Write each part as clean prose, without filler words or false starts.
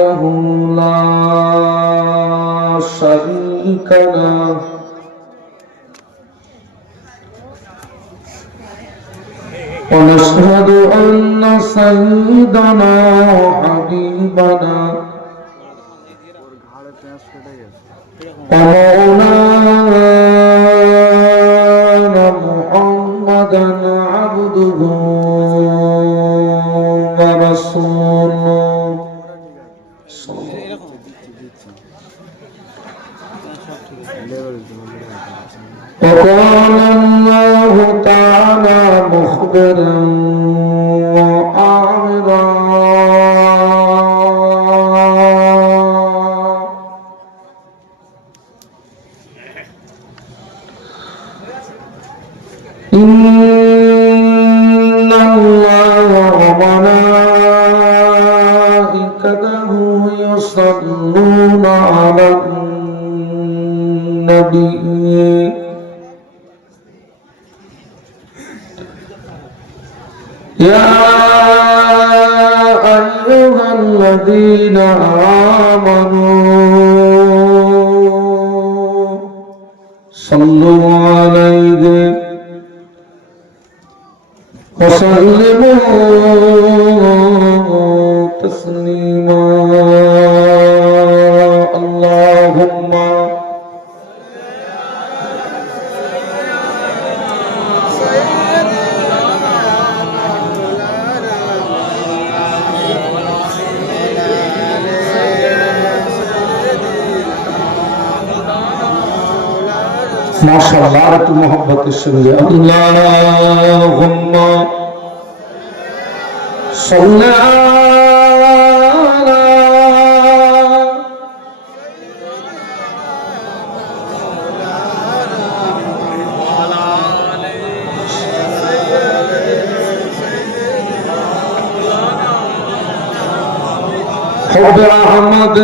وحده لا شريك له ونشهد أن سيدنا وحبيبنا ومولانا محمدا عبده ورسوله وقال الله تعالى مخبرا وآمرا إن الله وملائكته يصلون على النبي يا أيها الذين آمنوا صلوا عليه وسلموا تسليما اللهم माशाअल्लाह तू मोहब्बत से अल्लाहुम्मा सल्ली अला हुब्ब अहमद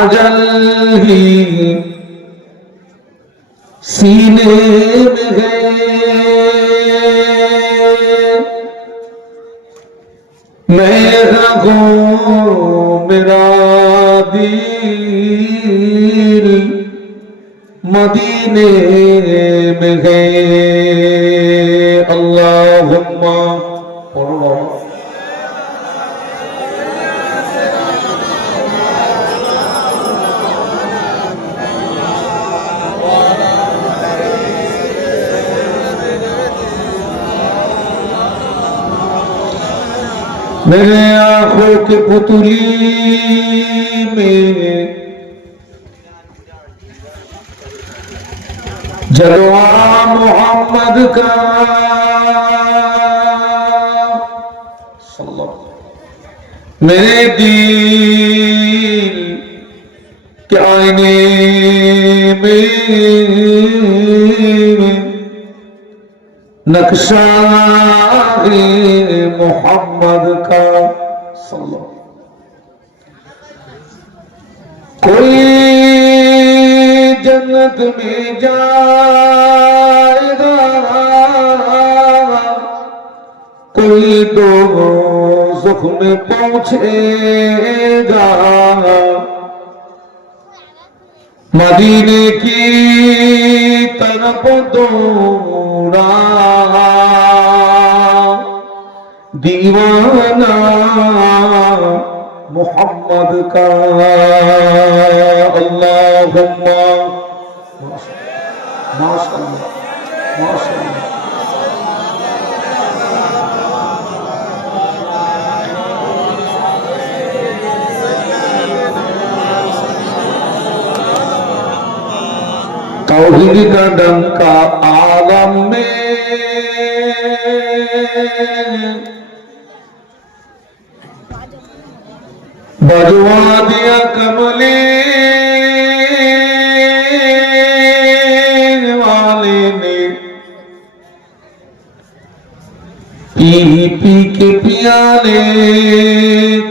अजल ही सीने में है मैं रखूं मेरा दिल मदीने में है अल्लाहुम्मा मेरे आंखों की पुतली में जलवा मोहम्मद का मेरे दिल के आईने में नक्शा मोहम्मद का कोई जन्नत में जाएगा कोई दोज़ख में पहुंचेगा मदीने की तरफ दौड़ा दीवाना मोहम्मद का अल्लाहुम्मा माशाअल्लाह माशाअल्लाह तौहीद का डंका आलम में बजवा दिया कमले वाले ने पी पी के पियाले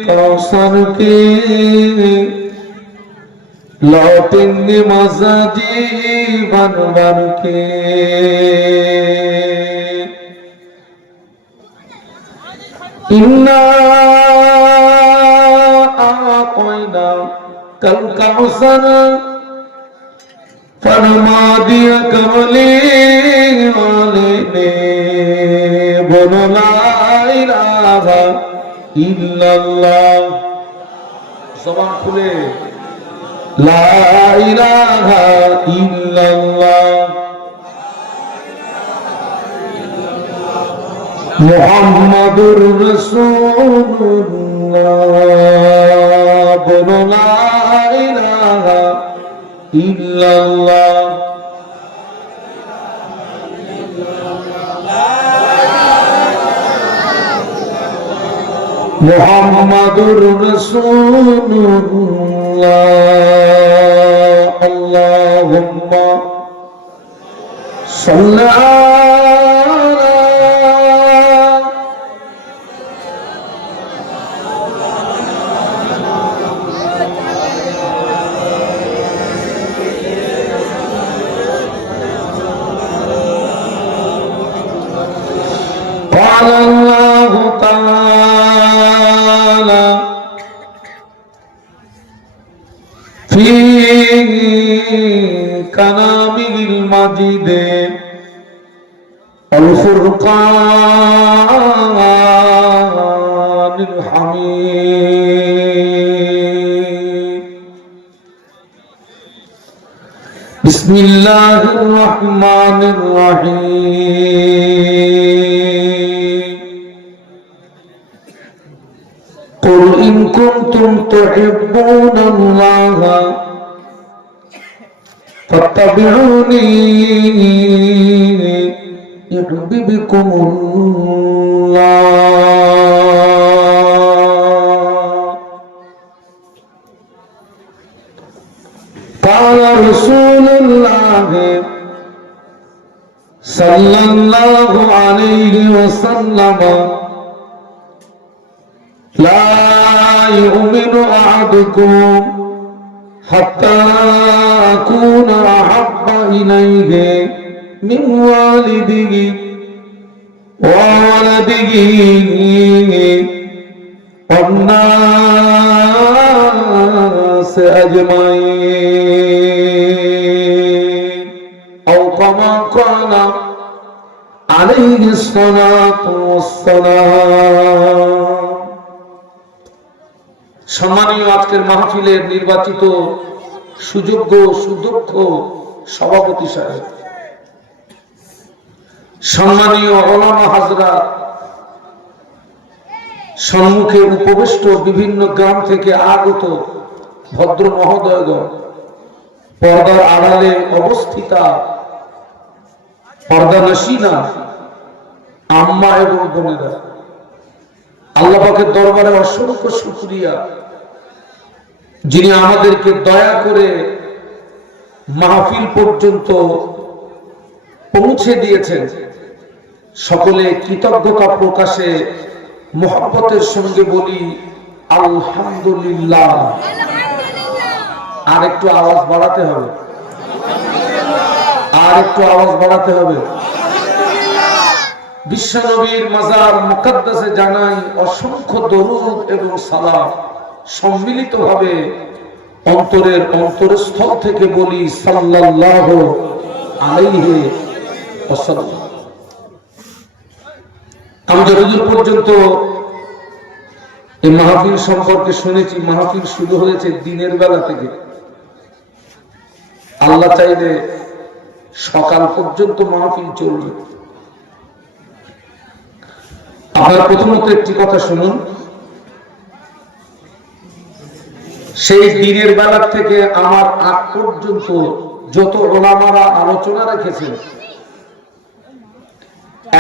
कौसर के लौटेंगे मजा जीवन भर के इन्ना कल कौसर फरमा दिया कमली वाले ने बोलो ला इलाहा इल्लल्लाह ज़बान खुले ला इलाहा इल्लल्लाह मुहम्मदुर रसूलुल्लाह बोलो ला इलाहा इल्लल्लाह मुहम्मदुर रसूलुल्लाह अल्लाहुम्मा सल्ली قال الله تعالى في كلامه المجيد الفرقان الحميد بسم الله الرحمن الرحيم قل إن كنتم تحبون الله فاتبعوني يحببكم الله قال رسول الله صلى الله عليه وسلم لا يؤمن أحدكم حتى أكون أحب إليه من والده وولده والناس أجمعين أو كما قال عليه الصلاة والسلام সম্মানীয় আজকের মাহফিলের নির্বাচিত সুযোগ্য সুদক্ষ সভাপতি সাহেব, সম্মানীয় ওলামা হাজরাত, সম্মুখে উপবিষ্ট বিভিন্ন গ্রাম থেকে আগত ভদ্র মহোদয়গণ, পর্দার আড়ালে অবস্থিতা পর্দানশীনা আম্মা এবং বোনেরা, আল্লাহ পাকের দরবারে অসংখ্য শুকরিয়া যিনি আমাদেরকে দয়া করে মাহফিল পর্যন্ত পৌঁছে দিয়েছেন। সকলে কৃতজ্ঞতা প্রকাশে মহব্বতের সঙ্গে বলি আলহামদুলিল্লাহ। আর একটু আওয়াজ বাড়াতে হবে, আর একটু আওয়াজ বাড়াতে হবে। বিশ্বনবীর মাজার মুকদ্দাসে জানাই অসংখ্য দরুদ এবং সালাম। সম্মিলিতভাবে অন্তরের অন্তরস্থল থেকে বলি সাল্লাল্লাহু আলাইহি ওয়াসাল্লাম। আমি যতদূর পর্যন্ত এই মাহফিল সম্পর্কে শুনেছি, মাহফিল শুরু হয়েছে দিনের বেলা থেকে। আল্লাহ চাইলে সকাল পর্যন্ত মাহফিল চলবে। আপনারা প্রথমত একটি কথা শুনুন, সেই দিনের বেলা থেকে আমার আগ পর্যন্ত যত ওলামারা আলোচনা রেখেছেন,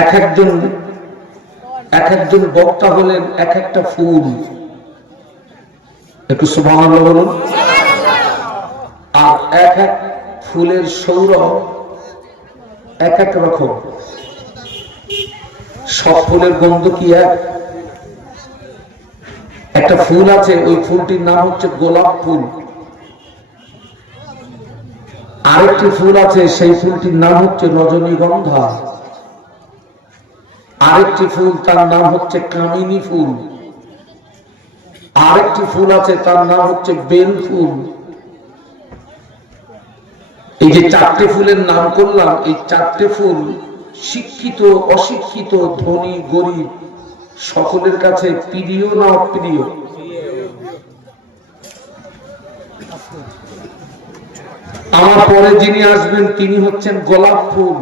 এক একজন বক্তা হলেন এক একটা ফুল। একটু সুবহানাল্লাহ বলুন। আর এক এক ফুলের সৌরভ এক এক রকম। সব ফুলের গন্ধ কি এক? একটা ফুল আছে, ওই ফুলটির নাম হচ্ছে গোলাপ ফুল। আরেকটি ফুল আছে, সেই ফুলটির নাম হচ্ছে রজনীগন্ধা। আরেকটি ফুল, তার নাম হচ্ছে কামিনী ফুল। আরেকটি ফুল আছে, তার নাম হচ্ছে বেল ফুল। এই যে চারটে ফুলের নাম করলাম, এই চারটে ফুল শিক্ষিত অশিক্ষিত ধনী গরিব সকলের কাছে প্রিয় না অপ্রিয়? আমার পরে যিনি আসবেন তিনি হচ্ছেন গোলাপ ফুল।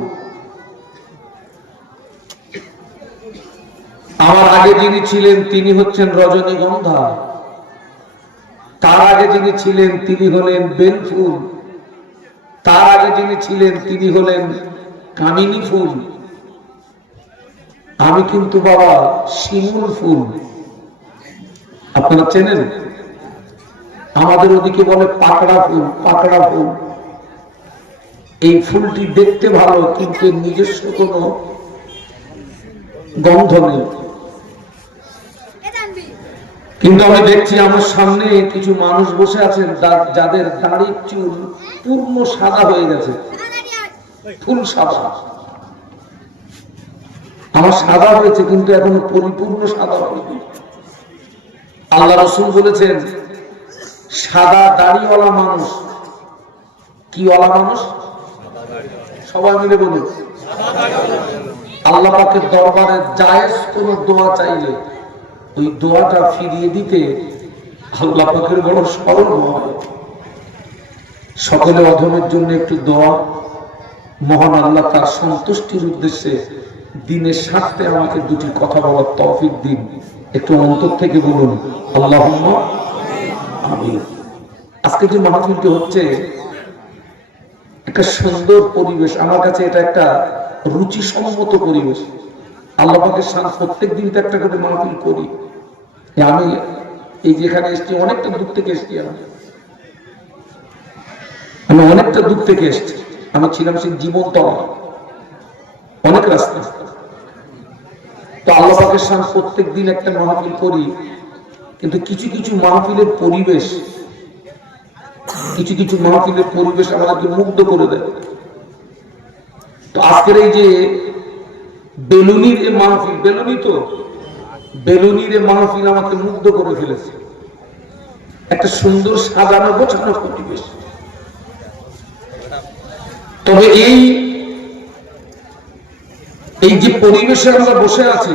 আমার আগে যিনি ছিলেন তিনি হচ্ছেন রজনীগন্ধা। তার আগে যিনি ছিলেন তিনি হলেন বেল ফুল। তার আগে যিনি ছিলেন তিনি হলেন কামিনী ফুল। আমি কিন্তু বাবা শিমুল ফুল। আপনারা চেনেন? আমাদের ওদিকে বলে পাকড়া ফুল। পাকড়া ফুল এই ফুলটি দেখতে ভালো, কিন্তু নিজস্ব কোনো গন্ধ নেই। কিন্তু আমি দেখছি আমার সামনে কিছু মানুষ বসে আছেন যাদের দাড়ির চুল পূর্ণ সাদা হয়ে গেছে, ফুল সাদা। আমার সাদা হয়েছে কিন্তু এখনো পরিপূর্ণ সাদা হয়নি। আল্লাহ রাসূল বলেছেন, সাদা দাড়িওয়ালা মানুষ কি ওয়ালা মানুষ? সবাই মিলে বলুন। আল্লাহ পাকের দরবারে জায়েজ কোন দোয়া চাইলে ওই দোয়াটা ফিরিয়ে দিতে আল্লাহ পাকের বড় সরল হয়। সকলে অধমের জন্য একটু দোয়া। মহান আল্লাহ তার সন্তুষ্টির উদ্দেশ্যে দিনের স্বার্থে আমাকে দুটি কথা বলার তৌফিক দিন। একটু অন্তর থেকে বলুন আল্লাহুম্মা আমিন। আজকে যে মাহফিলটি হচ্ছে একটা সুন্দর পরিবেশ, আমার কাছে এটা একটা রুচিসম্মত পরিবেশ। আল্লাহ পাকের শান প্রত্যেক দিন তো একটা করে মাহফিল করি। আমি এই যেখানে এসেছি অনেকটা দূর থেকে এসেছি। আমি অনেকটা দূর থেকে এসেছি। আমি ছিলাম সেই জীবনতলা, অনেক রাস্তা। তো আল্লাহ পাকের শান প্রত্যেক দিন একটা মাহফিল করি, কিন্তু কিছু কিছু মাহফিলের পরিবেশ আমাদেরকে মুগ্ধ করে দেয়। তো আজকের এই যে বেলুনির এই মাহফিল, বেলুনির এই মাহফিল আমাকে মুগ্ধ করে ফেলেছে। একটা সুন্দর সাজানো গোছানো পরিবেশ। তবে এই যে পরিবেশে আমরা বসে আছি,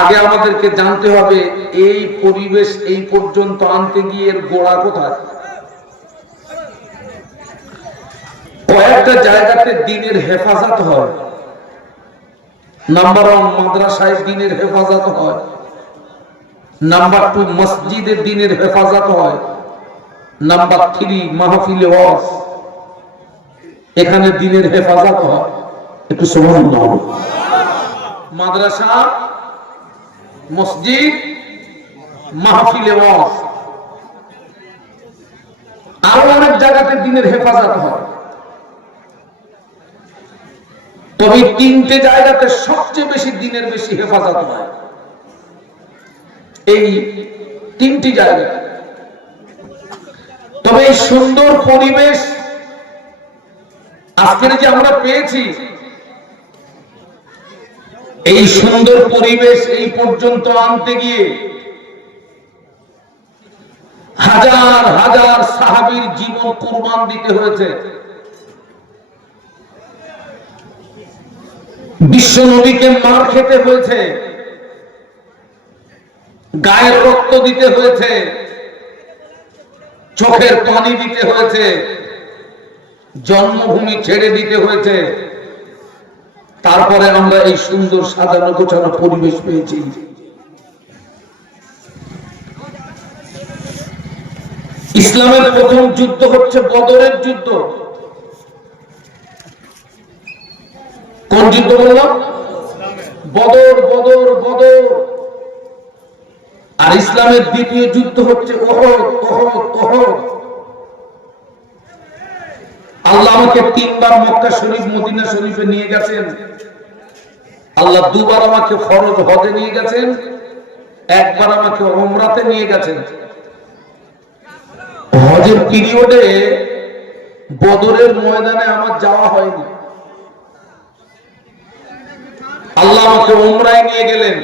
আগে আমাদেরকে জানতে হবে এই পরিবেশ এই পর্যন্ত আনতে গিয়ে এর গোড়া কোথায়। কয়েকটা জায়গাতে দ্বীনের হেফাজত হয়। নাম্বার 1 মাদ্রাসায় দ্বীনের হেফাজত হয়। নাম্বার 2 মসজিদে দ্বীনের হেফাজত হয়। নাম্বার 3 মাহফিলে ওয়াজ, এখানে দ্বীনের হেফাজত হয়। একটু সুবহানাল্লাহ। মাদ্রাসা, মসজিদ, মাহফিলে ওয়াজ, আরো অনেক জায়গাতে দ্বীনের হেফাজত হয়। তবে তিনটে জায়গাতে সবচেয়ে বেশি দ্বীনের বেশি হেফাজত হয়। এই তিনটি জায়গা। তবে এই সুন্দর পরিবেশ আজকের যে আমরা পেয়েছি, এই সুন্দর পরিবেশ এই পর্যন্ত আনতে গিয়ে হাজার হাজার সাহাবীর জীবন কুরবান দিতে হয়েছে। বিশ্ব নবীকে মার খেতে হয়েছে, গায়ের রক্ত দিতে হয়েছে, চোখের পানি দিতে হয়েছে, জন্মভূমি ছেড়ে দিতে হয়েছে। তারপরে আমরা এই সুন্দর সাজানো গোছানো পরিবেশ পেয়েছি। ইসলামের প্রথম যুদ্ধ হচ্ছে বদরের যুদ্ধ। কোন যুদ্ধ বললাম? বদর বদর বদর। আর ইসলামের দ্বিতীয় যুদ্ধ হচ্ছে উহুদ উহুদ উহুদ। আল্লাহ আমাকে 3 বার মক্কা শরীফ মদিনা শরীফে নিয়ে গেছেন। আল্লাহ 2 বার আমাকে ফরজ হজে নিয়ে গেছেন, 1 বার আমাকে উমরাতে নিয়ে গেছেন। হজের পিরিয়ডে বদরের ময়দানে আমার যাওয়া হয়নি। আল্লাহ আমাকে উমরায় নিয়ে গেলেন।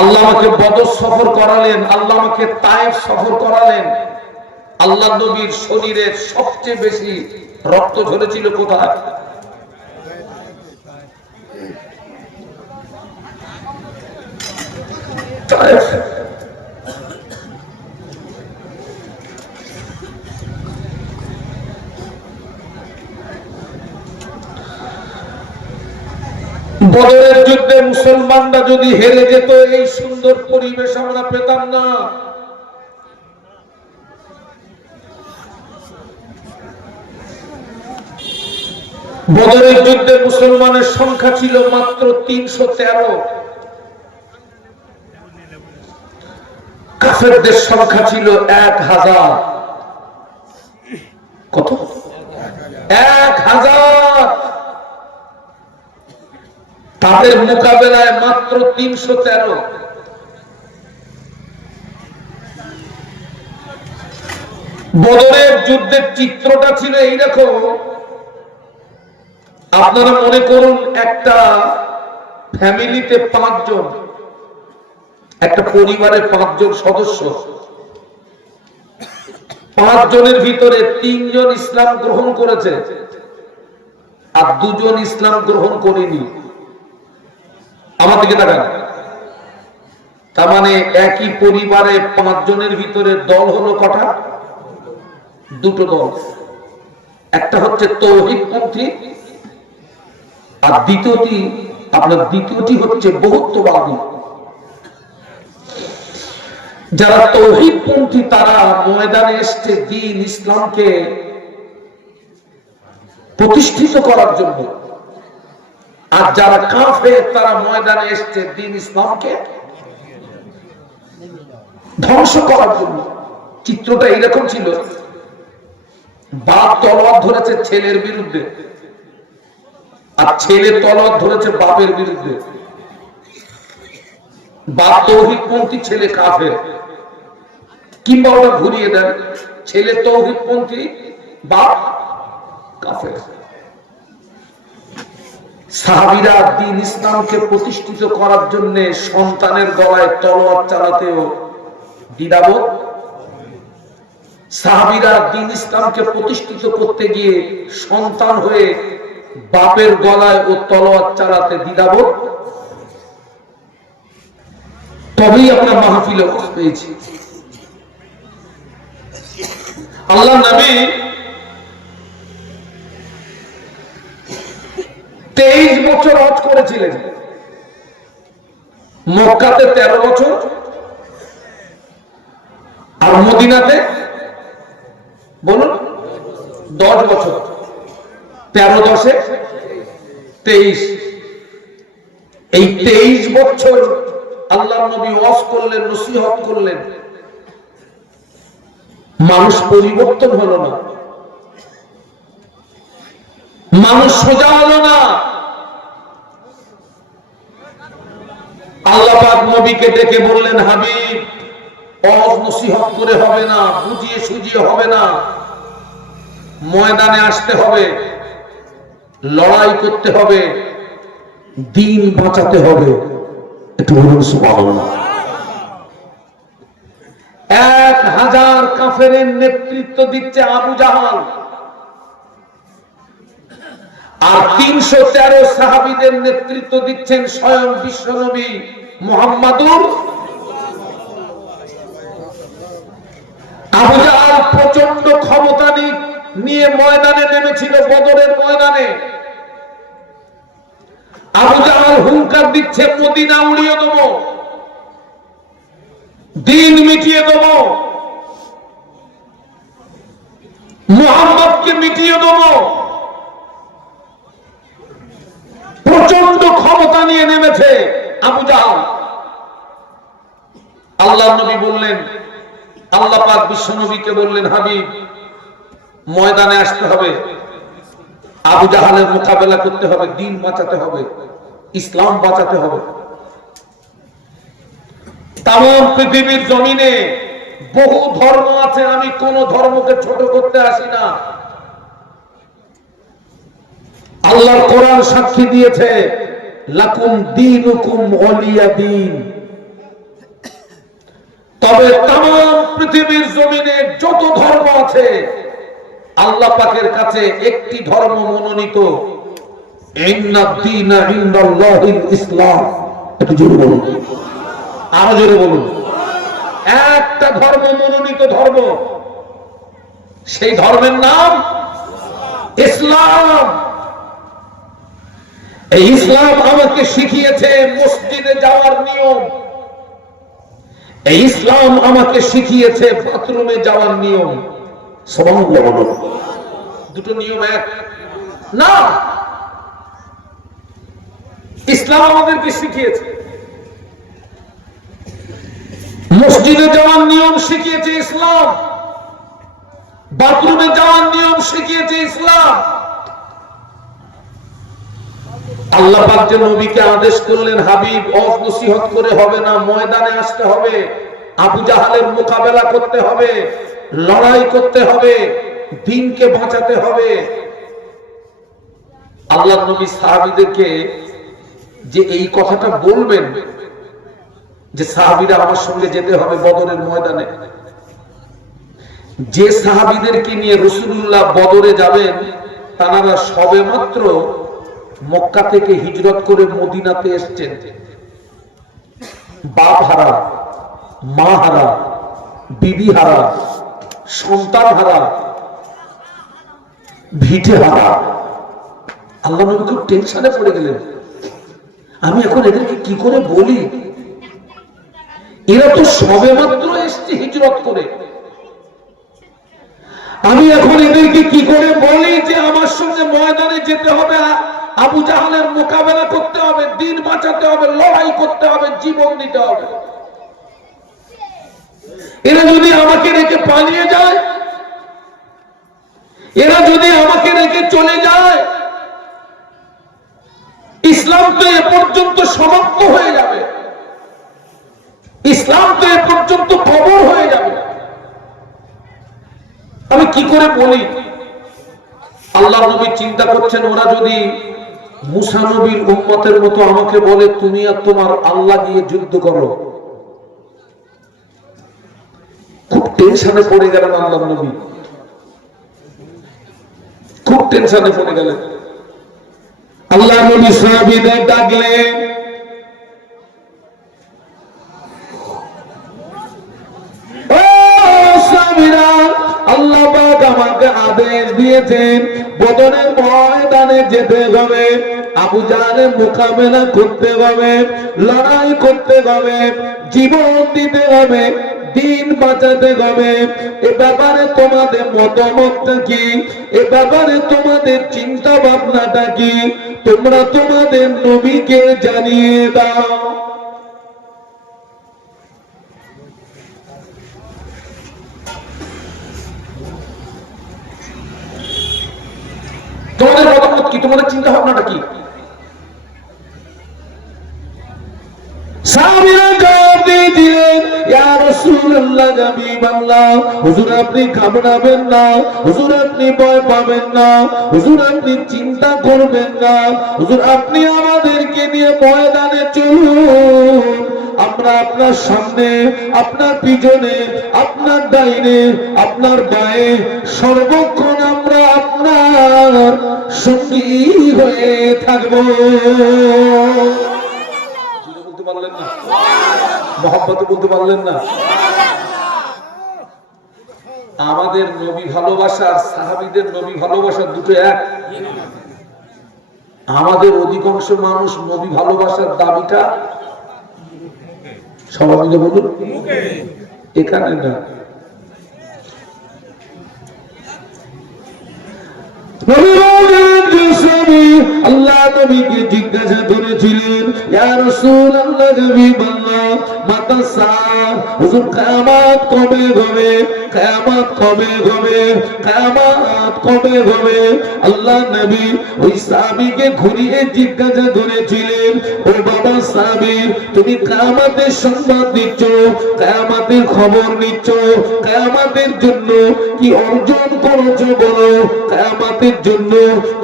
আল্লাহ আমাকে বদর সফর করালেন, আল্লাহ আমাকে তায়েফ সফর করালেন। আল্লাহ নবীর শরীরের সবচেয়ে বেশি রক্ত ঝরেছিল কোথায়? তায়েফ। বদরের যুদ্ধে মুসলমানরা যদি হেরে যেত, এই সুন্দর পরিবেশ আমরা পেতাম না। বদরের যুদ্ধে মুসলমানের সংখ্যা ছিল মাত্র 313, কাফেরদের সংখ্যা ছিল 1000। কত? 1000। তাদের মোকাবেলায় মাত্র 313। বদরের যুদ্ধের চিত্রটা ছিল এইরকম। আপনারা মনে করুন একটা ফ্যামিলিতে 5 জন, একটা পরিবারের 5 জন সদস্য। 5 জনের ভিতরে 3 জন ইসলাম গ্রহণ করেছে আর 2 জন ইসলাম গ্রহণ করেনি। আমার দিকে তাকান। তার মানে একই পরিবারে 5 জনের ভিতরে দল হলো কটা? 2টো দল। একটা হচ্ছে তৌহিদপন্থী আর দ্বিতীয়টি হচ্ছে বহুত্ববাদী। যারা তৌহিদপন্থী তারা ময়দানে এসছে দ্বীন ইসলামকে প্রতিষ্ঠিত করার জন্য, আর যারা কাফের তারা ময়দানে এসছে দ্বীন ইসলামকে ধ্বংস করার জন্য। চিত্রটা এরকম ছিল। বাপ তলোয়ার ধরেছে ছেলের বিরুদ্ধে, আর ছেলে তলোয়ার ধরেছে বাপের বিরুদ্ধে। বাপ তৌহিদপন্থী, ছেলে কাফের। কিংবা ওরা ঘুরিয়ে দেন, ছেলে তৌহিদপন্থী, বাপ কাফের। সাহাবীরা দ্বীন ইসলামকে প্রতিষ্ঠিত করার জন্য সন্তানের গলায় তলোয়ার চালাতেও দ্বিধাবোধ। সাহাবীরা দ্বীন ইসলামকে প্রতিষ্ঠিত করতে গিয়ে সন্তান হয়ে বাপের গলায় ও তলোয়ার চালাতে দ্বিধাবোধ। তবেই আমরা মাহফিলে বসে পেয়েছি। আল্লাহ নবী 23 বছর হজ করেছিলেন। মক্কাতে 13 বছর আর মদিনাতে বলুন 10 বছর। 13 10 23। এই 23 বছর আল্লাহ নবী ওয়াজ করলেন, নসিহত করলেন। মানুষ পরিবর্তন হলো না, মানুষ সোজা হলো না। আল্লাহ পাক নবীকে ডেকে বললেন, হাবিব, ওয়াজ নসিহত করে হবে না, বুঝিয়ে সুজিয়ে হবে না, ময়দানে আসতে হবে, লড়াই করতে হবে, দ্বীন বাঁচাতে হবে। একটু বলুন সুবহানাল্লাহ। 1000 কাফেরের নেতৃত্ব দিচ্ছে আবু জাহাল, আর 313 সাহাবীদের নেতৃত্ব দিচ্ছেন স্বয়ং বিশ্বনবী মুহাম্মাদুর। আবু জাহাল প্রচন্ড ক্ষমতা নিয়ে ময়দানে নেমেছিল, বদরের ময়দানে। আবু জাহাল হুঙ্কার দিচ্ছে, মদিনা উড়িয়ে দেব, দ্বীন মিটিয়ে দেব, মুহাম্মদকে মিটিয়ে দেব। প্রচন্ড ক্ষমতা নিয়ে নেমেছে আবু জাহাল। আল্লাহ নবী বললেন, আল্লাহ পাক বিশ্ব নবীকে বললেন, হাবিব, ময়দানে আসতে হবে, আবু জাহালের মোকাবেলা করতে হবে, দ্বীন বাঁচাতে হবে, ইসলাম বাঁচাতে হবে। তামাম পৃথিবীর জমিনে বহু ধর্ম আছে, আমি কোন ধর্মকে ছোট করতে আসি না। আল্লাহর কোরআন সাক্ষী দিয়েছে, লাকুম দীনুকুম ওয়ালিয়া দীন। তবে तमाम পৃথিবীর জমিনে যত ধর্ম আছে আল্লাহ পাকের কাছে একটি ধর্ম মনোনীত, ইন্নাদ দীনা ইনদাল্লাহিল ইসলাম। একটু জোরে বলুন, আরো জোরে বলুন। একটা ধর্ম মনোনীত ধর্ম, সেই ধর্মের নাম ইসলাম। এই ইসলাম আমাকে শিখিয়েছে মসজিদে যাওয়ার নিয়ম, এই ইসলাম আমাকে শিখিয়েছে বাথরুমে যাওয়ার নিয়ম। সুবহানাল্লাহ বলুন। দুটো নিয়ম এক না। ইসলাম আমাদেরকে শিখিয়েছে মসজিদে যাওয়ার নিয়ম শিখিয়েছে ইসলাম, বাথরুমে যাওয়ার নিয়ম শিখিয়েছে ইসলাম। আল্লাহ পাক যে নবীকে আদেশ করলেন, হাবিব ওয়াজ নসিহত করে হবে না, ময়দানে আসতে হবে, আবু জাহালের মোকাবেলা করতে হবে, লড়াই করতে হবে, দ্বীনকে বাঁচাতে হবে। আল্লাহর নবী সাহাবীদেরকে যে এই কথাটা বলবেন যে সাহাবীরা আমার সঙ্গে যেতে হবে বদরের ময়দানে, যে সাহাবীদেরকে নিয়ে রাসূলুল্লাহ বদরে যাবেন তারা সবেমাত্র মক্কা থেকে হিজরত করে মদিনাতে এসেছেন। বাপ হারা, মা হারা, বিবি হারা, সন্তান হারা, ভিটে হারা। আল্লাহ নবী খুব টেনশনে পড়ে গেলেন, আমি এখন এদেরকে কি করে বলি? এরা তো সবেমাত্র এসছে হিজরত করে, আমি এখন এদেরকে কি করে বলি যে আমার সঙ্গে ময়দানে যেতে হবে, আবু জাহালের মোকাবেলা করতে হবে, দ্বীন বাঁচাতে হবে, লড়াই করতে হবে, জীবন দিতে হবে। এরা যদি আমাকে রেখে পালিয়ে যায়, এরা যদি আমাকে রেখে চলে যায়, ইসলাম তো এ পর্যন্ত সমাপ্ত হয়ে যাবে, ইসলাম তো এ পর্যন্ত কবর হয়ে যাবে। আমি কি করে বলি? আল্লাহ নবী চিন্তা করছেন, ওরা যদি মুসা নবীর উম্মতের মতো আমাকে বলে তুমি আর তোমার আল্লাহ গিয়ে যুদ্ধ করো, খুব টেনশনে পড়ে গেলেন আল্লাহ নবী, খুব টেনশনে পড়ে গেলেন। আল্লাহ নবী সাহাবীদের ডাকলেন, আল্লাহ পাক আমাকে আদেশ দিয়েছেন বদরের ময়দানে যেতে হবে, আবু জাহেলের মোকাবেলা করতে হবে, লড়াই করতে হবে, জীবন দিতে হবে, দ্বীন বাঁচাতে হবে। এ ব্যাপারে তোমাদের মতামতটা কি? এ ব্যাপারে তোমাদের চিন্তা ভাবনাটা কি? তোমরা তোমাদের নবীকে জানিয়ে দাও। তোমাদের মতামত কি? তোমাদের চিন্তা ভাবনাটা কি? সাহাবীরা জবাব দিয়েছিলেন, ইয়া রাসূলুল্লাহ, হাবিবাল্লাহ, হুজুর আপনি ঘাবড়াবেন না, হুজুর আপনি ভয় পাবেন না, হুজুর আপনি চিন্তা করবেন না, হুজুর আপনি আমাদেরকে নিয়ে ময়দানে চলুন, আমরা আপনার সামনে, আপনার পিছনে, আপনার ডাইনে, আপনার বায়ে, সর্বক্ষণ আমরা আপনার সঙ্গী হয়ে থাকবো। বলতে পারলেন না? মহব্বতে বলতে পারলেন না? আমাদের নবী ভালোবাসার সাহাবীদের নবী ভালোবাসার দুটো এক। আমাদের অধিকাংশ মানুষ নবী ভালোবাসার দাবিটা সবাই মিলে বলুন, এখানে না। আল্লাহ নবীকে জিজ্ঞাসা করেছিলেন, ইয়া রাসূলুল্লাহ, হাবিবাল্লাহ, মাতা সাআত, হুজুর কিয়ামত কবে হবে? কিয়ামত কবে হবে? কিয়ামত কবে হবে? আল্লাহ নবী ওই সাহাবীকে ঘুরিয়ে জিজ্ঞাসা করেছিলেন, ও বাবা সাহাবী, তুমি কিয়ামতের সংবাদ দিচ্ছ, কিয়ামতের খবর নিচ্ছ, কিয়ামতের জন্য কি অর্জন করেছো বলো, কিয়ামতের জন্য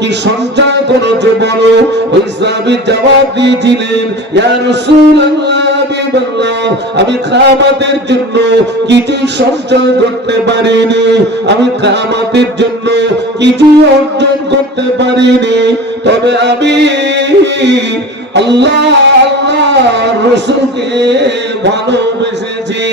কি সঞ্চয় করেছো বলো। ওই সাহাবী জবাব দিয়েছিলেন, ইয়া রাসূলুল্লাহ, হাবিবাল্লাহ, আমি কিয়ামতের জন্য কিছু সঞ্চয় করতে পারিনি, আমি কিয়ামতের জন্য কিছু অর্জন করতে পারিনি, তবে আমি আল্লাহ আল্লাহর রাসূলকে ভালোবেসেছি।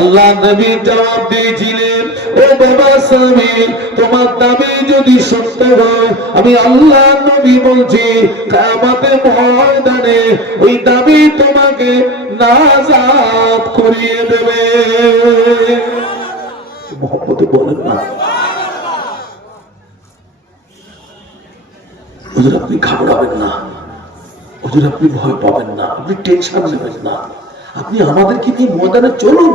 আল্লাহ নবী জবাব দিয়েছিলেন, ও বাবা স্বামী, তোমার দাবি যদি সত্য হয়, আমি আল্লাহ নবী বলছি কিয়ামতের ময়দানে ওই দাবি তোমাকে নাজাত করিয়ে দেবে। মুহাম্মদে বলেন না। হুজুর আপনি ঘাবড়াবেন না, হুজুর আপনি ভয় পাবেন না, আপনি টেনশন নেবেন না, আপনি আমাদেরকে নিয়ে ময়দানে চলুন,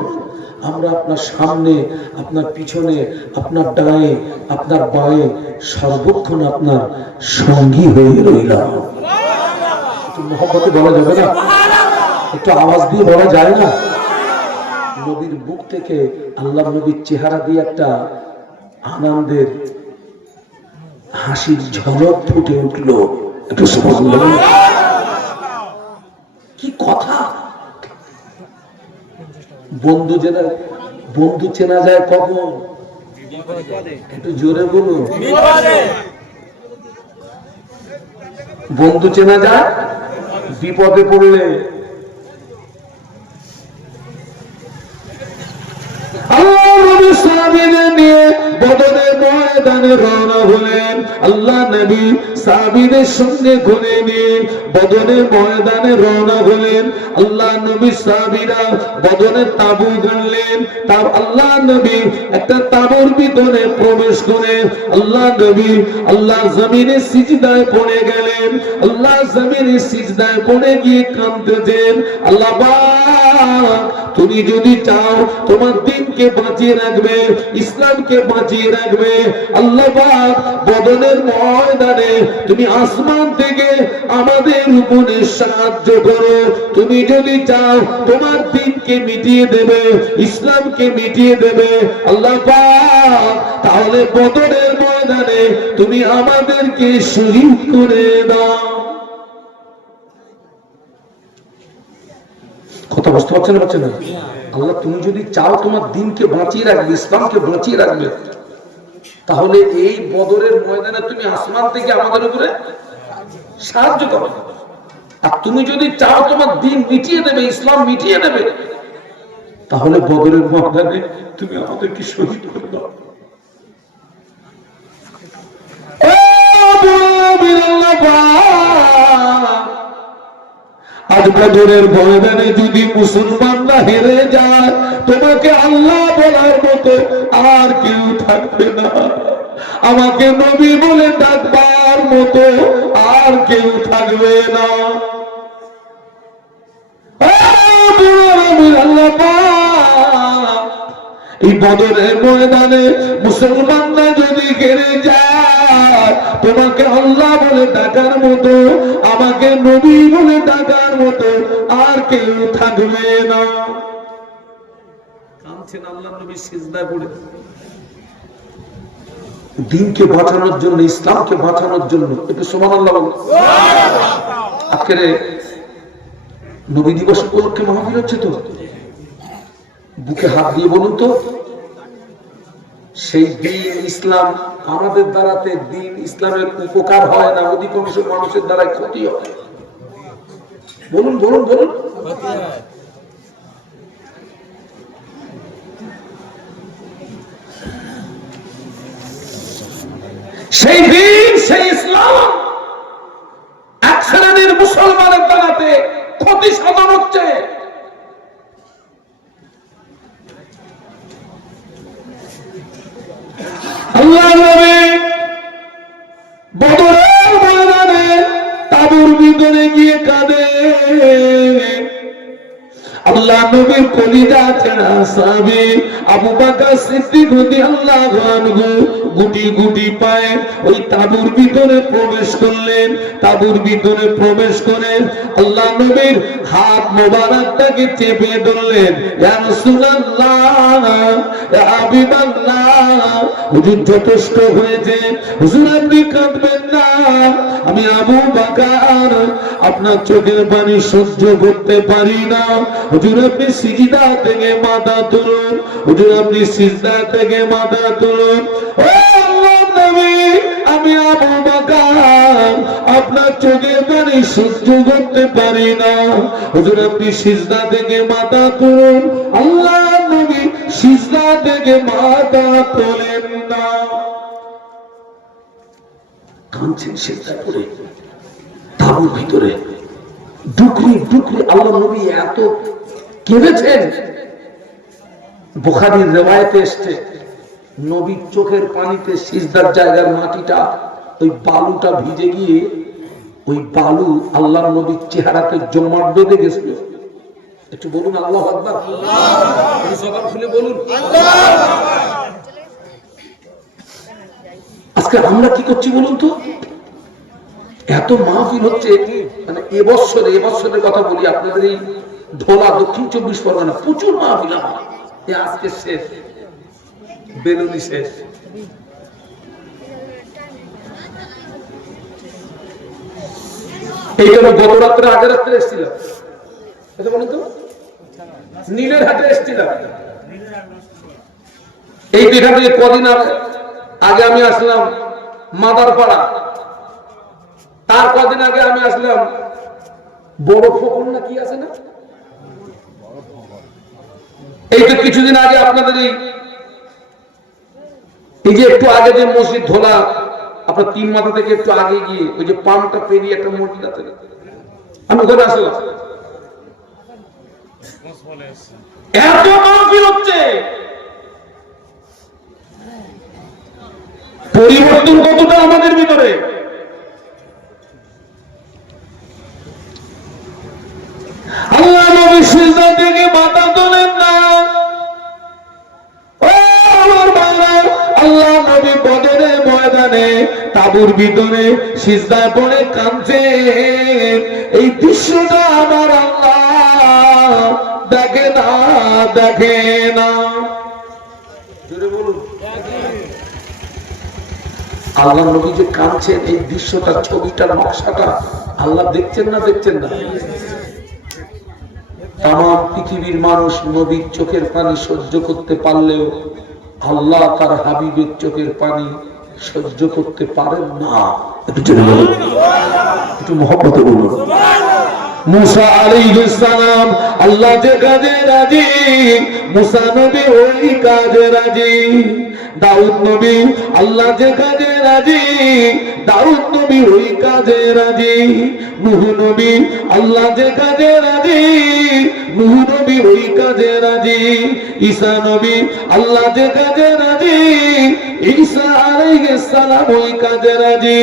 আমরা আপনার সামনে, আপনার পিছনে, আপনার ডায়ে, আপনার বায়ে সর্বক্ষণ আপনার সঙ্গী হয়ে রইলাম। একটু মহব্বতে বলা যাবে না? একটু আওয়াজ দিয়ে বলা যায় না? নবীর বুক থেকে আল্লাহ নবীর চেহারা দিয়ে একটা আনন্দের হাসির ঝলক ফুটে উঠলো। একটু সুবহানাল্লাহ। কি কথা! বন্ধু চেনা যায় কখন? একটু জোরে বলুন। বন্ধু চেনা যায় বিপদে পড়লে। নিয়ে বদরের ময়দানে রওনা হলেন। আল্লাহ নবী সাহাবীদের সঙ্গে ঘুরে নিয়ে বদরের ময়দানে রওনা হলেন। আল্লাহ নবী সাহাবীরা বদরের তাঁবু গড়লেন। তার আল্লাহ নবী একটা তাঁবুর ভিতরে প্রবেশ করে আল্লাহ নবী আল্লাহ জমিনে সিজদায় পড়ে গেলেন। আল্লাহ জমিনে সিজদায় পড়ে গিয়ে কাঁদতেছেন, আল্লাহ পাক তুমি যদি চাও তোমার দ্বীনকে বাঁচিয়ে রাখবে, ইসলামকে বাঁচিয়ে রাখবে, আল্লাহ পাক বদরের ময়দানে তুমি আসমান থেকে আমাদের উপরে সাহায্য করো। তুমি যদি চাও তোমার দ্বীনকে মিটিয়ে দেবে, ইসলামকে মিটিয়ে দেবে আল্লাহ পাক, তাহলে বদরের ময়দানে তুমি আমাদেরকে শহীদ করে দাও। কথা বুঝতে পারছেন না? পারছেন না? আল্লাহ তুমি যদি চাও তোমার দ্বীনকে বাঁচিয়ে রাখবে, ইসলামকে বাঁচিয়ে রাখবে, তাহলে এই বদরের ময়দানে তুমি আসমান থেকে আমাদের উপরে সাহায্য করো। আর তুমি যদি চাও তোমার দ্বীন মিটিয়ে দেবে, ইসলাম মিটিয়ে দেবে, তাহলে বদরের ময়দানে তুমি আমাদেরকে শহীদ করে দাও। আজ বদরের ময়দানে যদি মুসলমানরা হেরে যায়, তোমাকে আল্লাহ বলার মতো আর কেউ থাকবে না, আমাকে নবী বলে ডাকবার মতো আর কেউ থাকবে না। এই বদরের ময়দানে মুসলমানরা যদি হেরে যায়, তোমাকে আল্লাহ বলে ডাকার মতো, আমাকে নবী বলে ডাকার মতো আর কেউ থাকবে না। কাঁদছেন আল্লাহ নবী সিজদায় পড়ে। দ্বীনকে বাঁচানোর জন্য, ইসলামকে বাঁচানোর জন্য। একটু সুবহানাল্লাহ বলুন। আজকের নবী দিবস উপলক্ষে মাহফিল হচ্ছে তো, বুকে হাত দিয়ে বলুন তো, সেই দ্বীন ইসলাম আমাদের দ্বারাতে দ্বীন ইসলামের উপকার হয় না, অধিকাংশ মানুষের দ্বারা ক্ষতি হয়। বলুন বলুন বলুন। সেই দ্বীন, সেই ইসলাম এক শ্রেণীর মুসলমানের দ্বারাতে ক্ষতি সাধন হচ্ছে। আল্লাহ নবী বদরের ময়দানে তাঁবুর ভিতরে গিয়ে কাঁদে, আল্লাহ নবীর কলিজা ছেড়া সাহাবী আবু বকর সিদ্দিক রাদিয়াল্লাহু আনহু গুটি গুটি পায়ে ওই তাঁবুর ভিতরে প্রবেশ করলেন। তাঁবুর ভিতরে প্রবেশ করে আল্লাহ নবীর হাত মোবারকটাকে চেপে ধরলেন। ইয়া রাসূলুল্লাহ, ইয়া হাবিবাল্লাহ, হুজুর যথেষ্ট হয়েছে, হুজুর আপনি কাঁদবেন না। আমি আবু বকর আপনার চোখের পানি সহ্য করতে পারি না। হুজুর আপনি সিজদা থেকে মাথা তুলুন, হুজুর আপনি সিজদা থেকে মাথা তুলুন। ও আল্লাহর নবী, আমি আবু বকর আপনার চোখের পানি সহ্য করতে পারি না। হুজুর আপনি সিজদা থেকে মাথা তুলুন। আল্লাহর নবী সিজদা থেকে মাথা তোলেন না, কাঁদছেন সিজদা করে তাঁবুর ভিতরে ডুকরি ডুকরি। আল্লাহ নবী এত কেঁদেছেন, বুখারীর রিওয়ায়াতে এসেছে নবীর চোখের পানিতে সিজদার জায়গার মাটিটা ওই বালুটা ভিজে গিয়ে ওই বালু আল্লাহর নবীর চেহারাতে জমাট বেঁধে গেছিল। একটু বলুন আল্লাহু আকবার, আল্লাহ জবান খুলে বলুন আল্লাহ। আজকে আমরা কি করছি বলুন তো? এত মাহফিল হচ্ছে, মানে এবছরের কথা বলি, আপনাদের এই ধোলা দক্ষিণ 24 পরগনা প্রচুর মাহফিল হয়। আজকে শেষ, বেলুনি শেষ। এইটা গত রাত্রে আগের রাত্রে এসেছিলাম, এটা বলুন তো, নীলের হাটে এসেছিলাম। এই দীঘা থেকে কদিন আগে আমি আসলাম মাদারপাড়া, তার কদিন আগে আমি আসলাম বড় ফকর না কি আছে না, এই তো কিছুদিন আগে আপনাদের এই যে একটু আগে যে মসজিদ ধোলা, আপনার 3 মাথা থেকে একটু আগে গিয়ে ওই যে পাম্পটা পেরিয়ে একটা মসজিদ আছে, আমি ওখানে আসলাম। এত মাহফিল হচ্ছে, পরিবর্তন কতটা আমাদের ভিতরে। আল্লাহ নবী সিজদা থেকে মাথা তোলেন না। ও আমার ভাইরা, আল্লাহ নবী বদরের ময়দানে তাঁবুর ভিতরে সিজদায় পড়ে কাঁদছেন। এই দৃশ্যটা আমার আল্লাহ দেখে না, দেখে না। জোরে বলুন, আল্লাহ নবী যে কাঁদছেন, এই দৃশ্যটা, ছবিটা, নকশাটা আল্লাহ দেখছেন না, দেখছেন না? তামাম পৃথিবীর মানুষ নবীর চোখের পানি সহ্য করতে পারলেও আল্লাহ তার হাবিবের চোখের পানি সহ্য করতে পারেন না। একটু মহব্বতে বলুন। মুসা আলাইহিস সালাম আল্লাহ যে কাজে রাজি, মুসা নবী ওই কাজে রাজি। দাউদ নবী আল্লাহ যে কাজে রাজি, দাউদ নবী ওই কাজে রাজি। নূহ নবী আল্লাহ যে কাজে রাজি, নূহ নবী ওই কাজে রাজি। ঈসা নবী আল্লাহ যে কাজে রাজি, ঈসা আলাইহিস সালাম ওই কাজে রাজি।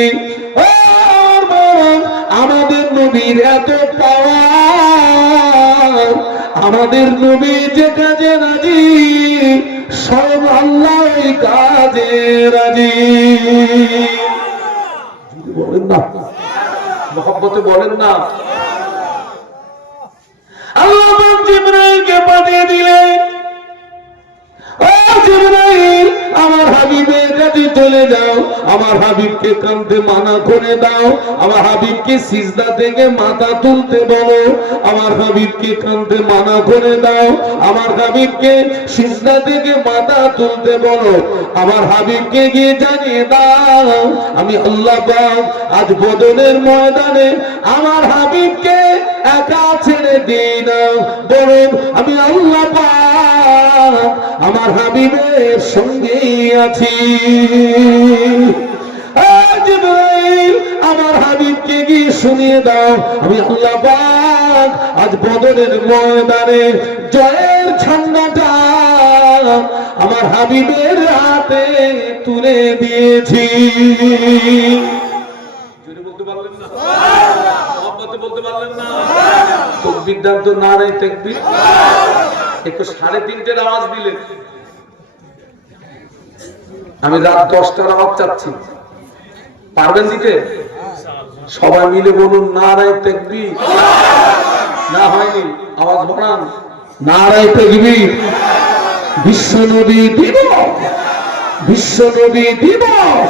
আমাদের নবীর এত পাওয়ার, আমাদের নবী যে কাজে রাজি, সব আল্লাহ ওই কাজে রাজি। বলেন না, মহব্বতে বলেন না। আল্লাহ জিবরাইলকে পাঠিয়ে দিলেন, ও জিবরাইল আমার হাবিবের কাছে চলে যাও, আমার হাবিবকে কাঁদতে মানা করে দাও, আমার হাবিবকে সিজদা থেকে মাথা তুলতে বলো, আমার হাবিবকে কাঁদতে মানা করে দাও, আমার হাবিবকে সিজদা থেকে মাথা তুলতে বলো, আমার হাবিবকে গিয়ে জানিয়ে দাও আমি আল্লাহ পাক আজ বদরের ময়দানে আমার হাবিবকে একা ছেড়ে দিই না, বরং আমি আল্লাহ পাক আমার হাবিবের সঙ্গে আছি। জিবরাইল আমার হাবিবকে গিয়ে শুনিয়ে দাও আমি আল্লাহ পাক আজ বদরের ময়দানে জয়ের ঝান্ডাটা আমার হাবিবের হাতে তুলে দিয়েছি। বলতে পারলেন না, বলতে পারলেন না। বিদ্যান তো নারে তাকবীর। একটু 3:30টার আওয়াজ দিলেন, আমি রাত 10টার আওয়াজ চাচ্ছি, পারবেন দিতে? সবাই মিলে বলুন নারে তাকবীর। না হয়নি, আওয়াজ বাড়ান, নারে তাকবীর। বিশ্বনবী দিবস, বিশ্বনবী দিবস,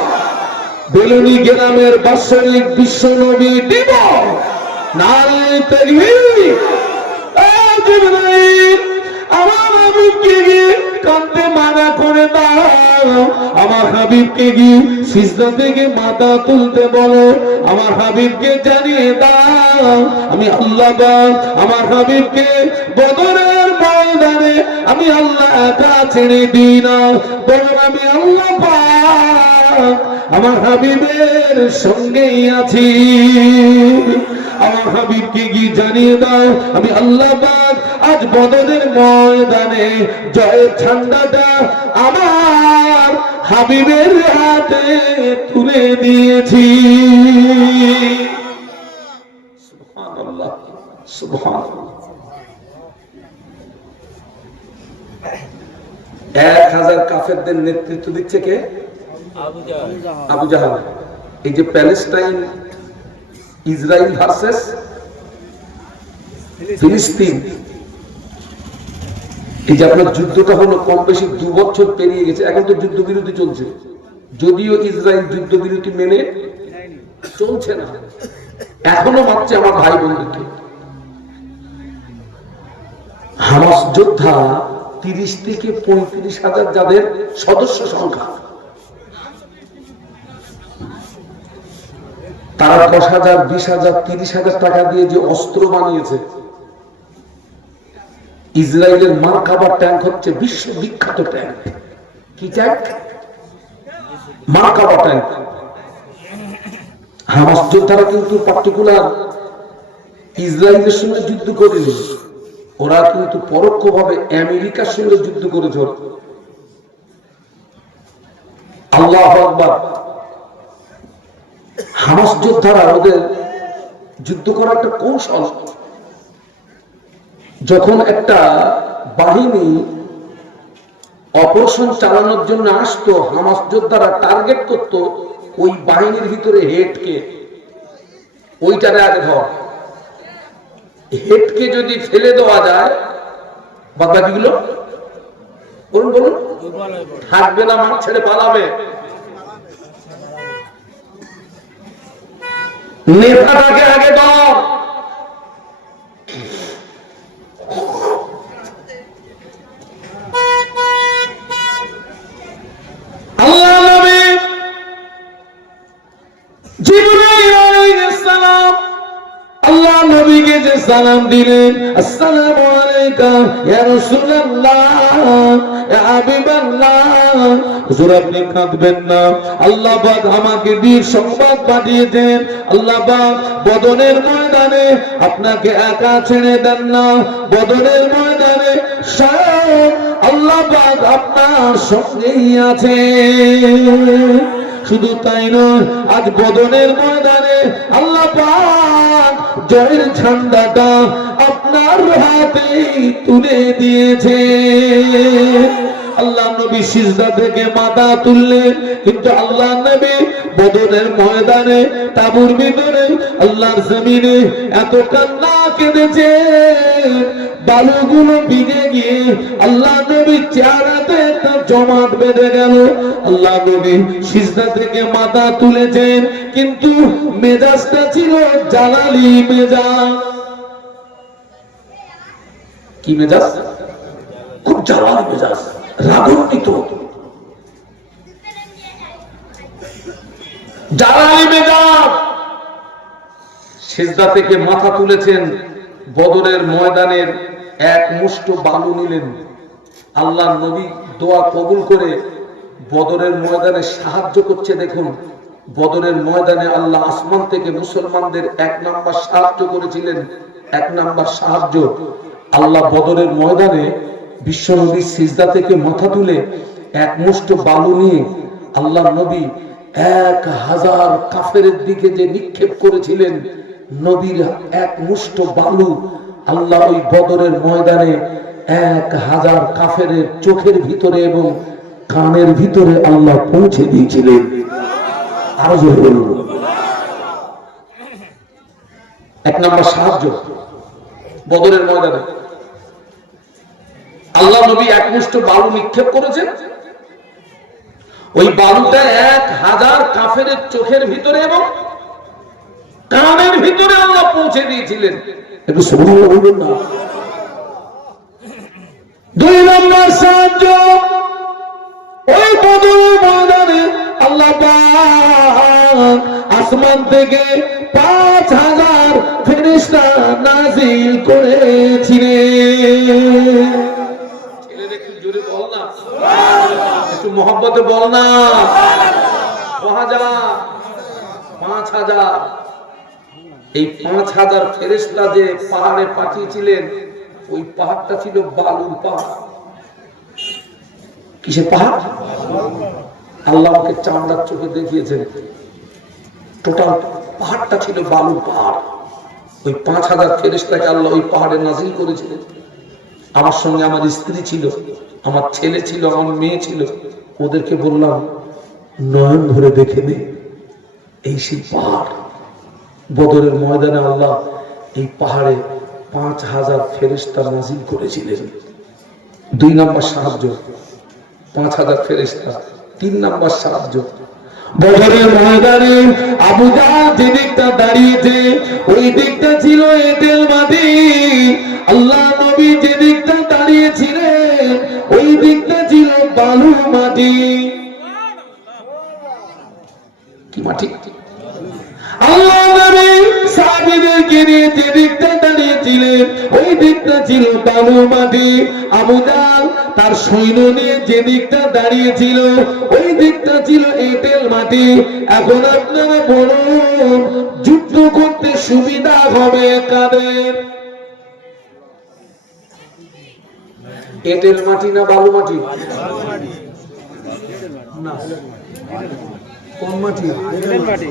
বেলুনি গ্রামের বাৎসরিক বিশ্বনবী দিবস। নারে তাকবীর। আমার হাবিবকে গিয়ে কাঁদতে মানা করে দাও, আমার হাবিবকে গিয়ে সিজদা থেকে মাথা তুলতে বলো, আমার হাবিবকে জানিয়ে দাও আমি আল্লাহ পাক আমার হাবিবকে বদরের ময়দানে আমি আল্লাহ একা ছেড়ে দিই না, বরং আমি আল্লাহ পাক আমার হাবিবের সঙ্গেই আছি। আমার হাবিবকে গিয়ে জানিয়ে দাও আমি আল্লাহ পাক আজ বদরের ময়দানে জয়ের ঝান্ডাটা আমার হাবিবের হাতে তুলে দিয়েছি। সুবহানাল্লাহ, সুবহানাল্লাহ। 1000 কাফেরদের নেতৃত্ব দিচ্ছে কে? আবু জাহাল। এই যে প্যালেস্টাইন ইসরায়েল ভার্সেস ফিলিস্তিন, এই যে আপনার যুদ্ধটা হলো কম বেশি 2 বছর পেরিয়ে গেছে, এখন তো যুদ্ধবিরতি চলছে, যদিও ইসরায়েল যুদ্ধবিরতি মেনে চলছে না, এখনো মারছে আমার ভাই বোনদেরকে। হামাস যোদ্ধা 30 থেকে 35,000 যাদের সদস্য সংখ্যা, তারা 10,000, 20,000, 30,000 টাকা দিয়ে যে অস্ত্র বানিয়েছে। ইসরায়েলের মার্কাবা ট্যাঙ্ক হচ্ছে বিশ্ববিখ্যাত ট্যাঙ্ক। কি ট্যাঙ্ক? মার্কাবা ট্যাঙ্ক। হামাস যোদ্ধারা কিন্তু পার্টিকুলার ইসরায়েলের সঙ্গে যুদ্ধ করেনি, ওরা কিন্তু পরোক্ষভাবে আমেরিকার সঙ্গে যুদ্ধ করেছে। আল্লাহু আকবার। হামাস যোদ্ধারা ওদের যুদ্ধ করার একটা কৌশল, যখন একটা বাহিনী অপারেশন চালানোর জন্য আসতো, হামাস যোদ্ধারা টার্গেট করত ওই বাহিনীর ভিতরে হেডকে, ওইটারে আগে ধর। হেডকে যদি ফেলে দেওয়া যায়, বাদ বাকিগুলো বলুন বলুন থাকবে না, মাঠ ছেড়ে পালাবে। নেতাটাকে আগে ধর। আল্লাহ নবী জিবরাইল আলাইহিস সালাম আল্লাহ নবীকে যে সালাম দিলেন, আসসালামু আলাইকা ইয়া রাসূলুল্লাহ ইয়া হাবিবাল্লাহ, হুজুর আপনি কাঁদবেন না, আল্লাহ পাক আমাকে দিয়ে সংবাদ পাঠিয়েছেন, আল্লাহ পাক বদরের ময়দানে আপনাকে একা ছেড়ে দেন না, বদরের ময়দানে স্বয়ং আল্লাহ পাক আপনার সঙ্গেই আছে। শুধু তাই নয়, আজ বদরের ময়দানে আল্লাহ পাক জয়ের ঝান্ডাটা আপনার হাতে তুলে দিয়েছে। আল্লাহ নবী সিজদা থেকে মাথা তুললেন, কিন্তু আল্লাহ নবী বদরের ময়দানে তাবুর ভিতরে আল্লাহর জমিনে এত কান্না কেঁদেছেন, বালুগুলো ভিজে গিয়ে আল্লাহ নবী চেহারাতে একটা জমাট বেঁধে গেল। আল্লাহ নবী সিজদা থেকে মাথা তুলেছেন, কিন্তু মেজাজটা ছিল জালালি মেজাজ। কি মেজাজ? খুব জালালি মেজাজ, রাগান্বিত জালালি মেজাজ। সিজদা থেকে মাথা তুলেছেন, বদরের ময়দানের এক মুষ্ঠ বালু নিলেন, আল্লাহ নবী দোয়া কবুল করে বদরের ময়দানে সাহায্য করছে। দেখুন, বদরের ময়দানে আল্লাহ আসমান থেকে মুসলমানদের 1 নাম্বার সাহায্য করেছিলেন। 1 নাম্বার সাহায্য আল্লাহ বদরের ময়দানে বিশ্বনবীর সিজদা থেকে মাথা তুলে এক মুষ্ঠ বালু নিয়ে আল্লাহ নবী 1000 কাফেরের দিকে যে নিক্ষেপ করেছিলেন, নবীর এক মুষ্ঠ বালু আল্লাহ ওই বদরের ময়দানে 1000 কাফেরের চোখের ভিতরে এবং কানের ভিতরে আল্লাহ পৌঁছে দিয়েছিলেন। আরো জোরে বলুন। 1 নম্বর সাহায্য বদরের ময়দানে আল্লাহ নবী এক মুষ্ঠ বালু নিক্ষেপ করেছেন, ওই বালুটা 1000 কাফেরের চোখের ভিতরে এবং কানের ভিতরে আল্লাহ পৌঁছে দিয়েছিলেন। একটু সুবহানাল্লাহ বলুন না। 2 নম্বর সাহায্য ওই বদরের ময়দানে আল্লাহ পাক আসমান থেকে 5000 ফেরেশতা নাযিল করেছিলেন। ছেলের একটু জোরে বল না, একটু মহব্বতে বল না। 5000 এই 5000 ফেরেশতা যে পাহাড়ে পাঠিয়েছিলেন, ওই পাহাড়টা ছিল বালুর পাহাড়। কিসের পাহাড়? আল্লাহ আমাকে চামড়ার চোখে দেখিয়েছেন, টোটাল পাহাড়টা ছিল বালুর পাহাড়। ওই 5000 ফেরেশতাকে আল্লাহ ওই পাহাড়ে নাযিল করেছিলেন। আমার সঙ্গে আমার স্ত্রী ছিল, আমার ছেলে ছিল, আমার মেয়ে ছিল। ওদেরকে বললাম, নয়ন ধরে দেখে নে, এই সেই পাহাড়। বদরের ময়দানে আল্লাহ এই পাহাড়ে 5000 ফেরেশতা নাযিল করেছিলেন। 2 নম্বর সাহায্য 5000 ফেরেশতা। 3 নম্বর সাহায্য বদরের ময়দানে আবু জাহল যে দিকটা দাঁড়িয়েছে, ওই দিকটা ছিল এঁটেল মাটি। আল্লাহ নবী যে দিকটা দাঁড়িয়েছিলেন, ওই দিকটা ছিল বালু মাটি। কি মাটি? আল্লাহ নবী সাহাবীদেরকে নিয়ে যে দিকটা দাঁড়িয়েছিলেন, ওই দিকটা ছিল বালু মাটি। আবু জাহল তার সৈন্য নিয়ে যে দিকটা দাঁড়িয়েছিল, ওই দিকটা ছিল এঁটেল মাটি। এখন আপনারা বলুন, যুদ্ধ করতে সুবিধা হবে কাদের? এঁটেল মাটি না বালু মাটি? না, কোন মাটি? এঁটেল মাটি।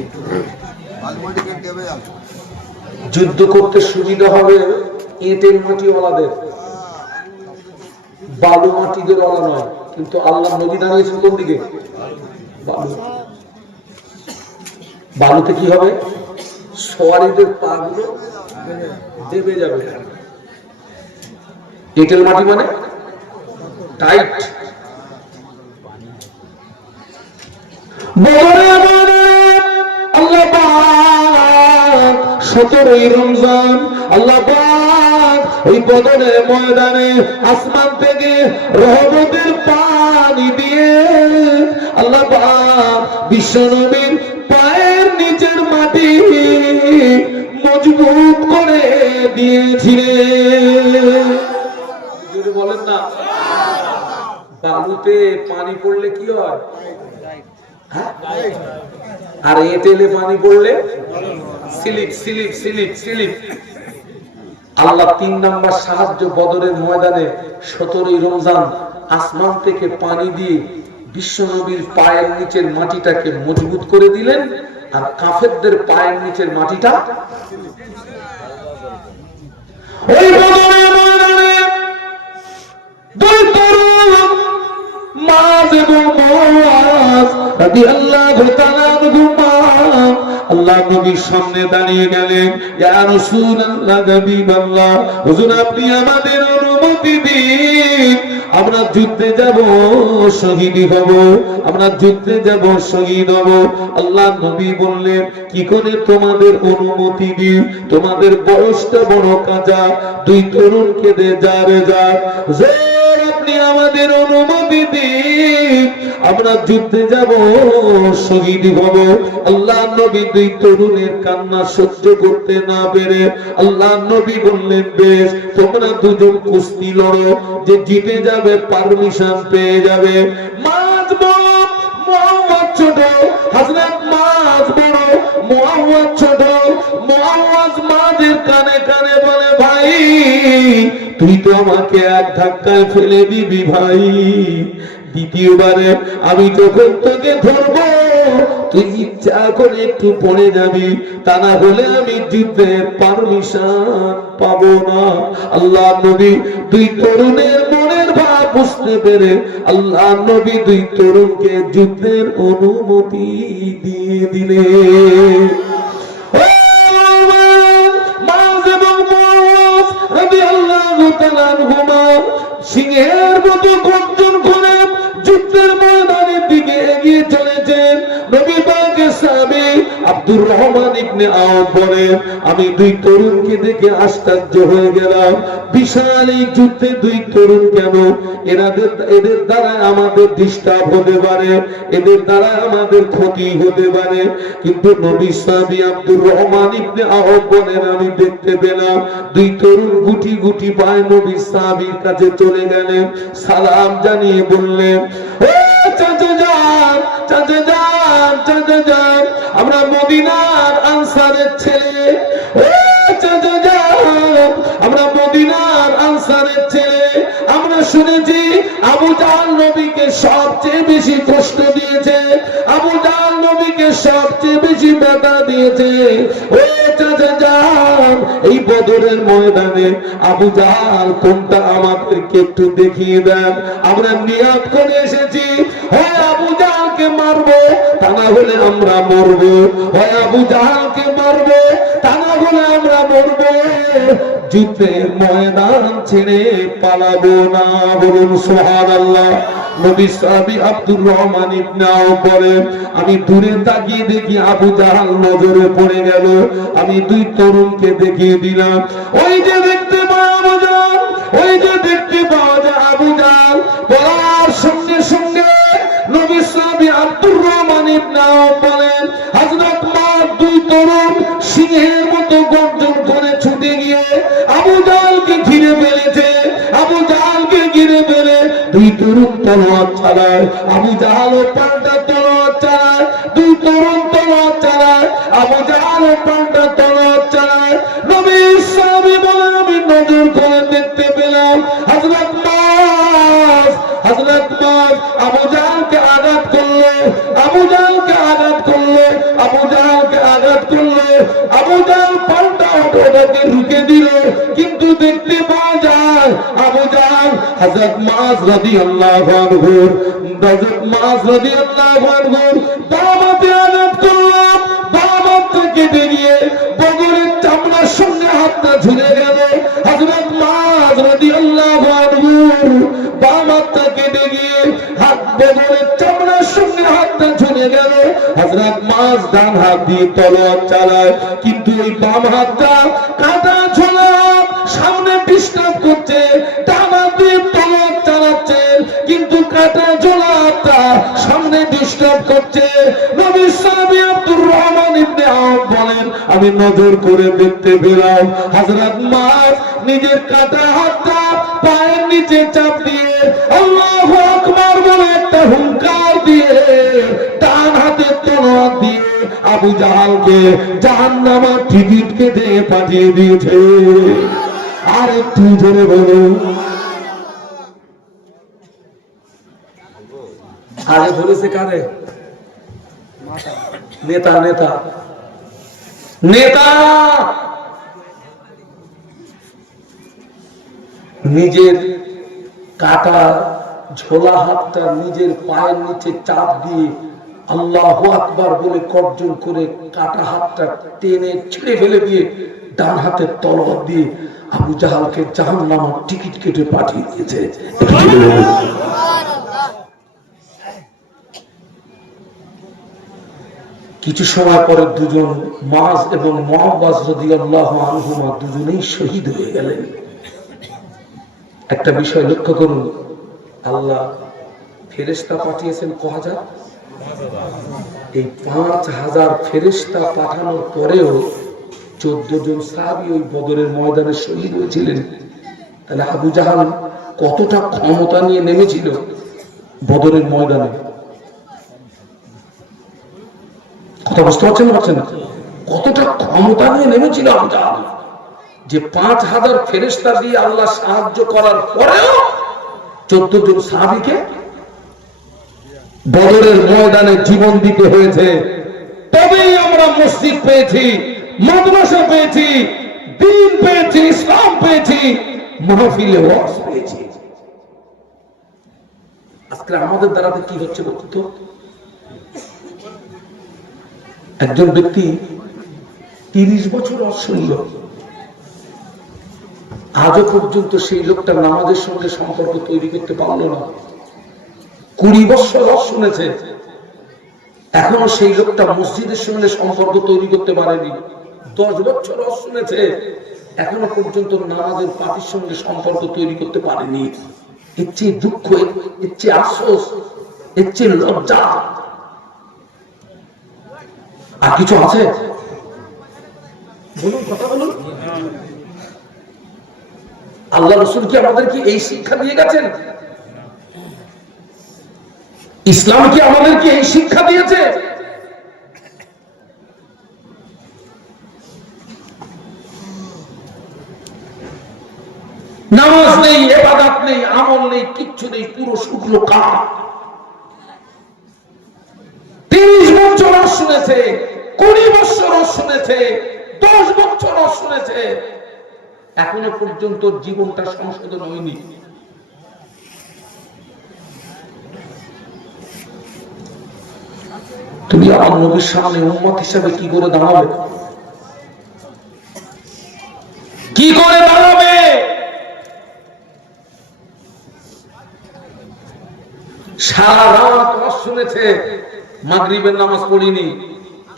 যুদ্ধ করতে সুবিধা হবে এঁটেল মাটিওয়ালাদের, বালু মাটিদের ওলা নয়। কিন্তু আল্লাহ নবী দাঁড়িয়েছেন কোন দিকে? বালুতে কি হবে? সওয়ারীদের পা গুলো দেবে যাবে। এঁটেল মাটি মানে টাইট। আল্লাহ পাক 17 রমজান আল্লাহ পাক ওই বদরের ময়দানে আসমান থেকে রহমতের পানি দিয়ে আল্লাহ পাক বিশ্বনবীর পায়ের নিচের মাটি মজবুত করে দিয়েছিলেন। যদি বলেন না, বালুতে পানি পড়লে কি হয়? আর এঁটেলে পানি পড়লে স্লিপ স্লিপ স্লিপ স্লিপ। আল্লাহ 3 নম্বর সাহায্য বদরের ময়দানে 17 রমজান আসমান থেকে পানি দিয়ে বিশ্বনবীর পায়ের নিচের মাটিটাকে মজবুত করে দিলেন, আর কাফেরদের পায়ের নিচের মাটিটা ওই বদরের ময়দানে 2 তরুণ মাঝ এবং মুআজ রাদিয়াল্লাহু তাআলা আনহুমা আল্লাহ নবীর সামনে দাঁড়িয়ে গেলেন। ইয়া রাসূলুল্লাহ, হাবিবাল্লাহ, হুজুর আপনি আমাদের অনুমতি দিন, আমরা যুদ্ধে যাব, শহীদ হব, আমরা যুদ্ধে যাব, শহীদ হব। আল্লাহ নবী বললেন, কি করে তোমাদের অনুমতি দিই? তোমাদের বয়সটা বড় কাঁচা, 2 তরুণকে দে যারে যা, আপনি আমাদের অনুমতি দিন, আমরা যুদ্ধে যাব, শহীদ হব। আল্লাহ নবী 2 তরুণের কান্না সহ্য করতে না পেরে আল্লাহ নবী বললেন, বেশ, তোমরা দুজন কুস্তি লড়ো, যে জিতে যাবে পারমিশন পেয়ে যাবে। মাঝ বড়, মুহাম্মদ ছোট, হযরত মাঝ বড়, মুহাম্মদ ছোট। মুহাম্মদ মাঝের কানে কানে বলে, ভাই তুই তো আমাকে এক ধাক্কায় ফেলে দিবি ভাই, দ্বিতীয়বারে আমি যখন তোকে ধরবো তুই ইচ্ছা করে একটু পড়ে যাবি, তা না হলে আমি যুদ্ধের পারমিশন পাবো না। আল্লাহ নবী দুই তরুণের মনের ভাব বুঝতে পেরে আল্লাহ নবী দুই তরুণকে যুদ্ধের অনুমতি দিয়ে দিলেন। সিংহের মতো গর্জন করে যুদ্ধের ময়দানের দিকে এগিয়ে চলেছেন। নবী পাকের সাহাবী আব্দুর রহমান ইবনে আওফ বলেন, আমি দুই তরুণকে দেখে আশ্চর্য হয়ে গেলাম। বিশাল এই যুদ্ধে দুই তরুণ কেন? এদের দ্বারা আমাদের ডিস্টার্ব হতে পারে, এদের দ্বারা আমাদের ক্ষতি হতে পারে। কিন্তু নবী সাহাবী আব্দুর রহমান ইবনে আওফ বলেন, আমি দেখতে পেলাম দুই তরুণ গুটি গুটি পায়ে নবী সাহাবীর কাছে চলে গেলেন, সালাম জানিয়ে বললেন, ও চাচা যান, চাচা যান, চাচা যান, আমরা মদিনার আনসারের ছেলে। ও চাচা যান, আমরা মদিনার আনসারের ছেলে। আমরা শুনেছি আবু জাহল নবীকে সবচেয়ে বেশি কষ্ট দিয়েছে, আবু জাহল নবীকে সবচেয়ে বেশি ব্যথা দিয়েছে। ও চাচা যান, এই বদরের ময়দানে আবু জাহল কোনটা আমাদেরকে একটু দেখিয়ে দেন। আমরা নিয়ত করে এসেছি, হয় আবু জাহলকে মারবো, তা না হলে আমরা মরবো। হয় আবু জাহলকে মারবো, তা না হলে আমরা মরবো। যুদ্ধের ময়দান ছেড়ে পালাবো না। বলুন সুবহানাল্লাহ। নবী সাহাবী আব্দুর রহমান ইবনে আওফ বলেন, আমি দূরে তাকিয়ে দেখি আবু জাহল নজরে পড়ে গেল। আমি দুই তরুণকে দেখিয়ে দিলাম, ওই যে দেখতে পাওয়া যায়, ওই যে দেখতে পাওয়া যায় আবু জাহল। বলার সঙ্গে সঙ্গে নবী সাহাবী আব্দুর রহমান ইবনে আওফ বলেন, হযরত মার দুই তরুণ সিংহের মতো গর্জন করে ছুটে গিয়ে আবু জাহলকে ঘিরে ফেলেছে। আবু জাহলকে ঘিরে ফেলে দুই তরুণ তলোয়ার চালায়, আবু জাহল পাল্টা তলোয়ার চালায়। দুই তরুণ তলোয়ার চালায়, আবু জাহল পাল্টা তলোয়ার চালায়। নবী সাহাবী বলেন, আমি নজর করে দেখতে পেলাম হযরত মাস আবু জাহলকে আঘাত করলো, আবু জাহলকে আঘাত করলো, আবু জাহলকে আঘাত করলো। আবু জাহল পাল্টা ওটাকে রুখে দিল, কিন্তু দেখতে পাওয়া যায় আবু জাহল হযরত মাস রাদিয়াল্লাহু আনহু, হযরত মাস রাদিয়াল্লাহু আনহু বাম হাতে আঘাত করলো। বাম হাত থেকে বেরিয়ে বদরের চামড়ার সঙ্গে হাতটা ঝুলে গেল। হযরত মাস রাদিয়াল্লাহু আনহু বাম হাতটা কেটে গিয়ে হাত বদরের চামড়ার সঙ্গে হাতটা ঝুলে গেল। হযরত মাস ডান হাত দিয়ে তলোয়ার চালায়, কিন্তু ওই বাম হাতটা কাটা ঝোলা সামনে ডিস্টার্ব করছে। ডান হাত দিয়ে তলোয়ার চালাচ্ছে, কিন্তু কাটা ঝোলা হাতটা সামনে ডিস্টার্ব করছে। নবী সাহাবী আব্দুর রহমান ইবনে আওফ বলেন, আমি নজর করে দেখতে পেলাম হযরত মাস নিজের কাটা হাতটা পায়ের নিচে চাপ দিয়ে আল্লাহু আকবার বলে একটা হুঙ্কার দিয়ে ডান হাতে তলোয়ার দিয়ে আবু জাহলকে জাহান্নামের টিকিট কেটে পাঠিয়ে দিয়েছে। আর একটু জোরে বলুন। আরে ধরেছে কারে? নেতা নেতা নেতা নিজের কাটা ঝোলা হাতটা নিজের পায়ের নিচে চাপ দিয়ে আল্লাহু আকবার বলে গর্জন করে কাটা হাতটা টেনে ছিঁড়ে ফেলে দিয়ে ডান হাতের তলোয়ার দিয়ে আবু জাহলকে জাহান্নামের টিকিট কেটে পাঠিয়ে দিয়েছে। কিছু সময় পরে দুজন মাস এবং মুআওয়াজ রাদিয়াল্লাহু আনহুমা দুজনেই শহীদ হয়ে গেলেন। একটা বিষয় লক্ষ্য করুন, আল্লাহ ফেরেশতা পাঠিয়েছেন ক হাজার? এই 5000 ফেরেশতা পাঠানোর পরেও 14 জন সাহাবী ওই বদরের ময়দানে শহীদ হয়েছিলেন। তাহলে আবু জাহল কতটা ক্ষমতা নিয়ে নেমেছিল বদরের ময়দানে? কথা বুঝতে পারছেন না? কতটা ক্ষমতা নিয়ে নেমেছিল আবু জাহল, যে 5000 ফেরেশতা দিয়ে আল্লাহ সাহায্য করার পরেও 14 জন সাহাবীকে বদরের ময়দানে জীবন দিতে হয়েছে। তবেই আমরা মসজিদ পেয়েছি, মাদ্রাসা পেয়েছি, দ্বীন পেয়েছি, ইসলাম পেয়েছি, মাহফিলে ওয়াজ পেয়েছি। আজকে আমাদের দ্বারাতে কি হচ্ছে বলতো? একজন ব্যক্তি 30 বছর ওয়াজ শুনল, আজও পর্যন্ত সেই লোকটা নামাজের সঙ্গে সম্পর্ক তৈরি করতে পারলো না। 20 বছর ওয়াজ শুনেছে, এখনো সেই লোকটা মসজিদের সঙ্গে সম্পর্ক তৈরি করতে পারেনি। 10 বছর ওয়াজ শুনেছে, এখনো পর্যন্ত নামাজের পার্টির সঙ্গে সম্পর্ক তৈরি করতে পারেনি। এর চেয়ে দুঃখ, এর চেয়ে আফসোস, এর চেয়ে লজ্জা আর কিছু আছে? বলুন, কথা বলুন। আল্লাহ রাসূল কি আমাদেরকে এই শিক্ষা দিয়ে গেছেন? ইসলাম কি আমাদেরকে এই শিক্ষা দিয়েছে? নামাজ নেই, ইবাদত নেই, আমল নেই, কিচ্ছু নেই, পুরো শুকনো কাঠ। 30 বছর শুনেছে, 20 বছর শুনেছে, 10 বছর শুনেছে, এখনো পর্যন্ত জীবনটা সংশোধন হয়নি। তুমি আমার নবীর সামনে উম্মত হিসাবে কি করে দাঁড়াবে? কি করে দাঁড়াবে? সারা রাত ওয়াজ শুনেছে, মাগরিবের নামাজ পড়িনি,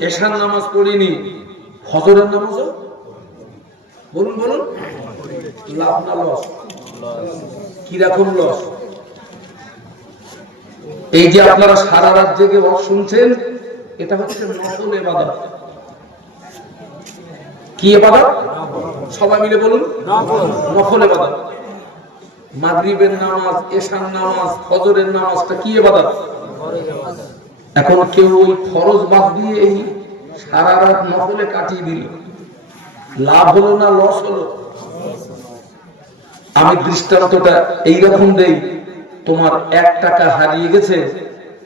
এশার নামাজ পড়িনি, ফজরের নামাজও। বলুন বলুন, লাভ না লস? কিরকম লস? এই যে আপনারা সারা রাত জেগে ওয়াজ শুনছেন, এটা হচ্ছে নফল ইবাদত। কি ইবাদত? সবাই মিলে বলুন, নফল ইবাদত। মাগরিবের নামাজ, এশার নামাজ, ফজরের নামাজটা কি ইবাদত? এখন কেউ ওই ফরজ বাদ দিয়ে এই সারা রাত নফলে কাটিয়ে দিল, লাভ হলো না লস হলো? আমি দৃষ্টান্তটা এইরকম দেই, তোমার 1 টাকা হারিয়ে গেছে,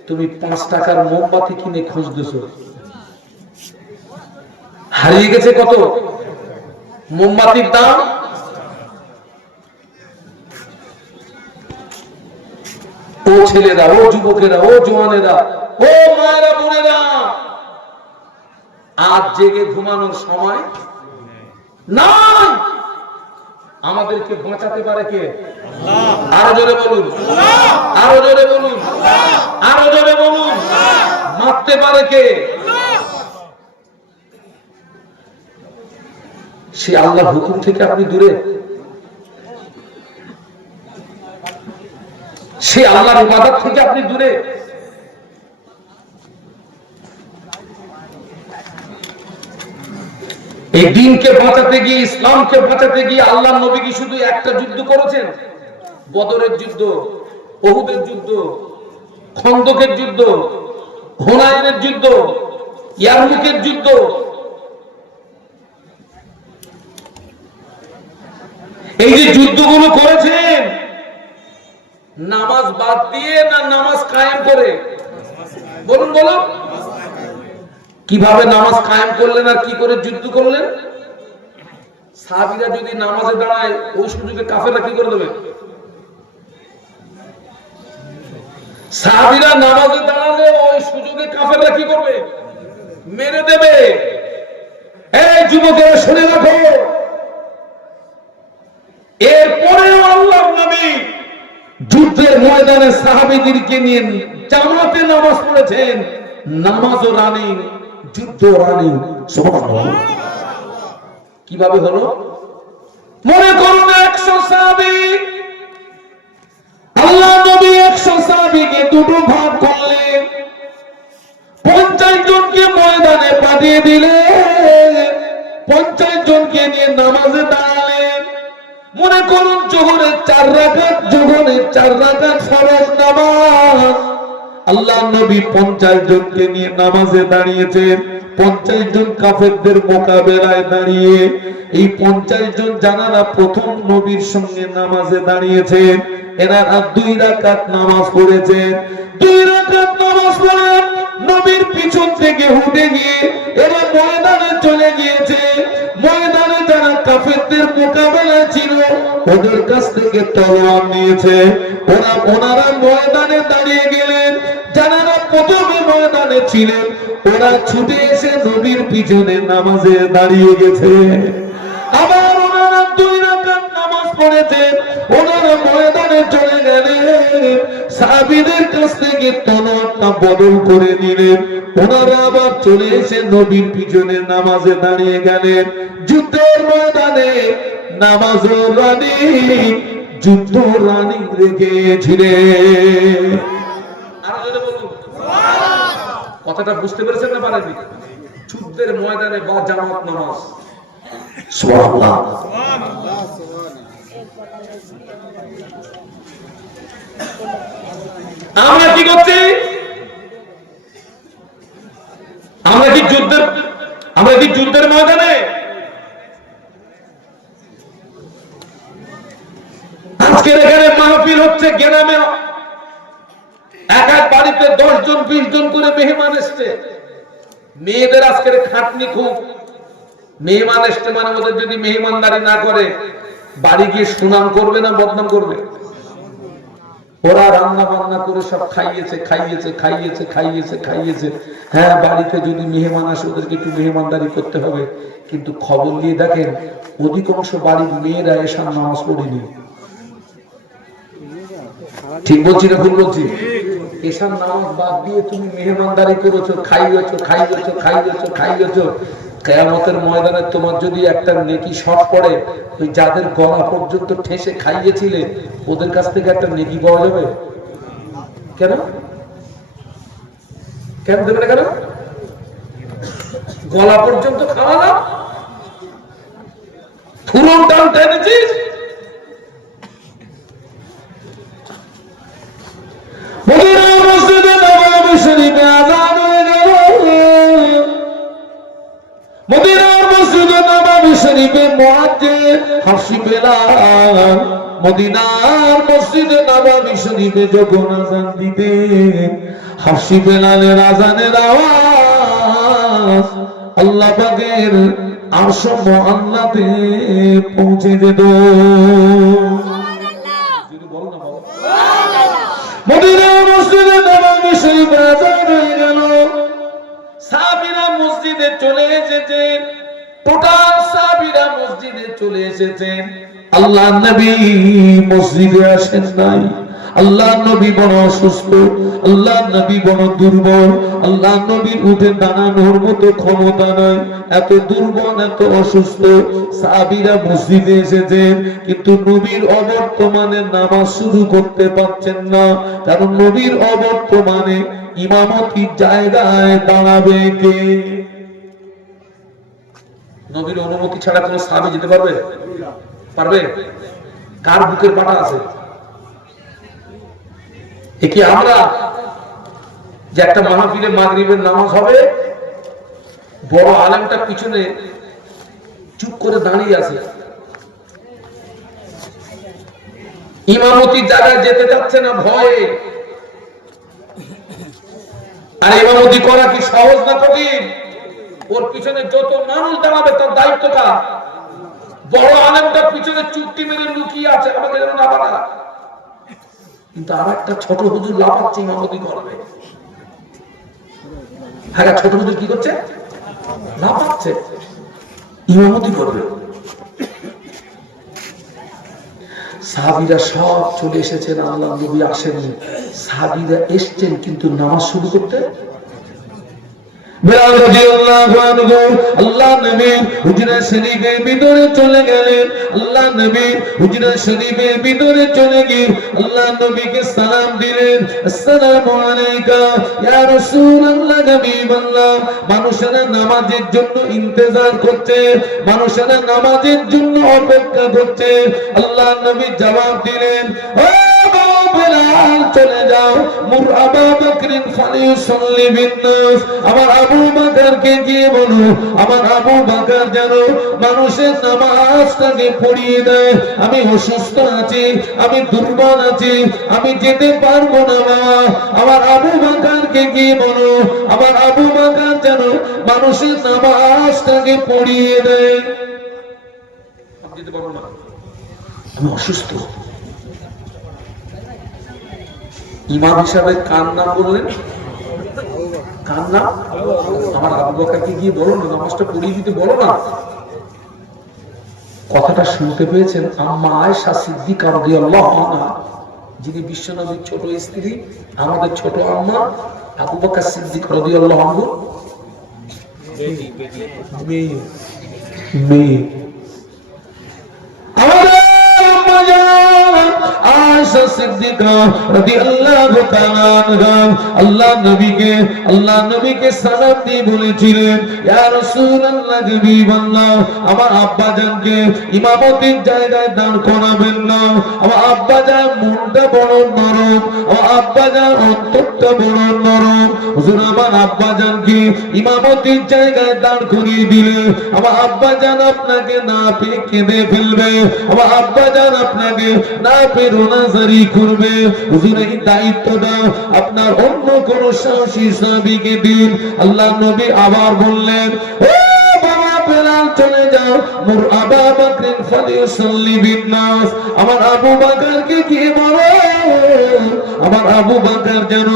তুমি 5 টাকার মোমবাতি কিনে খুঁজতেছো। হারিয়ে গেছে কত? মোমবাতির দাম ও ছেলেরা, ও যুবকেরা, ও জওয়ানেরা, ও মায়েরা, বোনেরা, আজ জেগে ঘুমানোর সময় নাই। আমাদেরকে বাঁচাতে পারে কে? আরো জোরে বলুন, আরো জোরে বলুন, আরো জোরে বলুন। মারতে পারে কে? সে আল্লাহর হুকুম থেকে আপনি দূরে, সে আল্লাহর ইবাদত থেকে আপনি দূরে। এই দ্বীনকে বাঁচাতে গিয়ে, ইসলামকে বাঁচাতে গিয়ে আল্লাহর নবী কি শুধু একটা যুদ্ধ করেছেন? বদরের যুদ্ধ, উহুদের যুদ্ধ, খন্দকের যুদ্ধ, হুনাইনের যুদ্ধ, ইয়ারমুকের যুদ্ধ। এই যে যুদ্ধগুলো করেছেন, নামাজ বাদ দিয়ে না নামাজ কায়েম করে? বলুন বলুন, কিভাবে নামাজ কায়েম করলেন আর কি করে যুদ্ধ করলেন? সাহাবীরা যদি নামাজে দাঁড়ায়, ওই সুযোগে কাফেররা কি করে দেবে? সাহাবীরা নামাজে দাঁড়ালে ওই সুযোগে কাফেররা কি করবে? মেরে দেবে। এই যুবকেরা শুনে রাখো, এরপরেও আল্লাহর নবী যুদ্ধের ময়দানে সাহাবীদেরকে নিয়ে জামাতে নামাজ পড়েছেন। নামাজও রানিং, যুদ্ধ রানিং। সুবহানাল্লাহ। কিভাবে হলো? মনে করুন 100 সাহাবী, আল্লাহ নবী 100 সাহাবীকে দুটো ভাগ করলেন, 50 জনকে ময়দানে পাঠিয়ে দিলেন, 50 জনকে নিয়ে নামাজে দাঁড়ালেন। মনে করুন জোহরের 4 রাকাত, জোহরের 4 রাকাত ফরজ নামাজ। আল্লাহ নবী 50 জনকে নিয়ে নামাজে দাঁড়িয়েছেন। 50 জন কাফেরদের মোকাবেলায় দাঁড়িয়ে, এই 50 জন জানারা প্রথম নবীর সঙ্গে নামাজে দাঁড়িয়েছেন। এনারা 2 রাকাত নামাজ পড়েছেন। 2 রাকাত নামাজ পড়ে নবীর পিছন থেকে উঠে গিয়ে এরা ময়দানে চলে গিয়েছে। ময়দানে যারা কাফেরদের মোকাবেলা ছিল ওদের কাছ থেকে তলোয়ার নিয়েছে। ওনারা ময়দানে দাঁড়িয়ে গেলেন। যারা প্রথমে ময়দানে ছিলেন ওরা ছুটে এসে নবীর পিছনে নামাজে দাঁড়িয়ে গেছে। আবার ওনারা 2 রাকাত নামাজ পড়েছেন। ওনারা ময়দানে চলে গেলেন। সাহাবীদের কাছ থেকে তলোয়ারটা বদল করে নিলেন। ওনারা আবার চলে এসে নবীর পিছনে নামাজে দাঁড়িয়ে গেলেন। যুদ্ধের ময়দানে নামাজও রানী, যুদ্ধ রানী রেখেছিলেন। কথাটা বুঝতে পেরেছেন না পারেননি? যুদ্ধের ময়দানে বা জামাত নামাজ। সুবহানাল্লাহ। আমরা কি করছি? আমরা কি যুদ্ধের ময়দানে? আজকের এখানে মাহফিল হচ্ছে গ্রামে, এক এক বাড়িতে 10 জন 20 জন করে মেহমান এসছে। মেয়েদের আজকের খাটনি খুব। মেহমান এসছে মানে ওদের যদি মেহমানদারি না করে বাড়ি গিয়ে সুনাম করবে না বদনাম করবে? ওরা রান্না বান্না করে সব খাইয়েছে। হ্যাঁ, বাড়িতে যদি মেহমান আসে ওদেরকে একটু মেহমানদারি করতে হবে, কিন্তু খবর নিয়ে দেখেন অধিকাংশ বাড়ির মেয়েরা এশার নামাজ পড়েনি। ঠিক বলছি না ভুল বলছি? এশার নামাজ বাদ দিয়ে তুমি মেহমানদারি করেছো, খাইয়েছো। কিয়ামতের ময়দানে তোমার যদি একটা নেকি শর্ট পড়ে, ওই যাদের গলা পর্যন্ত ঠেসে খাইয়েছিলে ওদের কাছ থেকে একটা নেকি পাওয়া যাবে? কেন দেবে না? কেন? গলা পর্যন্ত খাওয়ালাম, ফুরন টান টেনেছিস। মদিনার মসজিদে নববী শরীফে মুয়াজ্জিন হাফসি বেলাল, মদিনার মসজিদে নববী শরীফে যখন আযান দিতেন, হাফসি বেলালের আযানের আওয়াজ আল্লাহ পাকের আরশ মুআল্লাতে পৌঁছে যেত। মদিনার মসজিদে নববী শরীফে আযান হয়ে গেল। সাহাবীরা মসজিদে চলে এসেছেন, টোটাল সাহাবীরা মসজিদে চলে এসেছেন। আল্লাহর নবী মসজিদে আসেন নাই। আল্লাহর নবী বড় অসুস্থ, আল্লাহর নবী বড় দুর্বল, আল্লাহর নবীর উঠে দাঁড়ানোর মতো ক্ষমতা নাই, এত দুর্বল, এত অসুস্থ। সাহাবীরা মসজিদে এসেছেন কিন্তু নবীর অবর্তমানে নামাজ শুরু করতে পারছেন না, কারণ নবীর অবর্তমানে ইমামতির জায়গায় দাঁড়াবে কে? নবীর অনুমতি ছাড়া কোন সাহাবী যেতে পারবে? কার বুকের পাটা আছে? কি আমরা যে একটা মাহফিলে মাগরিবের নামাজ হবে, বড় আলেমটা পিছনে চুপ করে দাঁড়িয়ে আছে, ইমামতির জায়গায় যেতে যাচ্ছে না ভয়ে। আর ইমামতি করা কি সহজ না কঠিন? ওর পিছনে যত মানুষ দাঁড়াবে তার দায়িত্বটা। বড় আলেমটা পিছনে চুপটি মেরে লুকিয়ে আছে, আমাকে যেন না বাধা। কিন্তু আর একটা ছোট হুজুর লাফাচ্ছে ইমামতি করবে। হ্যাঁ, ছোট হুজুর কি করছে? লাফাচ্ছে, ইমামতি করবে। সাহাবীরা সব চলে এসেছেন, আল্লাহ নবী আসেননি। সাহাবীরা এসছেন কিন্তু নামাজ শুরু করতে। বেলাল রাদিয়াল্লাহু আনহু আল্লাহ নবী হুজরা শরীফের ভিতরে চলে গেলেন। আল্লাহ নবী হুজরা শরীফের ভিতরে চলে গিয়ে আল্লাহ নবীকে সালাম দিলেন, আসসালামু আলাইকা ইয়া রাসূলুল্লাহ, হাবিবাল্লাহ। মানুষেরা নামাজের জন্য ইন্তজার করছে, মানুষেরা নামাজের জন্য অপেক্ষা করছে। আল্লাহ নবী জবাব দিলেন, ও বেলাল চলে যাও, মুর আবু বকরিন ফালিউসাল্লি বিন-নাস, আমার আবু বকরকে গিয়ে বলো আমার আবু বকর যেন মানুষের নামাজটাকে পড়িয়ে দেয়। আমি অসুস্থ আছি, আমি দুর্বল আছি, আমি যেতে পারবো না বাবা। আমার আবু বকরকে গিয়ে বলো আমার আবু বকর যেন মানুষের নামাজটাকে পড়িয়ে দেয়। আমি যেতে পারবো না, আমি অসুস্থ। ইমাম হিসাবে কার নাম বললেন? কার নাম? আমার আবু বকরকে গিয়ে বলো না নামাজটা পড়িয়ে দিতে, বলো না। কথাটা শুনতে পেয়েছেন আম্মা আয়েশা সিদ্দিকা রাদিয়াল্লাহু আনহা, যিনি বিশ্বনবীর ছোট স্ত্রী, আমাদের ছোট আম্মা আবু বকর সিদ্দিক রাদিয়াল্লাহু আনহু মেয়ে। আয়েশা সিদ্দিকা রাদিয়াল্লাহু তাআলা আনহা আল্লাহ নবীকে সালাম দিয়ে বলেছিলেন, ইয়া রাসূলুল্লাহ, হাবিবাল্লাহ, আমার আব্বা জানকে ইমামতির জায়গায় দাঁড় করাবেন না। আমার আব্বা জান মনটা বড় নরম, আমার আব্বা জান অন্তরটা বড় নরম। হুজুর, আমার আব্বা জানকে ইমামতির জায়গায় দাঁড় করিয়ে দিলে আমার আব্বা জান আপনাকে না পেয়ে কেঁদে ফেলবে, আমার আব্বা জান আপনাকে না পেয়ে রোনাজারি করবে। হুজুর, এই দায়িত্বটা আপনার অন্য কোন সাহসী সাহাবীকে দিন। আল্লাহ নবী আবার বললেন, ও বাবা বেলাল চলে যাও, মুর আবু বকরিন ফালিউসাল্লি বিন-নাস, আমার আবু বকরকে গিয়ে বলো আমার আবু বকর যেন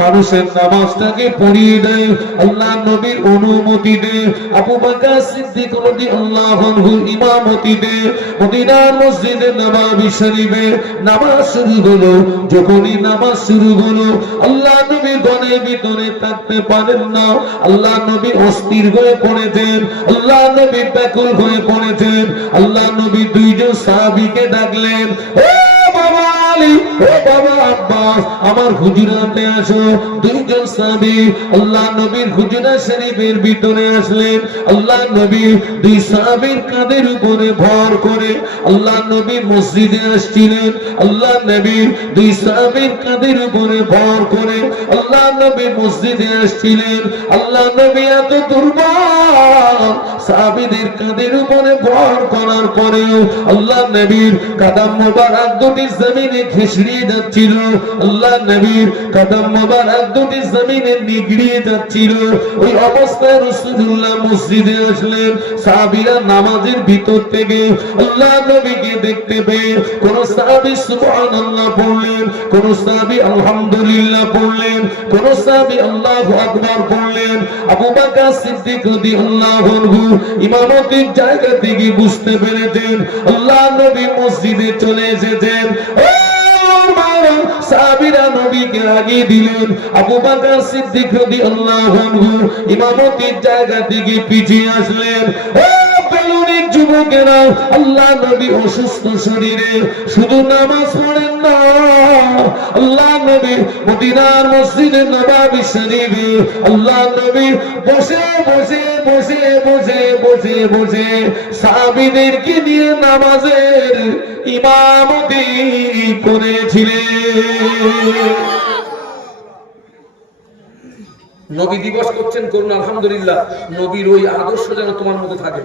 মানুষের নামাজটাকে পড়িয়ে দেয়। আল্লাহ নবীর অনুমতি দে আবু বকর সিদ্দিক রাদিয়াল্লাহু আনহু ইমামতি দে মদিনার মসজিদে নববী শরীফে নামাজ শুরু হলো। যখনই নামাজ শুরু হলো আল্লাহ নবী গনের ভিতরে থাকতে পারেন না। আল্লাহ নবী অস্থির হয়ে পড়েছেন, আল্লাহ নবী ব্যাকুল হয়ে পড়েছেন। আল্লাহ নবী দুইজন সাহাবীকে ডাকলেন, ও বাবা আলী, ও বাবা আব্বাস, আমার হুজরাতে আসো। দুইজন সাহাবী আল্লাহ নবীর হুজরা শরীফের ভিতরে আসলেন। আল্লাহ নবী দুই সাহাবীর কাঁধের উপরে ভর করে আল্লাহ নবী মসজিদে আসছিলেন। আল্লাহ নবী দুই সাহাবীর কাঁধের উপরে ভর করে আল্লাহ নবী মসজিদে আসছিলেন। আল্লাহ নবী এত দুর্বল, সাহাবীদের কাঁধের উপরে ভর করার পরেও আল্লাহ নবীর কদম মোবারক দুটি জমিনে ঘেঁষড়িয়ে যাচ্ছিল। আল্লাহ নবীর কদম মোবারক দুটি জমিনে নিগড়িয়ে যাচ্ছিল। ওই অবস্থায় রাসূলুল্লাহ মসজিদে আসলেন। সাহাবীরা নামাজের ভিতর থেকে আল্লাহ নবীকে দেখতে পেয়ে কোন সাহাবী সুবহানাল্লাহ পড়লেন, কোন সাহাবী আলহামদুলিল্লাহ পড়লেন, কোন সাহাবী আল্লাহু আকবার পড়লেন। আবু বকর সিদ্দিক রাদিয়াল্লাহু আনহু ইমামতির জায়গা থেকে বুঝতে পেরেছেন আল্লাহ নবী মসজিদে চলে এসেছেন। সাহাবীরা নবীকে আগিয়ে দিলেন। আবু বকর সিদ্দিক রাদিয়াল্লাহু আনহু ইমামতির জায়গা থেকে পিছিয়ে আসলেন। বেলুনের যুবকেরা, আল্লাহ নবী অসুস্থ শরীরে শুধু নামাজ পড়েন না, আল্লাহ নবী মদিনার মসজিদে নববী শরীফে আল্লাহ নবী বসে বসে বসে বসে বসে বসে সাহাবীদেরকে নিয়ে নামাজের ইমামতি করেছিলেন। নবী দিবস করছেন, করুন আলহামদুলিল্লাহ। নবীর ওই আদর্শ যেন তোমার মধ্যে থাকে।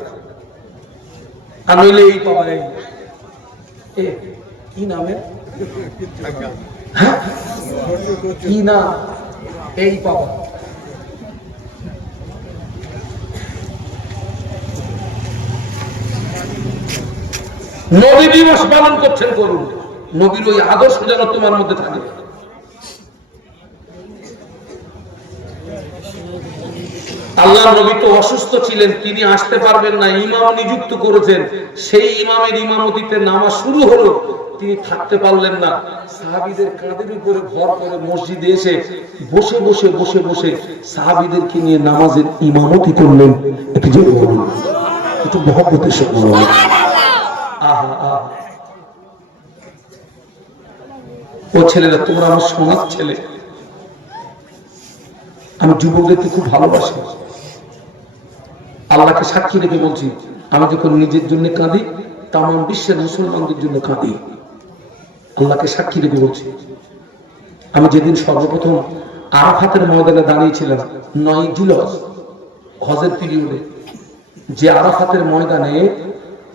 আর নইলে এই পাবা, কি নামে, কি না, এই পাবা। নবী দিবস পালন করছেন, করুন। নবীর ওই আদর্শ যেন তোমার মধ্যে থাকে। আল্লাহ নবী তো অসুস্থ ছিলেন, তিনি আসতে পারবেন না, ইমাম নিযুক্ত করেছেন। সেই ইমামের ইমামতিতে নামাজ শুরু হলো, তিনি থাকতে পারলেন না। সাহাবীদের কাঁধের উপরে ভর করে মসজিদে এসে বসে বসে বসে বসে সাহাবীদেরকে নিয়ে নামাজের ইমামতি করলেন। একটু জোরে বলুন, একটু মহব্বতের সঙ্গে বলুন। আহা আহা, ও ছেলেরা, তোমরা আমার সোনার ছেলে। আমি যুবকদেরকে খুব ভালোবাসি। আল্লাহকে সাক্ষী রেখে বলছি, আমি যখন নিজের জন্য কাঁদি, তামাম বিশ্বের মুসলমানদের জন্য কাঁদি। আল্লাহকে সাক্ষী রেখে বলছি। আমি যেদিন সর্বপ্রথম আরাফাতের ময়দানে দাঁড়িয়েছিলাম 9 জিলহজ হজের পিরিয়ডে, যে আরাফাতের ময়দানে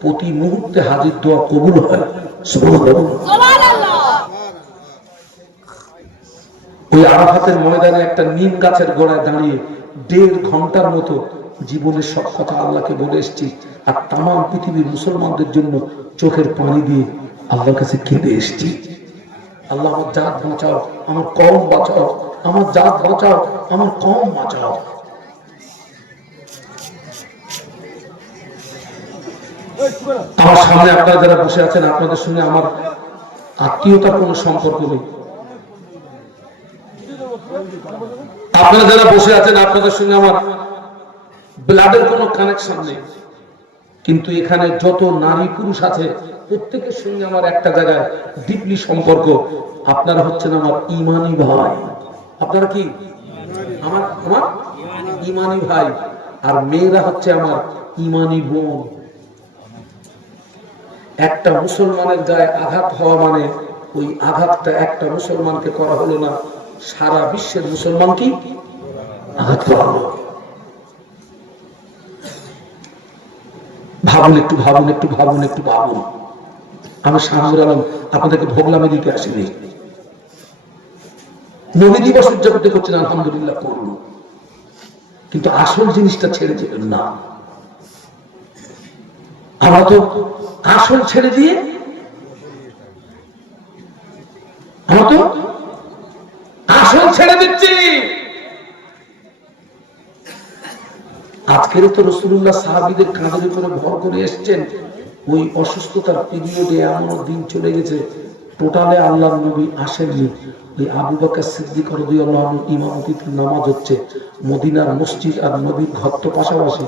প্রতি মুহূর্তে হাজির দোয়া কবুল হয়, ওই আরাফাতের ময়দানে একটা নিম গাছের গোড়ায় দাঁড়িয়ে 1.5 ঘন্টার মতো জীবনের সব কথা আল্লাহকে বলে এসেছি। আর তাম পৃথিবীর মুসলমানদের জন্য চোখের পানি দিয়ে আল্লাহর কাছে কেঁদে এসেছি। আল্লাহ আমার জাত বাঁচাও, আমার কম বাঁচাও, আমার জাত বাঁচাও, আমার কম বাঁচাও। আমার সামনে আপনারা যারা বসে আছেন, আপনাদের সঙ্গে আমার আত্মীয়তার কোনো সম্পর্ক নেই। আপনারা যারা বসে আছেন, আপনাদের সঙ্গে আমার ব্লাডের কোনো কানেকশন নেই, কিন্তু এখানে যত নারী পুরুষ আছে প্রত্যেকের সঙ্গে আমার একটা জায়গায় ডিপলি সম্পর্ক। আপনারা হচ্ছেন আমার ইমানি ভাই। আপনারা কি আমার আমার ইমানি ভাই, আর মেয়েরা হচ্ছে আমার ইমানি বোন। একটা মুসলমানের গায়ে আঘাত হওয়া মানে ওই আঘাতটা একটা মুসলমানকে করা হলো না, সারা বিশ্বের মুসলমান কি আঘাত করা হলো। ভাবুন, একটু ভাবুন, একটু ভাবুন, একটু ভাবুন। আমি শামসুল আলম আপনাদেরকে ভোগলামি দিতে আসিনি। নবী দিবস উদযাপন করছেন, আলহামদুলিল্লাহ করুন, কিন্তু আসল জিনিসটা ছেড়ে দেবেন না। আমরা তো আসল ছেড়ে দিয়ে আমরা তো আসল ছেড়ে দিচ্ছি। আজকের তো রাসূলুল্লাহ সাহাবীদের কাঁধের উপরে ভর করে এসেছেন। ওই অসুস্থতার পিরিয়ডে এমন দিন চলে গেছে, টোটালে আল্লাহর নবী আসেননি। ওই আবু বকর সিদ্দিক রাদিয়াল্লাহু আনহু ইমামতিতে নামাজ হচ্ছে, মদিনার মসজিদ আর নবীর ঘর তো পাশাপাশি।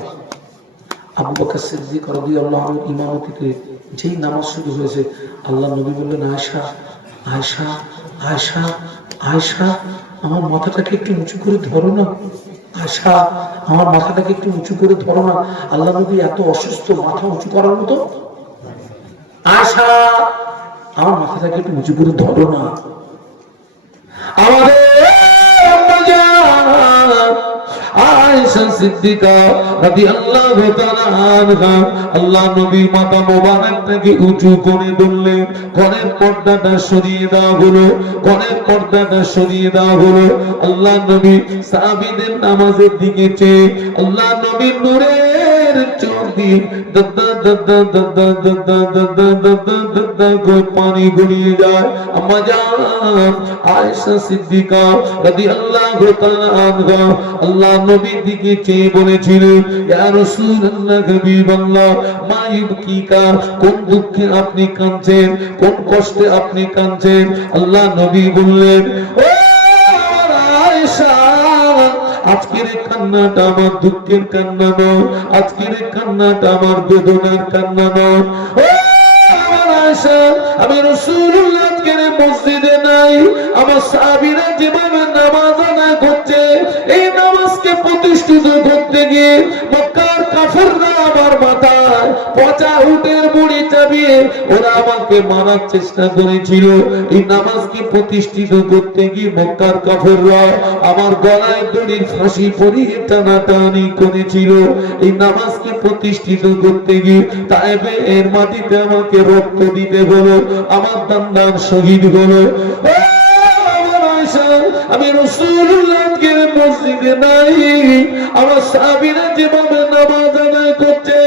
আবু বকর সিদ্দিক রাদিয়াল্লাহু আনহু ইমামতিতে যেই নামাজ শুরু হয়েছে, আল্লাহ নবী বললেন, আয়েশা আয়েশা আয়েশা আয়েশা, আমার মাথাটাকে একটু উঁচু করে ধরো না। আয়েশা, আমার মাথাটাকে একটু উঁচু করে ধরো না। আল্লাহ নবী এত অসুস্থ, মাথা উঁচু করার মতো। আয়েশা, আমার মাথাটাকে একটু উঁচু করে ধরো না। আমাদের আয়েশা সিদ্দিকা রাদিয়াল্লাহু তাআলা আনহা, আল্লাহ নবীর মাথা মোবারকটাকে উঁচু করে ধরলেন। ঘরের পর্দাটা সরিয়ে দেওয়া হলো, ঘরের পর্দাটা সরিয়ে দেওয়া হলো। আল্লাহ নবী সাহাবীদের নামাজের দিকে চেয়ে আল্লাহ নবীর নূরের চোখ দিয়ে পানি গড়িয়ে যায়। আম্মা জান আয়েশা সিদ্দিকা রাদিয়াল্লাহু তাআলা আনহা আল্লাহ নবীর দিকে চেয়ে বলেছিলেন, ইয়া রাসূলুল্লাহ, হাবিবাল্লাহ, মা ইবকিকা, কোন দুঃখে আপনি কাঁদছেন, কোন কষ্টে আপনি কাঁদছেন? আল্লাহ নবী বললেন, ও আয়েশা, আজকের কান্নাটা আমার দুঃখের কান্না নয়, আজকের কান্নাটা আমার বেদনার কান্না নয়। ও আমার আয়েশা, আমি রাসূলুল্লাহ আজকের মসজিদে নাই, আমার সাহাবীরা যেভাবে নামাজ আদায় করছে, এই নামাজকে প্রতিষ্ঠিত করতে গিয়ে মক্কার কাফেররা আমার মাথায় পচা উটের মুড়ি চাপিয়ে ওরা আমাকে মারার চেষ্টা করেছিল। এই নামাজকে প্রতিষ্ঠিত করতে গিয়ে মক্কার কাফেররা আমার গলায় দড়ির ফাঁসি পরিয়ে টানাটানি করেছিল। এই নামাজকে প্রতিষ্ঠিত করতে গিয়ে তায়েফের মাটিতে আমাকে রক্ত দিতে হলো, আমার দান্দান শহীদ হলো। আমি রাসূলুল্লাহর মসজিদে নাই, আমার সাহাবীরা যেভাবে নামাজ আদায় করছে,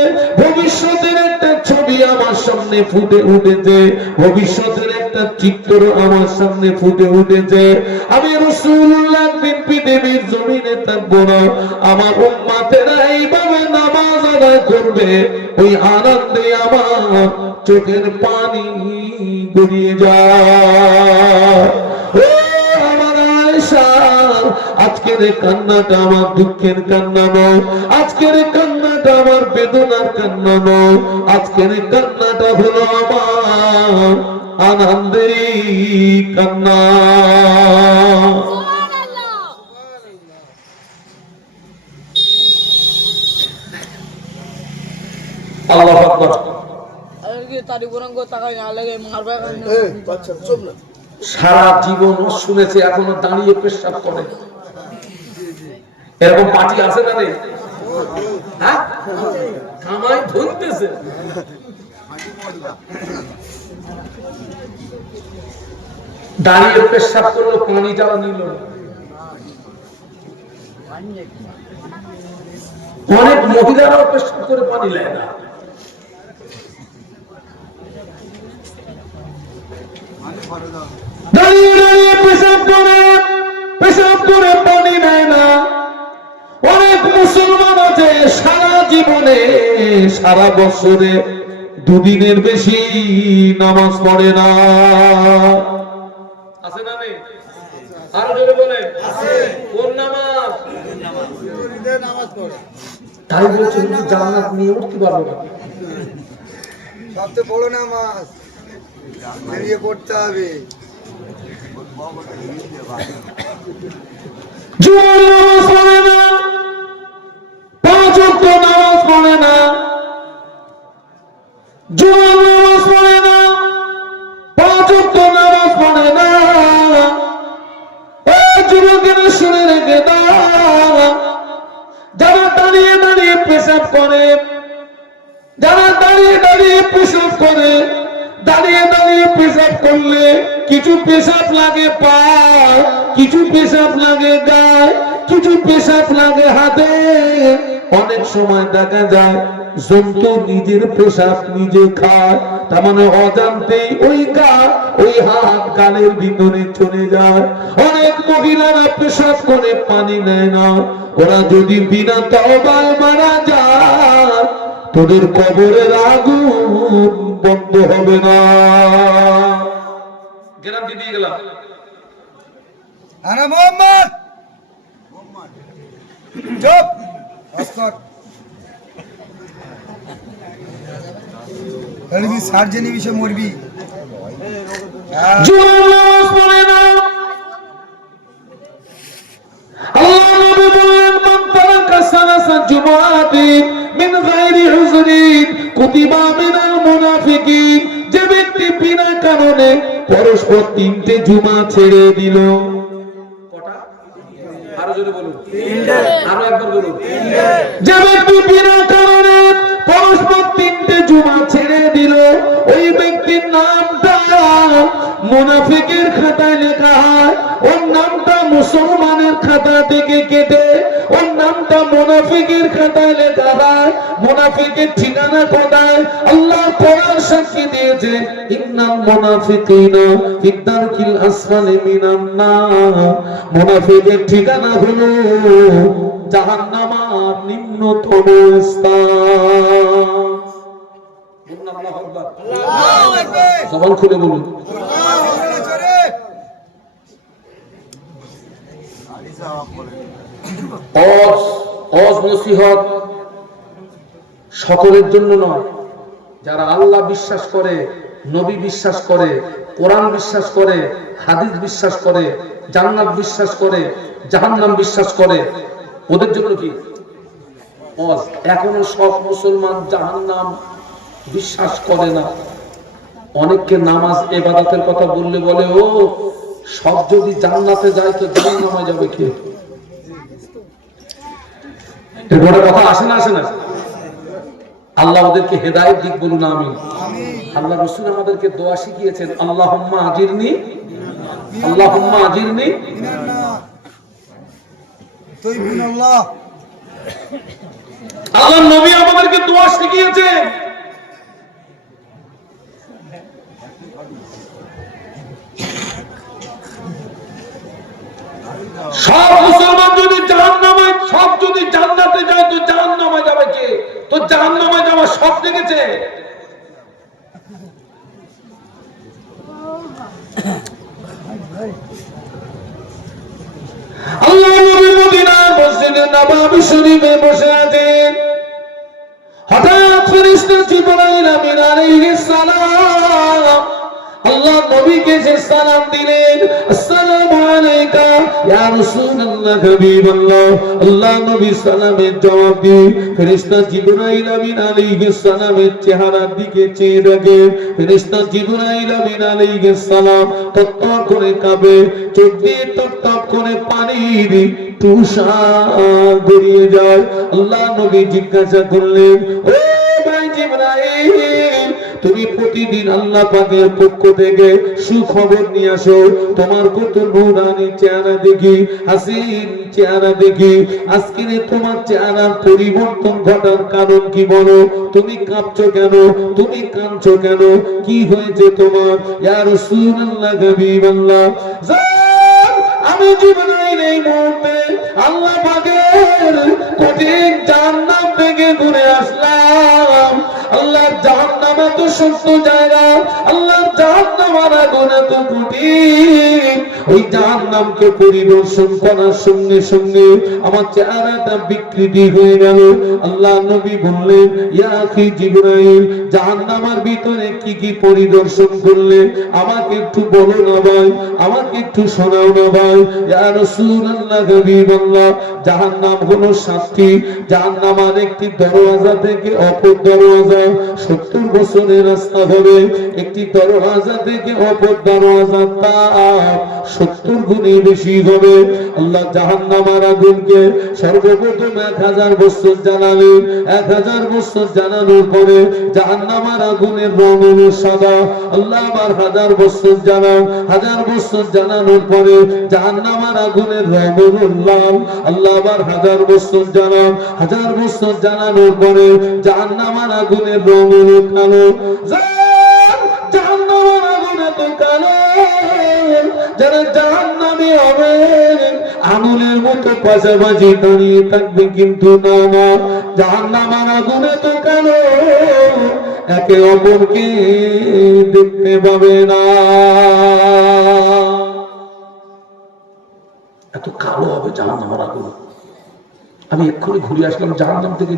ভবিষ্যতের একটা ছবি আমার সামনে ফুটে উঠেছে, ভবিষ্যতের একটা চিত্র আমার সামনে ফুটে উঠেছে। আমি রাসূলুল্লাহ দিন পৃথিবীর জমিনে থাকবো না, আমার উম্মতেরা এইভাবে নামাজ আদায় করবে, ওই আনন্দে আমার চোখের পানি গড়িয়ে যায়। আজকের কান্নাটা আমার দুঃখের কান্না নয়, আজকের কান্নাটা আমার বেদনার কান্না নয়, আজকের কান্নাটা হলো আমার আনন্দের কান্না। আল্লাহু আকবার। তারি বুরঙ্গ তাকাই না লাগে মারবে। এই বাচ্চা চুপ না। সারা জীবন শুনেছে, এখনো দাঁড়িয়ে পেশাব করে। এরকম পার্টি আছে না রে? হ্যাঁ, কামাই ধরতেছে। দাঁড়িয়ে পেশাব করলো, পানি যাওয়া নিল। অনেক মহিলারাও পেশাব করে পানি নেয় না। দাঁড়িয়ে দাঁড়িয়ে পেশাব করে পানি নেয় না। অনেক মুসলমান আছে সারা জীবনে, সারা বছরে দুদিনের বেশি নামাজ পড়ে না। আছে না নেই? আরো জোরে বলে কোন নামাজ? তাই বলছে জান্নাত নিয়ে উঠতে পারবে না। সবচেয়ে বড় নামাজ বেরিয়ে পড়তে হবে। জুমার নামাজ পড়ে না, 5 ওয়াক্ত নামাজ পড়ে না, জুমার নামাজ পড়ে না, 5 ওয়াক্ত নামাজ পড়ে না। এই যুবকেরা শুনে রেখে দাও, যারা দাঁড়িয়ে দাঁড়িয়ে পেশাব করে, যারা দাঁড়িয়ে দাঁড়িয়ে পেশাব করে, দাঁড়িয়ে দাঁড়িয়ে পেশাব করলে কিছু পেশাব লাগে পায়, কিছু পেশাব লাগে গায়ে, কিছু পেশাব লাগে হাতে। অনেক সময় দেখা যায় জন্তু নিজের পেশাব নিজে খায়, তার মানে অজান্তেই ওই গা ওই হাত গালের ভিতরে চলে যায়। অনেক মহিলারা পেশাব করে পানি নেয় না, ওরা যদি বিনা তওবায় মারা যায় তোদের কবরের আগুন বন্ধ হবে না। গ্যারান্টি দিয়ে গেলাম। আনা মোহাম্মদ চুপ অস্কর তাহলে সার্জেনি বিষয় মরবি। জুমার নামাজ পড়ে না। আল্লাহ নবী বললেন মান তারাকা সালাসা জুমাতিন মিন গায়রি উযরিন কুতিবা মিনাল মুনাফিকিন। যে ব্যক্তি বিনা কারণে পরস্পর 3টে জুমা ছেড়ে দিল। কটা? আরো জোরে বলুন। 3টে। আরো একবার বলুন। 3টে। যে ব্যক্তি বিনা কারণে পরস্পর 3টে জুমা ছেড়ে দিল, ওই ব্যক্তির নামটা মুনাফিকের খাতায় লেখা হয়। ওর নামটা মুসলমানের খাতা থেকে কেটে ওর নামটা মুনাফিকের খাতায় লেখা হয়। মুনাফিকের ঠিকানা কোথায়? আল্লাহ কোরআন সাক্ষী দিয়েছে, ইন্নাল মুনাফিকিনা ফিদ দারকিল আসফালি মিনান নার। মুনাফিকের ঠিকানা হলো জাহান্নামের নিম্নতম স্থান। আল্লাহু আকবার। আল্লাহু আকবার। জবান খুলে বলুন। নসিহত সকলের জন্য নয়। যারা আল্লাহ বিশ্বাস করে, নবী বিশ্বাস করে, কোরআন বিশ্বাস করে, হাদিস বিশ্বাস করে, জান্নাত বিশ্বাস করে, জাহান্নাম বিশ্বাস করে, ওদের জন্য কি এখনো সব মুসলমান জাহান্নাম বিশ্বাস করে না। অনেককে নামাজ ইবাদতের কথা বললে বলে, ও সব যদি জান্নাতে যায় তো জাহান্নামে যাবে কে? এর বড় কথা আসে না, আসে না? আল্লাহ ওদেরকে হেদায়েত দিক, বলুন আমিন। আল্লাহ রাসূল আমাদেরকে দোয়া শিখিয়েছেন, আল্লাহুম্মা আজিরনি, আল্লাহুম্মা আজিরনি তাইবুনাল্লাহ। আল্লাহ নবী আমাদেরকে দোয়া শিখিয়েছেন। সব মুসলমান যদি জাহান্নামে, সব যদি জান্নাতে যায় তো জাহান্নামে যাবে কে? তো জাহান্নামে যাওয়া সব দেখেছে। আল্লাহ নবী মদিনার মসজিদে নববী শরীফে বসে আছেন। হঠাৎ ফেরেশতা জিবরাইল আমিন আলাইহিস সালাম আল্লাহ নবীকে যে সালাম দিলেন, আসসালামু আলাইকা ইয়া রাসূলুল্লাহ হাবিবাল্লাহ। আল্লাহ নবী সালামের জবাব দিয়ে ফেরেশতা জিবরাইল আমিন আলাইহিস সালামের চেহারার দিকে চেয়ে দেখে ফেরেশতা জিবরাইল আমিন আলাইহিস সালাম তত্তর করে কাঁপে, চোখ দিয়ে টপ করে পানির তুষার গড়িয়ে যায়। আল্লাহ নবী জিজ্ঞাসা করলেন, ও ভাই জিবরাইল, তুমি প্রতিদিন আল্লাহ পাকের পক্ষ থেকে সুখবর নিয়ে আসো, তোমার কত নূরানি চেহারা দেখি, হাসিন চেহারা দেখি, আজকে তোমার চেহারার পরিবর্তন ঘটার কারণ কি বলো? তুমি কাঁপছো কেন? তুমি কাঁদছো কেন? কি হয়েছে তোমার? ইয়া রাসূলুল্লাহ হাবিবাল্লাহ, আমি জিবরাইল এই মুহূর্তে আল্লাহ পাকের কঠিন জাহান্নাম থেকে ঘুরে আসলাম। আল্লাহর জাহান্নাম এত শক্ত জায়গা, আল্লাহর জাহান্নাম আগুন এত কঠিন, ওই জাহান্নামকে পরিদর্শন করার সঙ্গে সঙ্গে আমার চেহারাটা বিকৃতি হয়ে গেল। আল্লাহ নবী বললেন, ইয়া আখি জিবরাইল, জাহান্নামের ভিতরে কি কি পরিদর্শন করলে আমাকে একটু বলো না ভাই, আমাকে একটু শোনাও না ভাই। ইয়া রাসূলুল্লাহ হাবিবাল্লাহ, জাহান্নাম হলো 7টি। জাহান্নামের একটি দরওয়াজা থেকে অপর দরওয়াজা 70 বছরের রাস্তা হবে। একটি দরওয়াজা থেকে অপর দরওয়াজা তাপ 70 গুণে বেশি হবে। আল্লাহ জাহান্নামের আগুনকে সর্বপ্রথম 1000 বছর জ্বালালেন। 1000 বছর জ্বালানোর পরে জাহান্নামের আগুনের রং হলো সাদা। আল্লাহ আবার 1000 বছর জ্বালান। 1000 বছর জ্বালানোর পরে জাহান্নামের আগুনের রং হলো লাল। আল্লাহ আবার 1000 বছর জ্বালান। 1000 বছর জ্বালানোর পরে জাহান্নামের আগুনের রং হলো কালো। জাহান্নামের আগুন এত কালো, যারা জাহান্নামী হবে আগুনের মতো পাশাপাশি দাঁড়িয়ে থাকবে, কিন্তু না না, জাহান্নামের আগুন এত কালো একে অপরকে দেখতে পাবে না। এত কালো হবে জাহান্নামের আগুন। আমি এক্ষুনি ঘুরে আসলাম জাহান্নাম থেকে।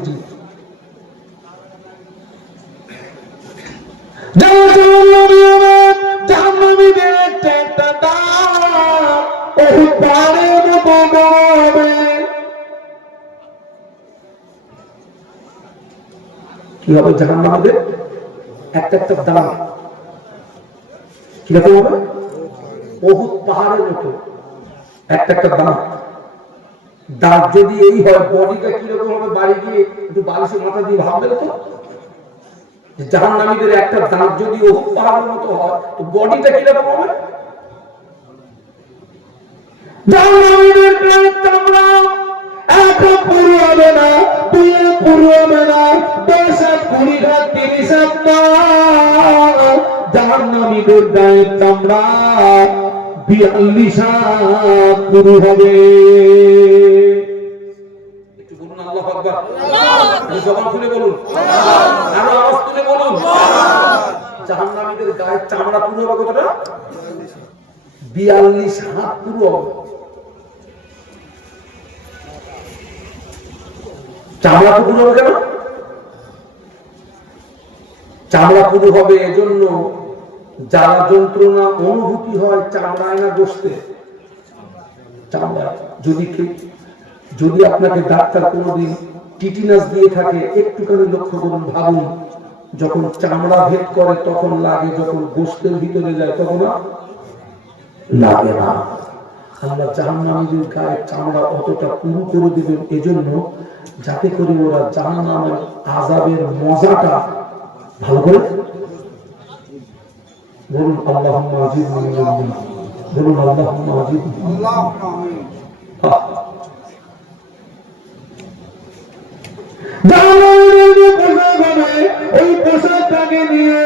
কি হবে জাহান্নামীদের? একটা একটা দাঁড় কিরকম হবে? বহুত পাহাড়ের মতো একটা একটা দাঁড়। দাঁত যদি এই হয়, বডিটা কিরকম হবে? বাড়ি গিয়ে একটু বালিশে মাথা দিয়ে ভাববেন তো, জাহান্নামীদের একটা দাঁত যদি বহুত পাহাড়ের মতো হয়, তো বডিটা কিরকম হবে? জাহান্নামীদের গায়ের চামড়া এক পুরো হবে না, 2 পুরো হবে না, 10 হাত 20 হাত 30 হাত না। জাহান্নামীদের গায়ের চামড়া 42 হাত পুরো হবে। একটু বলুন আল্লাহু আকবার। জবান খুলে বলুন, আরো আওয়াজ তুলে বলুন। জাহান্নামীদের গায়ের চামড়া পুরো হবে কতটা? 42 হাত পুরো হবে। চামড়া পুরো হবে কেন? চামড়া পুরো হবে এজন্য জ্বালা যন্ত্রণা অনুভূতি হয় চামড়ায় না বসতে। চামড়া যদি আপনাকে ডাক্তার কোনোদিন টিটিনাস দিয়ে থাকে, একটুখানি লক্ষ্য করুন, ভাবুন, যখন চামড়া ভেদ করে তখন লাগে, যখন গোশতের ভিতরে যায় তখন লাগে না। আল্লাহ জাহান্নামীদের গায়ের চামড়া অতটা পুরু করে দিবেন এজন্য, যাতে করে ওরা জাহান্নামের আযাবের মজাটা ভালো করে বলুন। আল্লাহুম্মা আজিবনি মিনাল, বলুন আল্লাহুম্মা আজিবনি। আল্লাহুম্মা আমিন। ওই পোশাকটাকে নিয়ে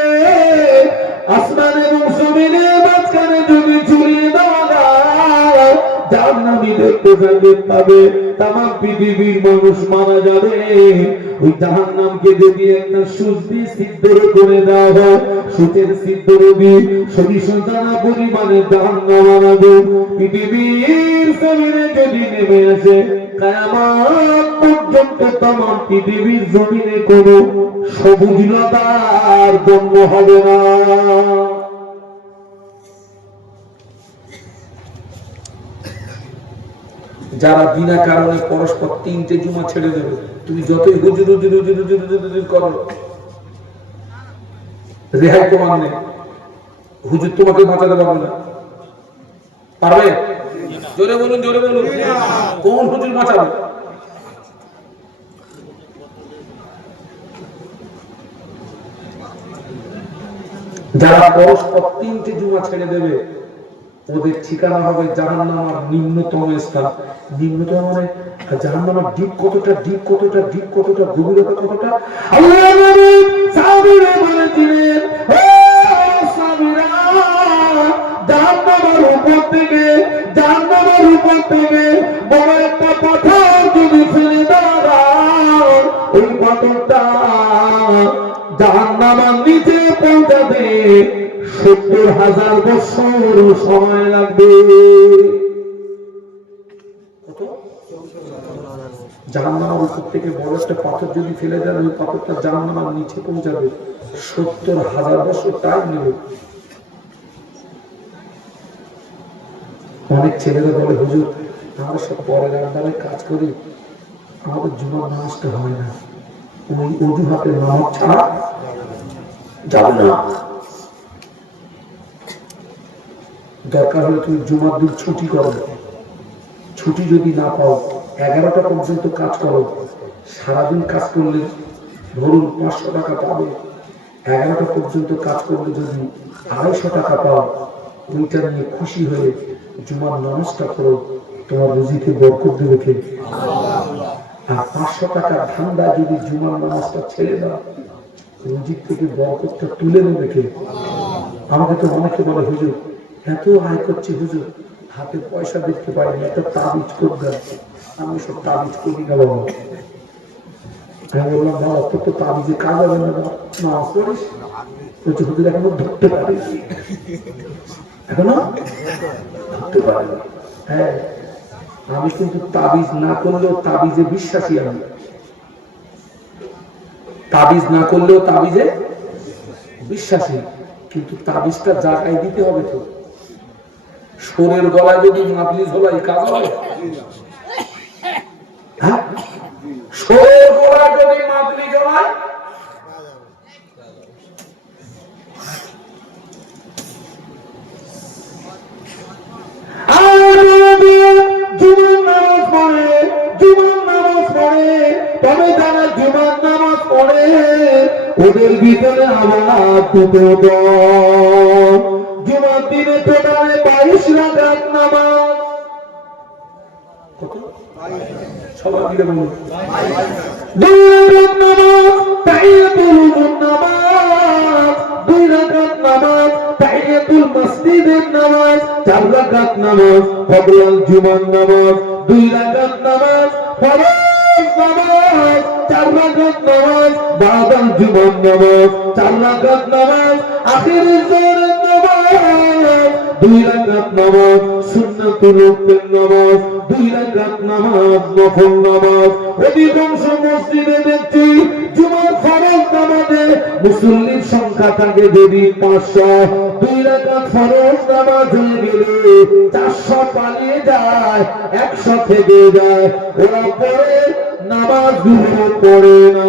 আসমান এবং জমিনের মাঝখানে যদি ঝুলিয়ে দেওয়া যায়, জাহান্নামীদের পোশাক পাবে, তামাম পৃথিবীর মানুষ মারা যাবে। ওই জাহান্নামকে যদি একটা সুচ দিয়ে ছিদ্র করে দেওয়া হয়, সুচের ছিদ্র দিয়ে সরিষাদানা পরিমাণে জাহান্নাম আনাবে। পৃথিবীর জমিনে যদি নেমে আসে, কিয়ামত পর্যন্ত তামাম পৃথিবীর জমিনে কোনো সবুজলতার জন্ম হবে না। যারা বিনা কারণে পরস্পর 3টে জুমা ছেড়ে দেবে, তুমি যতই হুজুর হুজুর হুজুর হুজুর হুজুর করো, রেহাই তোমার নেই। হুজুর তোমাকে বাঁচাতে পারবে না। পারবে? জোরে বলুন, জোরে বলুন। কোন হুজুর বাঁচাবে? যারা পরস্পর 3টে জুমা ছেড়ে দেবে, ওদের ঠিকানা হবে জাহান্নামের নিম্নতম স্থান। নিম্নতম মানে জাহান্নামের ডিপ কতটা, ডিপ কতটা, ডিপ কতটা, গভীরতা কতটা। আল্লাহ নবী সাহাবীরা বলেছিলেন, হে সাহাবীরা, জাহান্নামের উপর থেকে বড় একটা পাথর যদি ফেলে দাও, ওই পাথরটা জাহান্নামের নিচে পৌঁছাতে 70,000 বছর সময় লাগবে। কত? জাহান্নামের উপর থেকে বড় একটা পাথর যদি ফেলে দেন, ওই পাথরটা জাহান্নামের নিচে পৌঁছাবে 70,000 বছর টাইম নেবে। অনেক ছেলেরা বলে, হুজুর আমরা সব পরের আন্ডারে কাজ করি, আমাদের জুমার নামাজটা হয় না। ওই অজুহাতে নামাজ ছাড়া যাবে না। দরকার হলে তুমি জুমার দিন ছুটি করো, ছুটি যদি না পাও 11টা পর্যন্ত কাজ করো। সারাদিন কাজ করলে ধরুন 500 টাকা পাবে, 11টা পর্যন্ত কাজ করলে যদি 250 টাকা পাও, ওইটা নিয়ে খুশি হয়ে জুমার নামাজটা করো, তোমার রুজিতে বরকত দেবে কে? আর 500 টাকার ধান্দা যদি জুমার নামাজটা ছেড়ে দাও, রুজির থেকে বরকতটা তুলে নেবে কে? আমাকে তো অনেকে বলে, হুজুর এত আয় করছি, হুজুর হাতে পয়সা দেখতে পাইনি, একটা তাবিজ করবে। আমি সব তাবিজ করি না বাবা। আমি বললাম, বাবা তোর তো তাবিজে কাজ হবে না, নামাজ পড়িস? বলছে, হুজুর এখনো ধরতে পারি, এখনো ধরতে পারি। হ্যাঁ, আমি কিন্তু তাবিজ না করলেও তাবিজে বিশ্বাসী। আমি তাবিজ না করলেও তাবিজে বিশ্বাসী, কিন্তু তাবিজটা জায়গায় দিতে হবে তো। সোরের গলায় যদি মাদলি ঝোলাই কাজ হবে? হ্যাঁ, সোরের গলায় যদি মাদলি ঝোলাই ওদের ভিতরে আমার দুটো দল। জুমার দিনে টোটালে 22 রাকাত নামাজ। কত? সবাই মিলে বলুন। 2 রাকাত নামাজ তাহিয়াতুল নামাজ, 2 রাকাত নামাজ তাহিয়াতুল মসজিদের নামাজ, 4 রাকাত নামাজ ফজর জুমার নামাজ, 2 রাকাত নামাজ ফরজ নামাজ, 4 রাকাত নামাজ বাদাল জুমার নামাজ, 4 রাকাত নামাজ আখিরের জোহরের নামাজ, 2 রাকাত নামাজ সুন্নাতুল ওয়াক্তের নামাজ, 2 রাকাত নামাজ নফল নামাজ। অধিকাংশ মসজিদে দেখছি জুমার ফরজ নামাজে মুসল্লির সংখ্যা থাকে যদি 500, 2 রাকাত ফরজ নামাজ হয়ে গেলে 400 পালিয়ে যায়, 100 থেকে যায়। ওরা পরে নামাজ গুলো পড়ে না।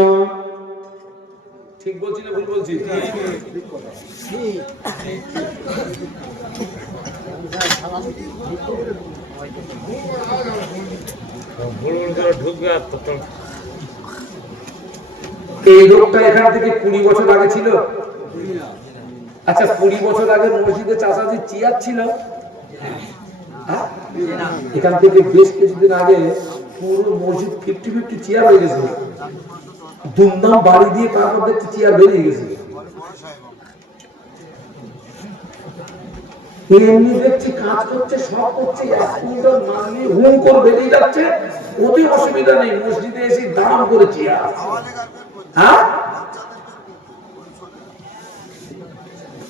ঠিক বলছি না ভুল বলছি? এই লোকটা এখান থেকে 20 বছর আগে ছিল। আচ্ছা, 20 বছর আগে মসজিদে চাচাজি চেয়ার ছিল? এখান থেকে বেশ কিছুদিন আগে পুরো মসজিদ 50-50 চেয়ার হয়ে গেছে। দুমদাম বাড়ি দিয়ে তারপর দেখছি চেয়ার বেরিয়ে গেছে। এমনি দেখছি কাজ করছে, সব করছে, 1 কুইন্টাল মাল নিয়ে হুম করে বেরিয়ে যাচ্ছে, ওদের অসুবিধা নেই। মসজিদে এসে দাম করে চেয়ার। হ্যাঁ,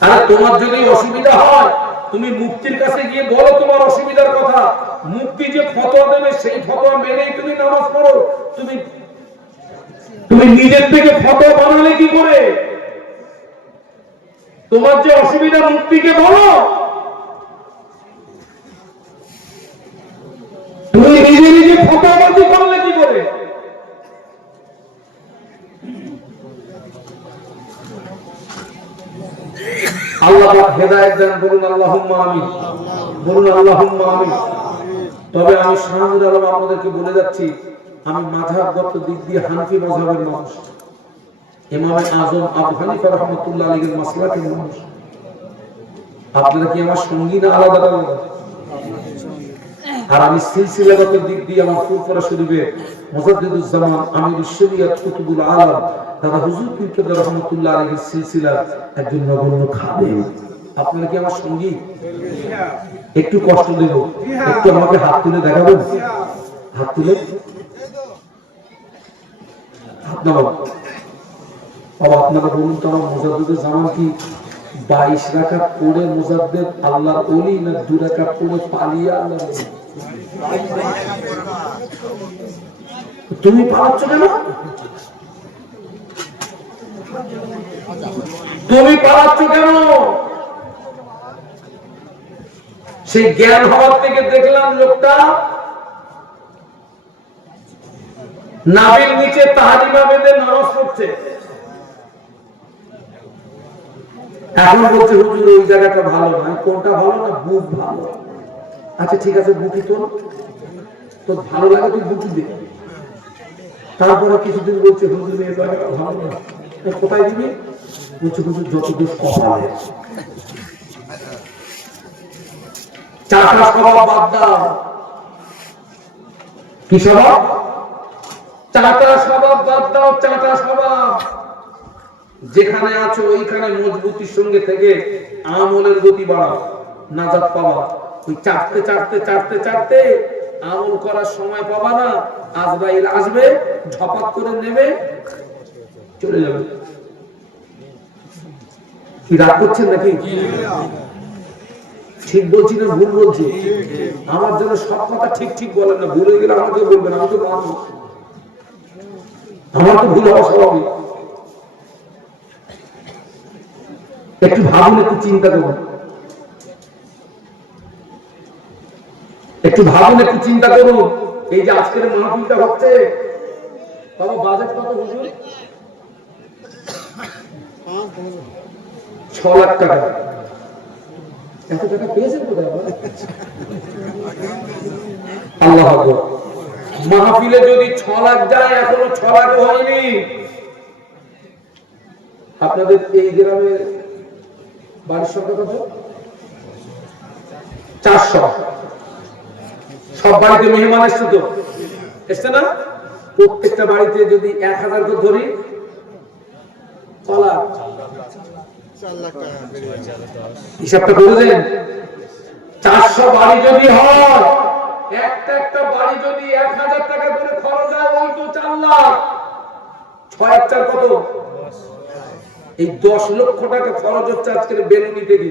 আর তোমার যদি অসুবিধা হয় তুমি মুফতির কাছে গিয়ে বলো তোমার অসুবিধার কথা। মুফতি যে ফতোয়া দেবে সেই ফতোয়া মেনেই তুমি নামাজ পড়ো। তুমি নিজের থেকে ফতোয়া বানালে কি করে? তোমার যে অসুবিধা মুফতিকে বলো। তুমি নিজে নিজে ফতোয়াবাজি করলে কি করে? আল্লাহ পাক হেদায়েত দান করুন, আল্লাহুম্মা আমিন। বলুন আল্লাহুম্মা আমিন। তবে আমি শাহুল আলম আপনাদেরকে বলে যাচ্ছি, আমি মাযহাবগত দিক দিয়ে হানাফি মাযহাবের মানুষ। ইমাম আযম আবু হানিফা রাহমাতুল্লাহ আলাইহির মাসলাকের মানুষ। আপনারা কি আমার সঙ্গী না আলাদা আলাদা? আর আমি সিলসিলাগত দিক দিয়ে আমার ফুরফুরা শরীফে মুজাদ্দিদুজ জামান আমিরুশ শরিয়াত কুতুবুল আলম দাদা হুজুর পীর কেবলা রাহমাতুল্লাহ আলাইহির সিলসিলার একজন নগণ্য খাদেম। আপনারা কি আমার সঙ্গী? একটু কষ্ট দেব, একটু আমাকে হাত তুলে দেখাবেন? হাত তুলে হাত নামাবো। বাবা আপনারা বলুন তো, আমার মুজাদ্দিদুজ জামান কি 22 রাকাত পড়ে মুজাদ্দিদ আল্লাহর ওলি, না 2 রাকাত পড়ে পালিয়ে আল্লাহর ওলি? তুমি পালাচ্ছ কেন? তুমি পালাচ্ছ কেন? সেই জ্ঞান হওয়ার থেকে দেখলাম লোকটা নাভির নিচে তাহারিমা বেঁধে নামাজ পড়ছে। এখন বলছে হুজুর ওই জায়গাটা ভালো না। কোনটা ভালো না? বুক ভালো। আচ্ছা ঠিক আছে, বুকি তো ভালো লাগে, তুই বুকি দে। তারপরে কিছুদিন বলছে হুজুর এই জায়গাটা ভালো না। কোথায় দিবি? বলছে হুজুর যতদূর কপালে। চাটা স্বভাব বাদ দাও। কি স্বভাব? চাটা স্বভাব বাদ দাও। চাটা স্বভাব যেখানে আছো ওইখানে মজবুতির সঙ্গে থেকে আমলের গতি বাড়াও, নাজাত পাবা। ওই চাটতে চাটতে চাটতে চাটতে আমল করার সময় পাবা না, আজরাইল আসবে, ঝপাত করে নেবে, চলে যাবে। কি রাগ করছেন নাকি? ঠিক বলছি না ভুল বলছি? আমার জন্য সব কথা ঠিক ঠিক বলেন না, ভুল হয়ে গেলে আমাকে বলবেন, আমি তো মানুষ, আমার তো ভুল হওয়া স্বাভাবিক। একটু ভাবুন, একটু চিন্তা করুন, একটু ভাবুন, একটু চিন্তা করুন। এই যে আজকের মাহফিলটা হচ্ছে, বাবা বাজেট কত হুজুর? 6 লাখ টাকা। এত টাকা পেয়েছেন কোথায়? আল্লাহ আকবার। মাহফিলে যদি 6 লাখ যায়, এখনো 6 লাখ হয়নি। আপনাদের এই গ্রামের বাড়ির সংখ্যা কত? 400। সব বাড়িতে মেহমান এসছে তো? এসছে না? প্রত্যেকটা বাড়িতে যদি 1000 করে ধরি, হিসাবটা করে দেন। 400 বাড়ি যদি হয়, একটা বাড়ি যদি 1000 টাকা করে খরচ হয়, ওই তো 4 লাখ। 6 4 কত? এই 10 লক্ষ টাকা খরচ হচ্ছে আজকের বেলুনি থেকে।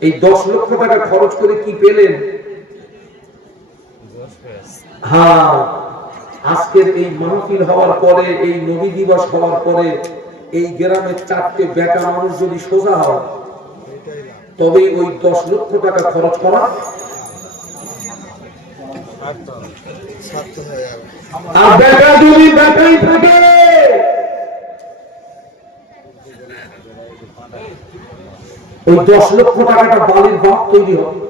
এই 10 লক্ষ টাকা খরচ করে কি পেলেন? হ্যাঁ, আজকের এই মাহফিল হওয়ার পরে, এই নবী দিবস হওয়ার পরে, এই গ্রামের 4টে বেকা মানুষ যদি সোজা হয়, তবে ওই 10 লক্ষ টাকা খরচ করা। আর বেকা যদি বেকাই থাকে, ওই 10 লক্ষ টাকাটা বালির বাপ তৈরি হবে।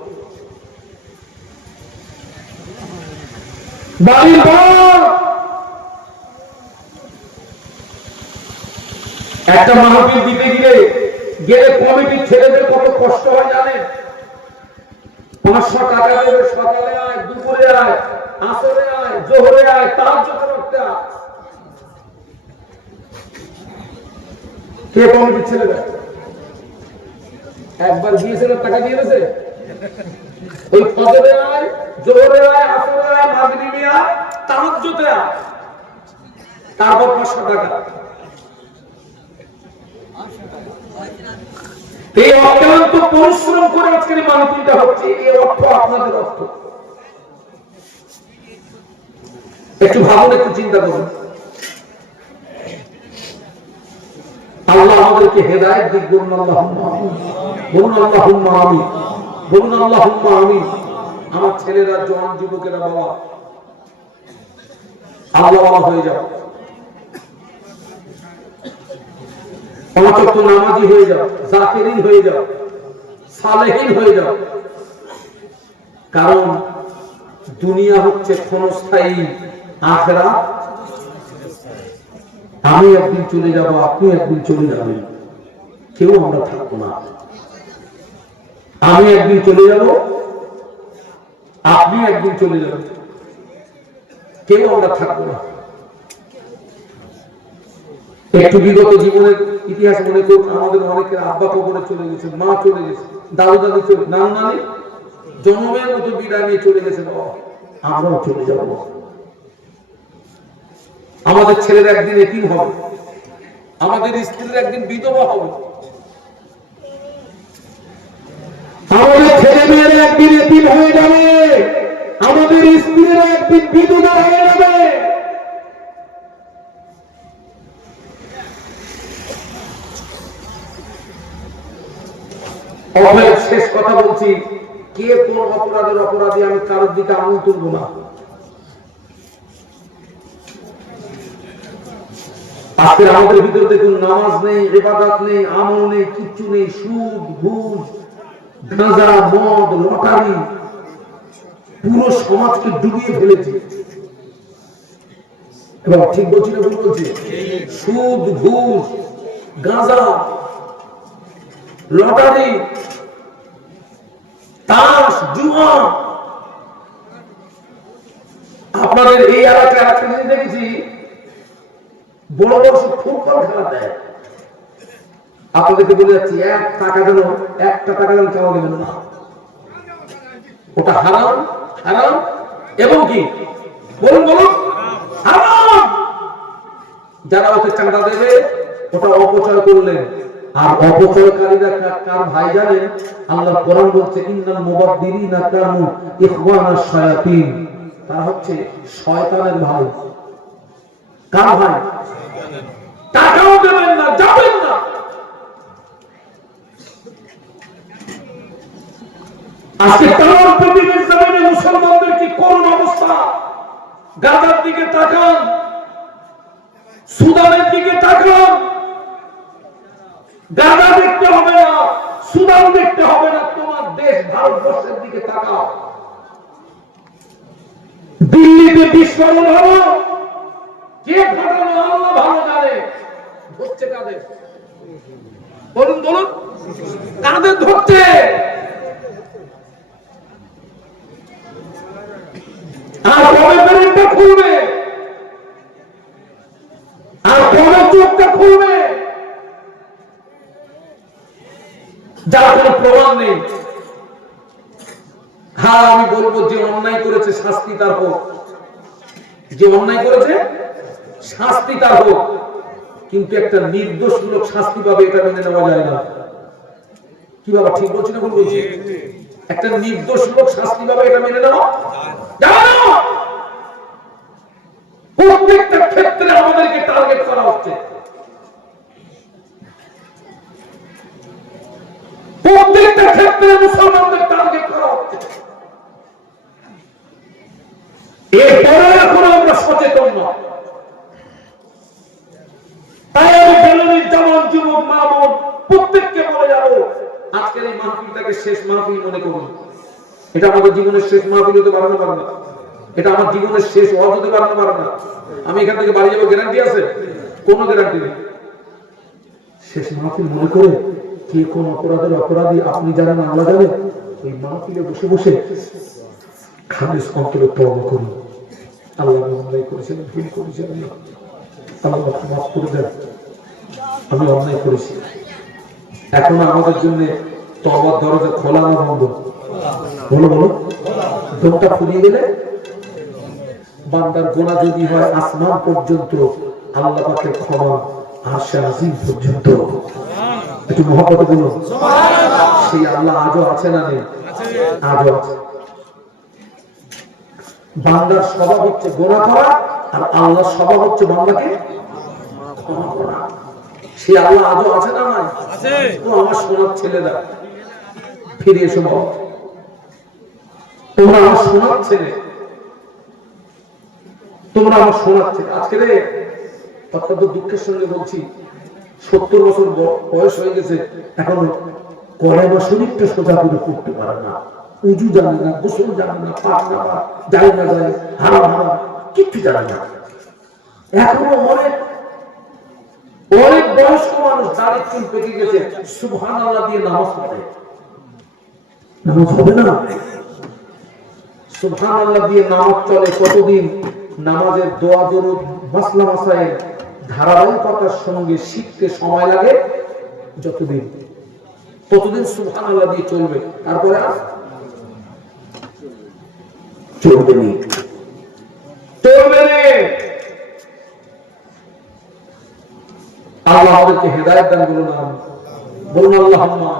বালির বাপ। একটা মাহফিল দিতে গেলে কমিটির ছেলেদের কত কষ্ট হয় জানেন? 500 টাকা দেবে, সকালে আয়, দুপুরে আয়, আসরে আয়, জোহরে আয়, তাহাজ্জুদে রক্তে আয়। কে কমিটির ছেলেরা? একবার গিয়েছিল, টাকা দিয়ে গেছে। ওই ফজরে আয়, জোহরে আয়, আসরে আয়, মাগরিবে আয়, তাহাজ্জুদে আয়, তারপর 500 টাকা। এই অক্লান্ত পরিশ্রম করে আজকের মাহফিলটা হচ্ছে, এই অর্থ আপনাদের অর্থ। একটু ভাবুন, একটু চিন্তা করুন। আল্লাহ আমাদেরকে হেদায়েত দিক। বলুন আল্লাহুম্মা আমিন। বলুন আল্লাহুম্মা আমিন। বলুন আল্লাহুম্মা আমিন। আমার ছেলেরা জওয়ান যুবকেরা বাবা আল্লাহওয়ালা হয়ে যাও, পাঁচ ওয়াক্ত নামাজি হয়ে যাও, জাকিরিন হয়ে যাও, সালেহিন হয়ে যাও। কারণ দুনিয়া হচ্ছে ক্ষণস্থায়ী, আখিরাত আমি একদিন চলে যাব, আপনি একদিন চলে যাবেন, কেউ আমরা থাকবো না। আমি একদিন চলে যাব, আপনি একদিন চলে যাবেন, কেউ আমরা থাকবো না। একটু বিগত জীবনের ইতিহাস মনে করুন, আমাদের অনেকের আব্বা কবরে চলে গেছে, মা চলে গেছে, দাদু দাদি চলে, নানু নানি জন্মের মতো বিদায় নিয়ে চলে গেছে, আমরাও চলে যাব। আমাদের ছেলেরা একদিন এতিম হবে, আমাদের স্ত্রীরা একদিন বিধবা হবে, আমাদের ছেলে মেয়েরা একদিন এতিম হয়ে যাবে, আমাদের স্ত্রীরা একদিন বিধবা হয়ে যাবে। শেষ কথা বলছি, কে কোন অপরাধের অপরাধী আমি কারোর দিকে আঙুল তুলব না। আজকে আমাদের ভিতরে দেখুন, নামাজ নেই, ইবাদত নেই, আমল নেই, কিচ্ছু নেই, সুদ, ঘুষ, গাঁজা, মদ, লটারি পুরো সমাজকে ডুবিয়ে ফেলেছে। এবং ঠিক বলছি না ভুল বলছি? সুদ, ঘুষ, গাঁজা, লটারি, তাস, জুয়া। আপনাদের এই এলাকায় একটা জিনিস দেখেছি, বড় বড় ফুটবল খেলা দেয়। আপনাদেরকে বলে যাচ্ছি, একটা টাকা যেন চাওয়া দেবেন না, ওটা হারাম, হারাম এবং কি বলুন বলুন হারাম। যারা ওকে চাঁদা দেবে ওটা অপচয় করলেন। আর অপচয়কারীরা কার ভাই জানেন? আল্লাহ কোরআন বলছে, ইন্নাল মুবাদদিরিনা কানু ইখওয়ানাশ শায়াতিন। তারা হচ্ছে শয়তানের ভাই। কার ভাই? টাকাও দেবেন না, যাবেন না। আজকে তামাম পৃথিবীর জমিনে মুসলমানদের কি করুণ অবস্থা। গাজার দিকে তাকান, সুদানের দিকে তাকান। গাজা দেখতে হবে না, সুদান দেখতে হবে না, তোমার দেশ ভারতবর্ষের দিকে তাকাও। দিল্লিতে বিস্ফোরণ হলো, কে ঘটালো আল্লাহ ভালো জানে। ধরছে কাদের? বলুন বলুন, কাদের ধরছে? আর কবে ব্রেনটা খুলবে, আর কবে চোখটা খুলবে, যার কোনো প্রমাণ নেই। হ্যাঁ, আমি বলবো যে অন্যায় করেছে শাস্তি তার হোক, যে অন্যায় করেছে শাস্তি তার হোক, কিন্তু একটা নির্দোষ লোক শাস্তি পাবে এটা মেনে নেওয়া যায় না। কি বাবা, ঠিক বলছি না ভুল বলছি? একটা নির্দোষ লোক শাস্তি পাবে এটা মেনে নেওয়া যায় না। প্রত্যেকটা ক্ষেত্রে আমাদেরকে টার্গেট করা হচ্ছে, প্রত্যেকটা ক্ষেত্রে মুসলমানদের টার্গেট করা হচ্ছে। এরপরে এখন আমরা সচেতন না। তাই আমি বেলুনির জওয়ান যুবক মা বোন প্রত্যেককে বলে যাবো, আজকের এই মাহফিলটাকে শেষ মাহফিল মনে করুন। এটা আমাদের জীবনের শেষ মাহফিল হতে পারে না, পারে না। এটা আমার জীবনের শেষ ওয়াজ হতে পারে না, পারে না। আমি এখান থেকে বাড়ি যাবো গ্যারান্টি আছে? কোনো গ্যারান্টি নেই। শেষ মাহফিল মনে করে কে কোন অপরাধের অপরাধী আপনি জানেন, আল্লাহ জানেন। এই মাহফিলে বসে বসে খালিস অন্তরে তওবা করুন। আল্লাহ অন্যায় করেছেন, ভুল করেছেন, আল্লাহ মাফ করে দেন, আমি অন্যায় করেছি। এখন আমাদের জন্য তওবার দরজা খোলা না বন্ধ? বলো বলো, দমটা ফুরিয়ে গেলে বান্দার গোনা যদি হয় আসমান পর্যন্ত, আল্লাহ পাকের ক্ষমা আরশে আজিম পর্যন্ত। একটু মহব্বতে বলুন সুবহানাল্লাহ। সেই আল্লাহ আজও আছে না নেই? আজও আছে। বান্দার স্বভাব হচ্ছে গোনা করা, আর আল্লাহর স্বভাব হচ্ছে বান্দাকে ক্ষমা করা। সেই আল্লাহ আজও আছে না নাই? আছে। তো আমার সোনার ছেলেরা ফিরে এসো, তোমরা আমার সোনার ছেলে, তোমরা আমার সোনার ছেলে। আজকে রে অত্যন্ত দুঃখের সঙ্গে বলছি, 70 বছর বয়স হয়ে গেছে, এখনো কলেমা শরীফটা সোজা করে পড়তে পারে না, উজু জানে না, গোসল জানে না, পাক না পাক যায় না, যায় হারাম হারাম কিচ্ছু জানে না। এখনো অনেক অনেক বয়স্ক মানুষ দাঁড়িয়ে চুল পেকে গেছে, সুবহানাল্লাহ দিয়ে নামাজ পড়ে। নামাজ হবে না, সুবহানাল্লাহ দিয়ে নামাজ চলে কতদিন? নামাজের দোয়া দরুদ মাসলা মাসাইল ধারাবাহিকতার সঙ্গে শিখতে সময় লাগে যতদিন, ততদিন সুবহানাল্লাহ দিয়ে চলবে, তারপরে আর চলবে না, চলবে না। আল্লাহ আমাদেরকে হেদায়েত দান করুন, বলুন আল্লাহুম্মা।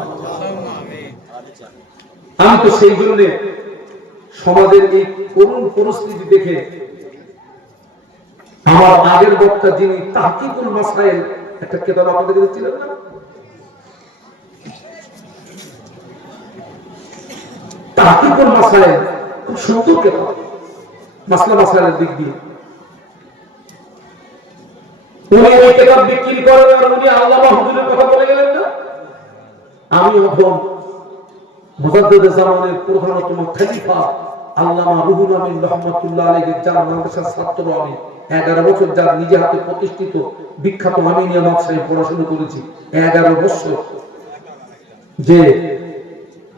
আমি তো সেই জন্য সমাজের এই করুণ পরিস্থিতি দেখে আমার আগের বক্তা যিনি তাহকিকুল মাসাইল একটা কিতাব আপনাদের দিয়েছিলেন না, তাহকিকুল মাসাইল খুব সুন্দর কিতাব, মাসলা মাসাইলের দিক দিয়ে উনি ওই কিতাব বিক্রি করেন আর উনি আল্লামা হুজুরের কথা বলে গেলেন না। আমি এখন মুজাদ্দিদ জামানের প্রধানতম খলিফা আল্লামা রুহুল আমিন রাহমাতুল্লাহ আলাইহি, যার মাদ্রাসার ছাত্র আমি, 11 বছর, যার নিজে হাতে প্রতিষ্ঠিত বিখ্যাত আমিনিয়া মাদ্রাসায় পড়াশোনা করেছি 11 বছর, যে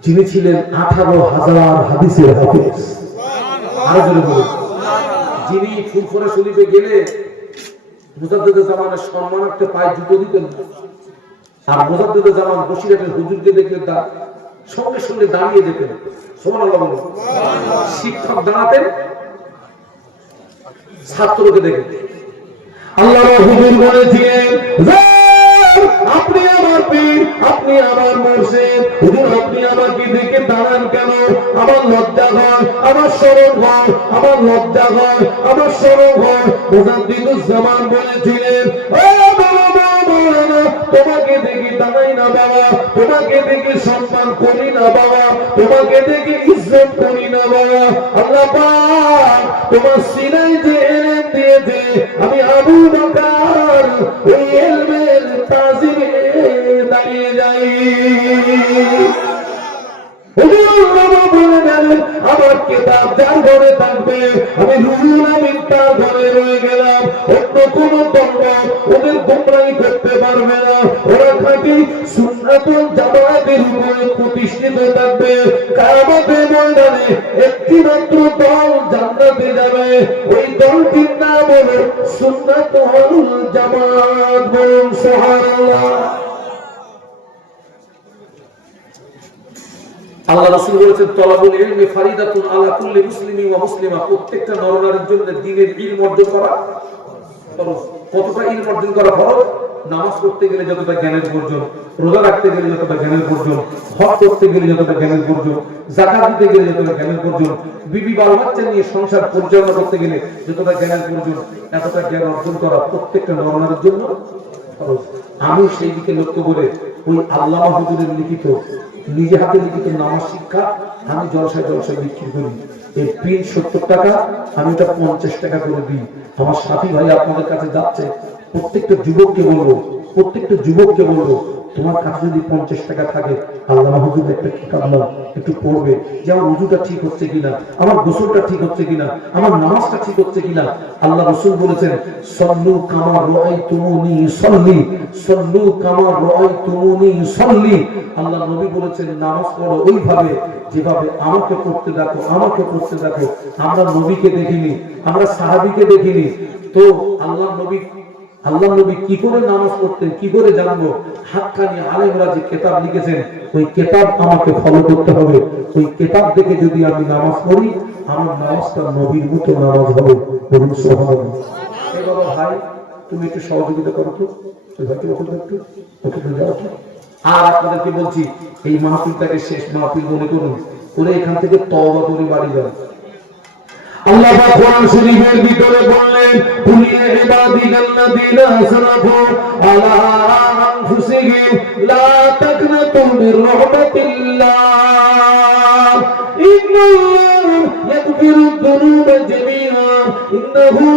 যিনি ছিলেন 18,000 হাদিসের হাফেজ, আরো জোরে বলুন, যিনি ফুরফুরা শরীফে গেলে মুজাদ্দিদ জামানের সম্মানার্থে পায়ে জুতো দিতেন না, আর মুজাদ্দিদ জামান বসিরহাটের হুজুরকে দেখলে তার সঙ্গে সঙ্গে দাঁড়িয়ে যেতেন। সুবহানাল্লাহ বলুন। শিক্ষক দাঁড়াতেন ছাত্রকে দেখে। আল্লাহর হুজুর বলেছিলেন, আপনি আমার পীর, আপনি আমার মুর্শিদ, হুজুর আপনি আমাকে দেখে দাঁড়ান কেন? আমার লজ্জা হয়, আমার শরম হয়, আমার লজ্জা হয়, আমার শরম হয়। মুজাদ্দিদুজ জামান বলেছিলেন, তোমাকে দেখে দাঁড়াই না বাবা, তোমাকে দেখে সম্মান করি না বাবা, তোমাকে দেখে ইজ্জত করি না বাবা। আল্লাহ পাক তোমার সিনায় যে এলেম দিয়েছে, আমি আবু বকর ওই ইলমের তাজিমে দাঁড়িয়ে যাই। আমার কিতাব যার ঘরে থাকবে, আমি রুহুল আমিন তার ঘরে রয়ে গেলাম। অন্য কোন দল ওদের গোমরাহি করতে পারবে না, ওরা খাঁটি সুন্নাতুল জামাতের উপরে প্রতিষ্ঠিত থাকবে। কিয়ামতের ময়দানে একটি মাত্র দল জান্নাতে যাবে, ওই দলটির নাম হলো সুন্নাতুল জামাত। বলুন সুবহানাল্লাহ। আল্লাহ রাসূল বলেছেন, তলাবুল ইলমি ফারিদাতুন আলা কুল্লি মুসলিমিন ওয়া মুসলিমা, প্রত্যেকটা নরনারীর জন্য দ্বীনের ইলম অর্জন করা ফরজ। কতটা ইলম অর্জন করা ফরজ? নামাজ পড়তে গেলে যতটা জ্ঞানের প্রয়োজন, রোজা রাখতে গেলে যতটা জ্ঞানের প্রয়োজন, হজ করতে গেলে যতটা জ্ঞানের প্রয়োজন, যাকাত দিতে গেলে যতটা জ্ঞানের প্রয়োজন, বিবি বাল বাচ্চা নিয়ে সংসার পরিচালনা করতে গেলে যতটা জ্ঞানের প্রয়োজন, এতটা জ্ঞান অর্জন করা প্রত্যেকটা নরনারীর জন্য ফরজ। আমি সেই দিকে লক্ষ্য করে ওই আল্লামা হুজুরের লিখিত, নিজে হাতে লিখিত নামাজ শিক্ষা আমি জলসায় জলসায় বিক্রি করি। এই পিন 70 টাকা, আমি এটা 50 টাকা করে দিই। আমার সাথী ভাই আপনাদের কাছে যাচ্ছে, প্রত্যেকটা যুবককে বলবো, প্রত্যেকটা যুবককে বলবো, তোমার কাছে যদি 50 টাকা থাকে, আল্লামা হুজুর একটা কিতাব নাও, একটু পড়বে, যে আমার ওযুটা ঠিক হচ্ছে কিনা, আমার গোসলটা ঠিক হচ্ছে কিনা, আমার নামাজটা ঠিক হচ্ছে কিনা। আল্লাহ রাসূল বলেছেন, সল্লু কামা রাআইতুমুনি সল্লি, সল্লু কামা রাআইতুমুনি সল্লি। আল্লাহ নবী বলেছেন, নামাজ পড়ো ওইভাবে যেভাবে আমাকে পড়তে দেখো, আমাকে পড়তে দেখো। আমরা নবীকে দেখিনি, আমরা সাহাবীকে দেখিনি, তো আল্লাহ নবী কি করে নামাজ পড়তেন, কি করে জানবো? হাক্কানি আলেমরা যে কিতাব লিখেছেন, ওই কিতাব আমাকে ফলো করতে হবে। ওই কিতাব দেখে যদি আমি নামাজ পড়ি, আমার নামাজটা নবীর মতো নামাজ হবে। বলুন সুবহানাল্লাহ। এই বাবা ভাই, তুমি একটু সহযোগিতা করো তো, ভাইকে একটু যাও তো। আর আপনাদেরকে বলছি, এই মাহফিলটাকে শেষ মাহফিল মনে করুন, করে এখান থেকে তওবা করে বাড়ি যান। আল্লাহ পাক কোরআন শরীফের ভিতরে বললেন, কুলিয়া ইবাদিল্লাযিনা আসরাফু আলা আনফুসিহিম লা তাকনাতু মির রাহমাতিল্লাহ ইন্নাল্লাহা ইন্নাহু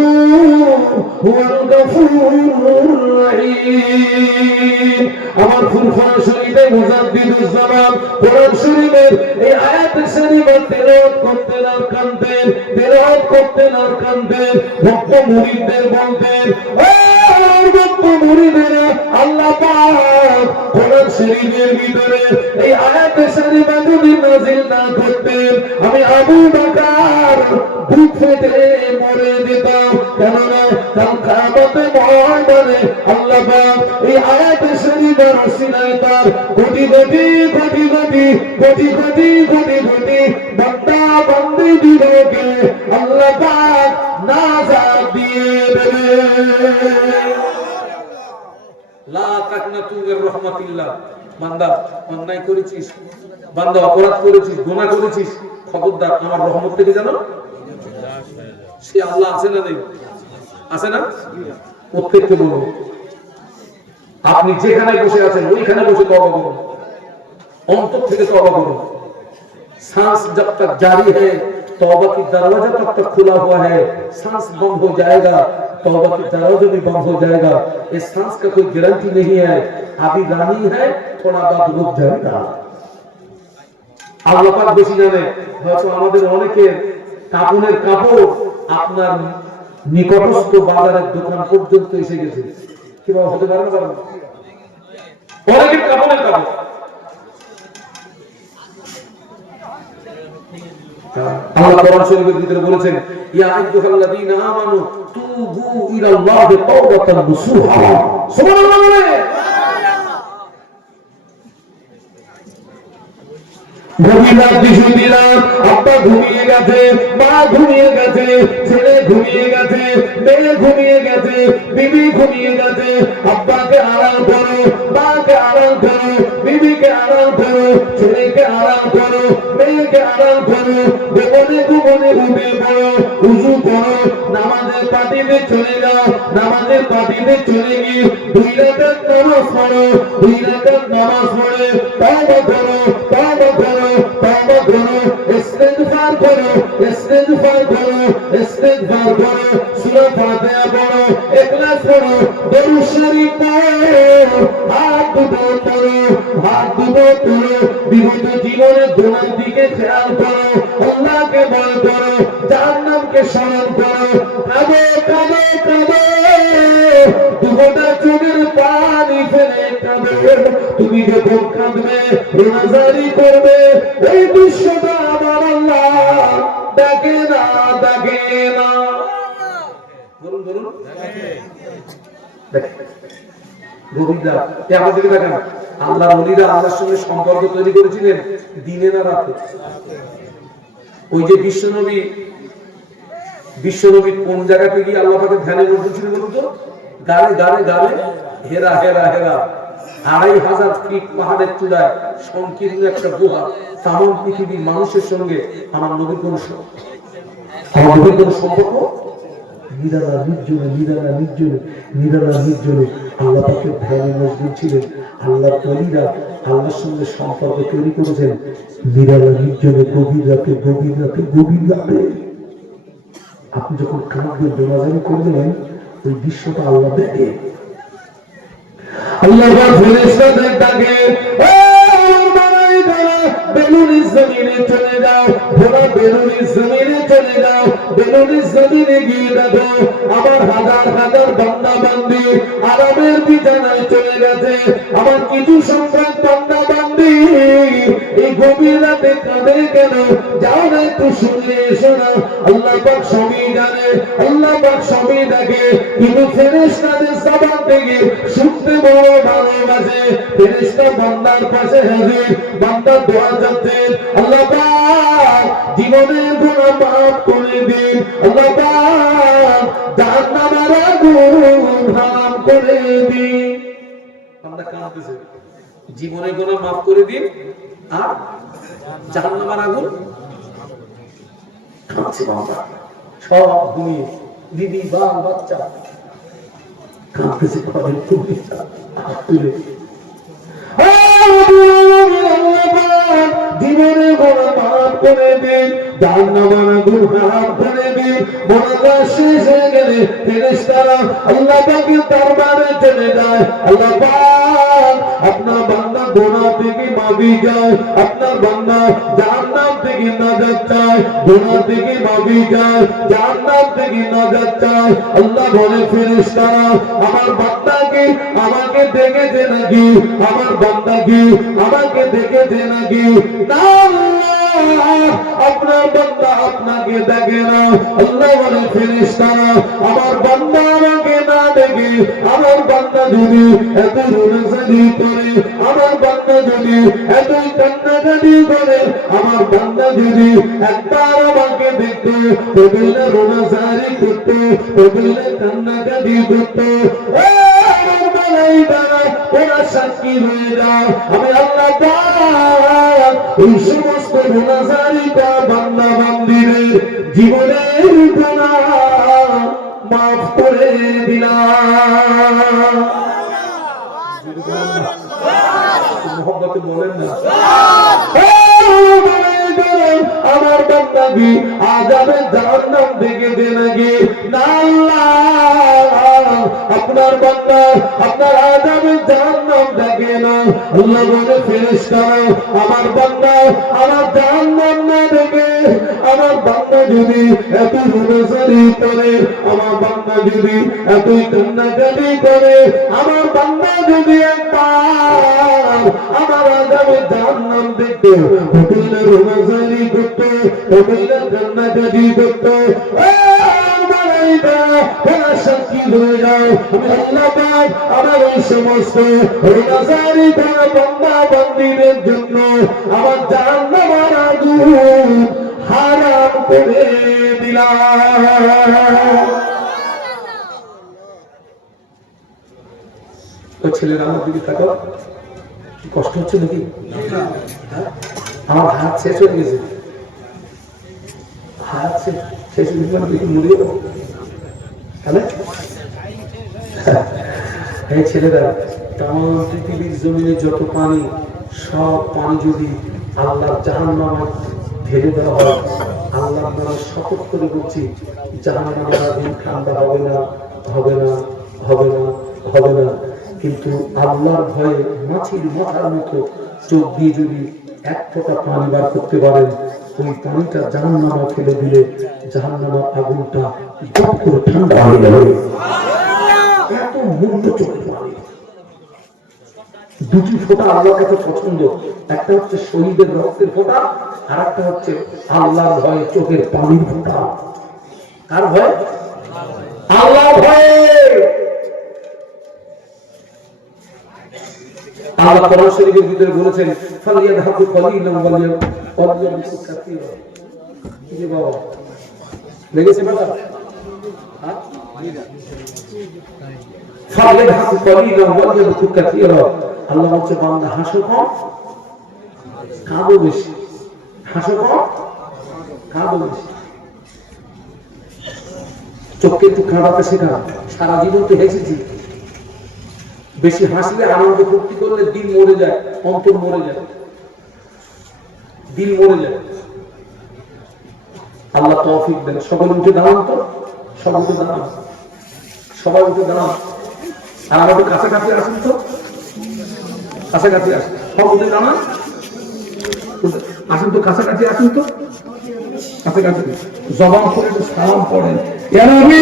হুয়াল গফুরুর রহিম। আমার ফুরফুরা শরীফে মুজাদ্দিদুজ্জামান কোরআন শরীফের এই আয়াত শরীফে তেলাওয়াত করতেন আর কাঁদতেন, তেলাওয়াত করতেন আর কাঁদতেন। ভক্ত মুরিদদের বলতেন, ও ভক্ত মুরিদেরা, আল্লাহ পাক কোরআন শরীফের ভিতরে এই আয়াত শরীফে যদি নাযিল না করতেন, আমি আবু বকর বুক ফেটে মরে যেতাম। কেননা কাল কিয়ামতের ময়দানে আল্লাহ পাক এই আয়াত শরীফের ওসিলায় তার কোটি কোটি কোটি কোটি কোটি কোটি কোটি কোটি বান্দা বান্দীদেরকে আল্লাহ পাক নাজাত দিয়ে দেবে। লা তাকনাতু মির রাহমাতিল্লাহ। বান্দা অন্যায় করেছিস, বান্দা অপরাধ করেছিস, গুনাহ করেছিস, খবরদার আমার রহমত থেকে জানো সে আল্লাহ আছে না নেই? আছে না? প্রত্যেককে বলবো, আপনি যেখানে বসে আছেন ওইখানে বসে তওবা করুন, অন্তর থেকে তওবা করুন। सांस जब तक जारी है तौबा की दरवाजा तब तक खुला हुआ है, सांस बंद हो जाएगा तौबा की दरवाजा भी बंद हो जाएगा। इस सांस का कोई गारंटी नहीं है, अभी रानी है थोड़ा बाद रुक जाएगा। আল্লাহ পাক বেশি জানে। হয়তো আমাদের অনেকের কাপড়ের কাপড় আপনার নিকটস্থ বাজারের দোকান পর্যন্ত এসে গেছে। কিভাবে হতে পারে না? অনেকের কাপড়ের কাপড় আল্লাহ কোরআন শরীফের ভিতরে বলেছেন, ইয়া আইয়ুহাল্লাযীনা আমানু তুবু ইলাল্লাহি তাওবাতান নাসুহা। সুবহানাল্লাহ বলে। গভীর রাত দিশিদিলাম, আব্বা ঘুমিয়ে গেছে, মা ঘুমিয়ে গেছে, ছেলে ঘুমিয়ে গেছে, মেয়ে ঘুমিয়ে গেছে, বিবি ঘুমিয়ে গেছে। আব্বাকে আড়াল করো, মাকে আড়াল করো, বিবিকে আড়াল করো, ছেলেকে আড়াল করো, মেয়েকে আড়াল করো। গোপনে গোপনে উঠে পড়ো, উযু করো, নামাজের পাটিতে চলে যাও, নামাজের পাটিতে চলে গিয়ে 2 রাকাত নামাজ পড়ো, 2 রাকাত নামাজ পড়ে তওবা করো, তওবা করো, তওবা করো, ইস্তিগফার করো, ইস্তিগফার করো, ইস্তিগফার করো, সূরা ফাতিহা পড়ো, ইখলাস পড়ো, দরুদ শরীফ পড়ো, হাত দুটো পড়ো, হাত দুটো পড়ো। বিগত জীবনের গুনার দিকে খেয়াল করো, আল্লাহকে ভয় করো, জাহান্নামকে স্মরণ করো। কাঁদো কাঁদো কাঁদো, দুফোঁটা চোখের পানি ফেলে কাঁদো। তুমি যখন কাঁদবে, রোনাজারি করবে, এই বিশ্বটা আমার আল্লাহ ডাকে না, ডাকে না। বলুন বলুন, রবিদা আমার দিকে দেখেন। আল্লাহ ওলিরা আল্লাহর সঙ্গে সম্পর্ক তৈরি করেছিলেন দিনে না রাতে? ওই যে বিশ্বনবী কোন জায়গাতে গিয়ে আল্লাহ পাকের ধ্যানে বসেছিলেন বলুন তো? গালে গালে গালে হেরা হেরা হেরা 2500 ফিট পাহাড়ের চূড়ায় সংকীর্ণ একটা গুহা। তামাম পৃথিবীর মানুষের সঙ্গে আমার নবীর কোন সম্পর্ক? নিরালা নির্জনে, নিরালা নির্জনে, নিরালা নির্জনে আল্লাহ পাকের ধ্যানে মশগুল ছিলেন। আল্লাহ ওলিরা আল্লাহর সঙ্গে সম্পর্ক তৈরি করেছেন নিরালা নির্জনে, গভীর রাতে, গভীর রাতে, গভীর রাতে। আপনি যখন কাঁদবেন, দোলাজারি করবেন, ওই দৃশ্যটা আল্লাহ দেখে। আল্লাহ ফেরেশতাদের ডাকে, ও মালায়েকারা, বেলুনির জমিনে চলে যাও, ভোলা বেলুনির জমিনে চলে যাও। বেলুনির জমিনে গিয়ে দেখো আমার হাজার হাজার বান্দা বান্দি আরামের বিছানায় চলে গেছে। আমার কিছু সংখ্যক বান্দা বান্দি এই গভীর রাতে কাঁদে কেন? যাও না একটু শুনলে এসো না। আল্লাহ পাক সবই জানে, আল্লাহ পাক সবই দেখে, কিন্তু ফেরেশতাদের জবান থেকে শুনতে বড় ভালোবাসে। ফেরেশতা বান্দার পাশে হাজির, বান্দা দোয়া যাচ্ছে, আল্লাহ পাক জীবনের গুনাহ মাফ করে দিন, আল্লাহ পাক জাহান্নামের আগুন হারাম করে দিন। বান্দা কাঁদতেছে, জীবনের গুনাহ মাফ করে দিন আর জাহান্নামের আগুন। কাঁদছে বাবা, সব ঘুমিয়ে, দিদি বাল বাচ্চা কাঁদতেছে, ঘরের তুলে জীবনে গোনা মাফ করে দিন, জাহান্নামের আগুন হারাম করে দিন। মোনাজাত শেষ হয়ে গেলে ফেরেশতারা আল্লাহ পাকের দরবারে চলে যায়। আল্লাহ পাক আপনার বান্দা গুনাহ থেকে মাফি চায়, আপনার বান্দা জাহান্নাম থেকে নাজাত চায়, গুনাহ থেকে মাফি চায়, জাহান্নাম থেকে নাজাত চায়। আল্লাহ বলে ফেরেশতারা আমার বান্দাকে আমাকে দেখেছে নাকি, আমার বান্দাকে আমাকে দেখেছে নাকি? না আল্লাহ, আপনার বান্দা আপনাকে দেখে না। আল্লাহ বলে ফেরেশতারা আমার বান্দা আমাকে না দেখে, আমার বান্দা যদি এত রোনাজারি করে, আমার বান্দা যদি এত কান্নাকাটি করে, আমার বান্দা যদি একবার আমাকে দেখতো, তবে রোনাজারি করতো, তবে কান্নাকাটি করতো, আমার মালাইকারা ওরা সাক্ষী হয়ে যায় আমি আল্লাহ পাক এই সমস্ত রোনাজারিটা বান্দা বান্দিদের জীবনের গুনাহ মাফ করে দিলাম। মোহাম্মতে বলেন না আমার বান্দাকে আযাবে জাহান্নাম থেকে নাকি? না আল্লাহ, আপনার বান্দা আপনার আযাবে জাহান্নাম দেখে না। আল্লাহ বলে ফেরেশতারা আমার বান্দা আমার জাহান্নাম না দেখে, আমার বান্দা যদি এত রোনাজারি করে, আমার বান্দা যদি এত কান্নাকাটি করে, আমার বান্দা যদি একবার আমার আযাবে জাহান্নাম দেখতো, তবে রোনাজারি করতো, তবে কান্নাকাটি করতো, সাক্ষী হয়ে যাও আমি আল্লাহ পাক আমার এই সমস্ত রোনাজারি করা বান্দা বান্দীদের জন্য আমার জাহান্নামের আগুন হারাম করে দিলাম। ওই ছেলেরা আমার দিকে তাকাও, কি কষ্ট হচ্ছে নাকি? আমার হাত শেষ হয়ে গেছে, হাত শেষ হয়ে গেছে, আমি দেখি মরিয়ে দেবো। এই ছেলেরা তাম পৃথিবীর জমিনে যত পানি, সব পানি যদি আল্লাহর জাহান্নামে ঢেলে দেওয়া হয়, আল্লাহর নামে শপথ করে বলছি জাহান্নামের আগুন ঠান্ডা হবে না, হবে না, হবে না, হবে না। কিন্তু আল্লাহর ভয়ে মাছির মাথার মতো চোখ দিয়ে যদি এক ফোঁটা পানি বার করতে পারেন, ওই পানিটা জাহান্নামে ফেলে দিলে জাহান্নামের আগুনটা দপ করে ঠান্ডা হয়ে যাবে। এত মূল্য চোখে পানি। দুটি ফোঁটা আল্লাহর কাছে পছন্দ, একটা হচ্ছে শহীদের রক্তের ফোঁটা, আর একটা হচ্ছে আল্লাহর ভয়ে চোখের পানির ফোঁটা। কার ভয়? আল্লাহর ভয়ে। আল্লাহ কোরআন শরীফের ভিতরে বলেছেন ফালিয়াদহাকু কলিলান ওয়ালিয়াবকু কাসীরা। কি যে বাবা লেগেছে বাবা? হ্যাঁ, ফালিয়াদহাকু কলিলান ওয়ালিয়াবকু কাসীরা। আল্লাহ বলছে বান্দা হাসো কম, কাঁদো বেশি। হাসো কম, কাঁদো বেশি। চোখকে একটু কাঁদাতে শেখা। সারা জীবন তো হেসেছি, বেশি হাসলে আনন্দ ফুর্তি করলে দিল মরে যায়, অন্তর মরে যায়, দিল মরে যায়। আল্লাহ তৌফিক দেন। সবাই উঠে দাঁড়ান তো, সবাই উঠে দাঁড়ান, সবাই উঠে দাঁড়ান। আর আমাদের কাছাকাছি আসুন তো, কাছাকাছি আসুন, সব উঠে দাঁড়ান, আসুন তো কাছাকাছি, আসুন তো কাছাকাছি। জবান করে একটু সালাম পড়েন, ইয়া নবী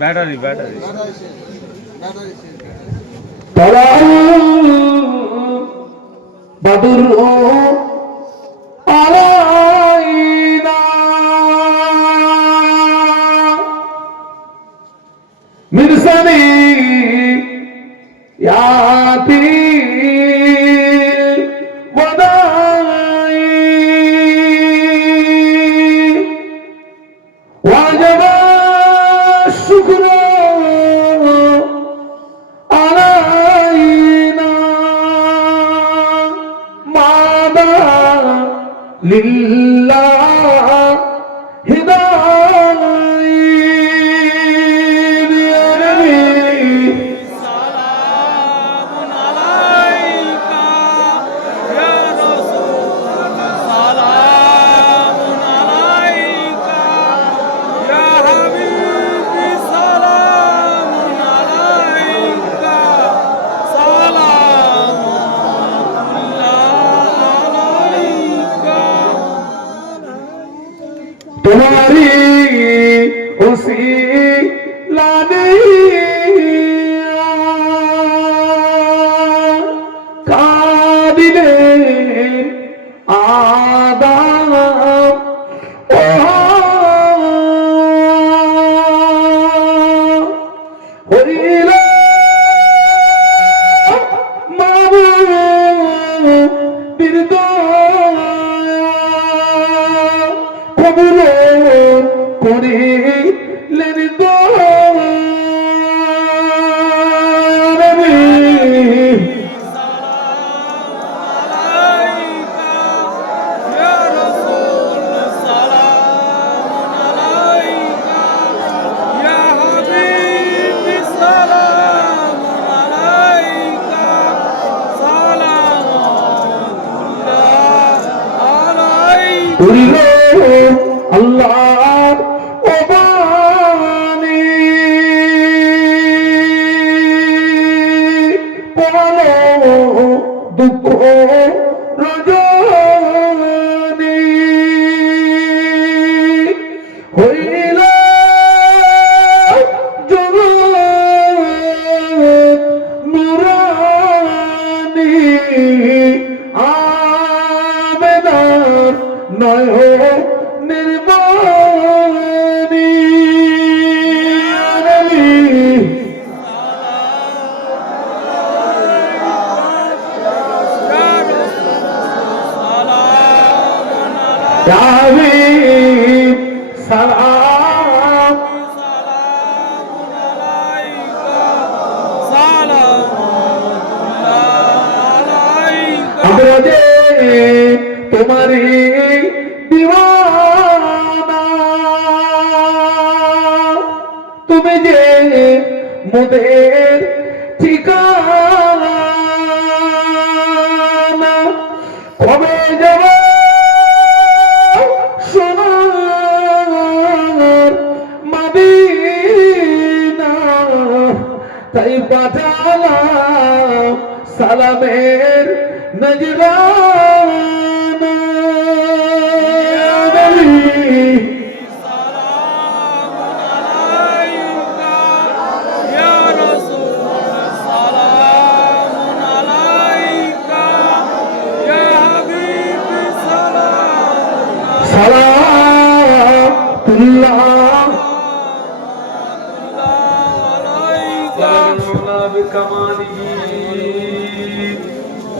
ব্যাটারি বাদুর আলাইনা মিরসানি ইয়াতি ওয়াদাই ওয়াজবা শুকর ওসিলা কাদিলেন আদাম ও হইল মাবুদের কবুল করিলেন করিল আল্লাহ ওবানি পড়ালো দুঃখ রজনী হইল জগৎ নুরানি আবেদন নয় নির্বাণী সালাম আমরা যে তোমারি দিওয়ানা তুমি যে মোদের ঠিকানা কবে যাব সোনার মদিনা তাই পাঠালাম সালামের নজরানা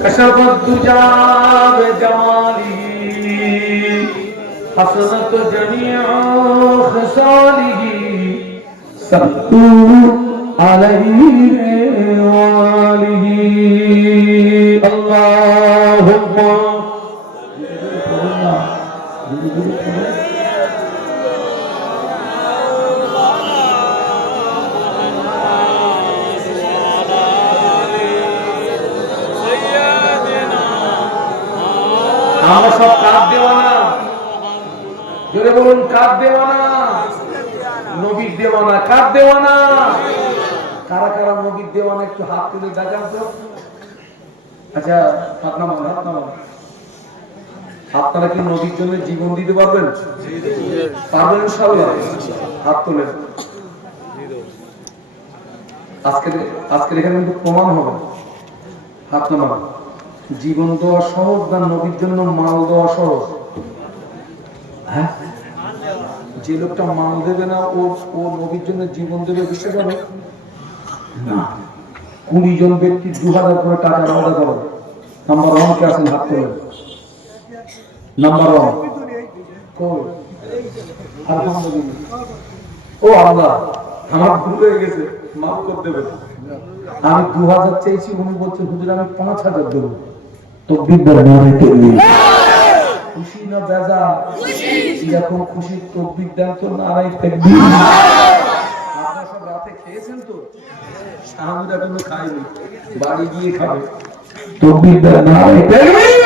كشف الدجى بجماله حسنت جميع خصاله صلوا عليه وآله اللهم আমরা সব কাঁদ দেওয়ানা, জোরে বলুন কাঁদ দেওয়ানা, নবীর দেওয়ানা, কাঁদ দেওয়ানা। কারা কারা নবীর দেওয়ানা একটু হাত তুলে দেখান তো। আচ্ছা হাত নামান, হাত নামান। আপনারা কি নবীর জন্য জীবন দিতে পারবেন? পারবেন ইনশাআল্লাহ? হাত তোলেন। আজকে এখানে কিন্তু প্রমাণ হবে। হাত নামান। জীবন দেওয়া সহজ না নবীর জন্য মাল দেওয়া সহজ? হ্যাঁ, যে লোকটা মাল দেবে না ও নবীর জন্য জীবন দেবে বিশ্বাস হবে না। 20 জন ব্যক্তি 2000 করে টাকা রওনা করে। নাম্বার 1 কে আছেন? হাত তোলেন। নাম্বার 1 কই? আলহামদুলিল্লাহ। ও আল্লাহ, আমার ভুল হয়ে গেছে, মাফ করে দেবেন। আমি 2000 চাইছি, উনি বলছেন হুজুর আমি 5000 দেবো। তকবীর নারে তাকবীর। খুশি না বেজা? খুশি। যখন খুশি তকবীর দেন তো নারে তাকবীর। আপনারা সব রাতে খেয়েছেন তো? শাহাবুরা কোনো খায়নি, বাড়ি গিয়ে খাবে। তকবীর নারে তাকবীর।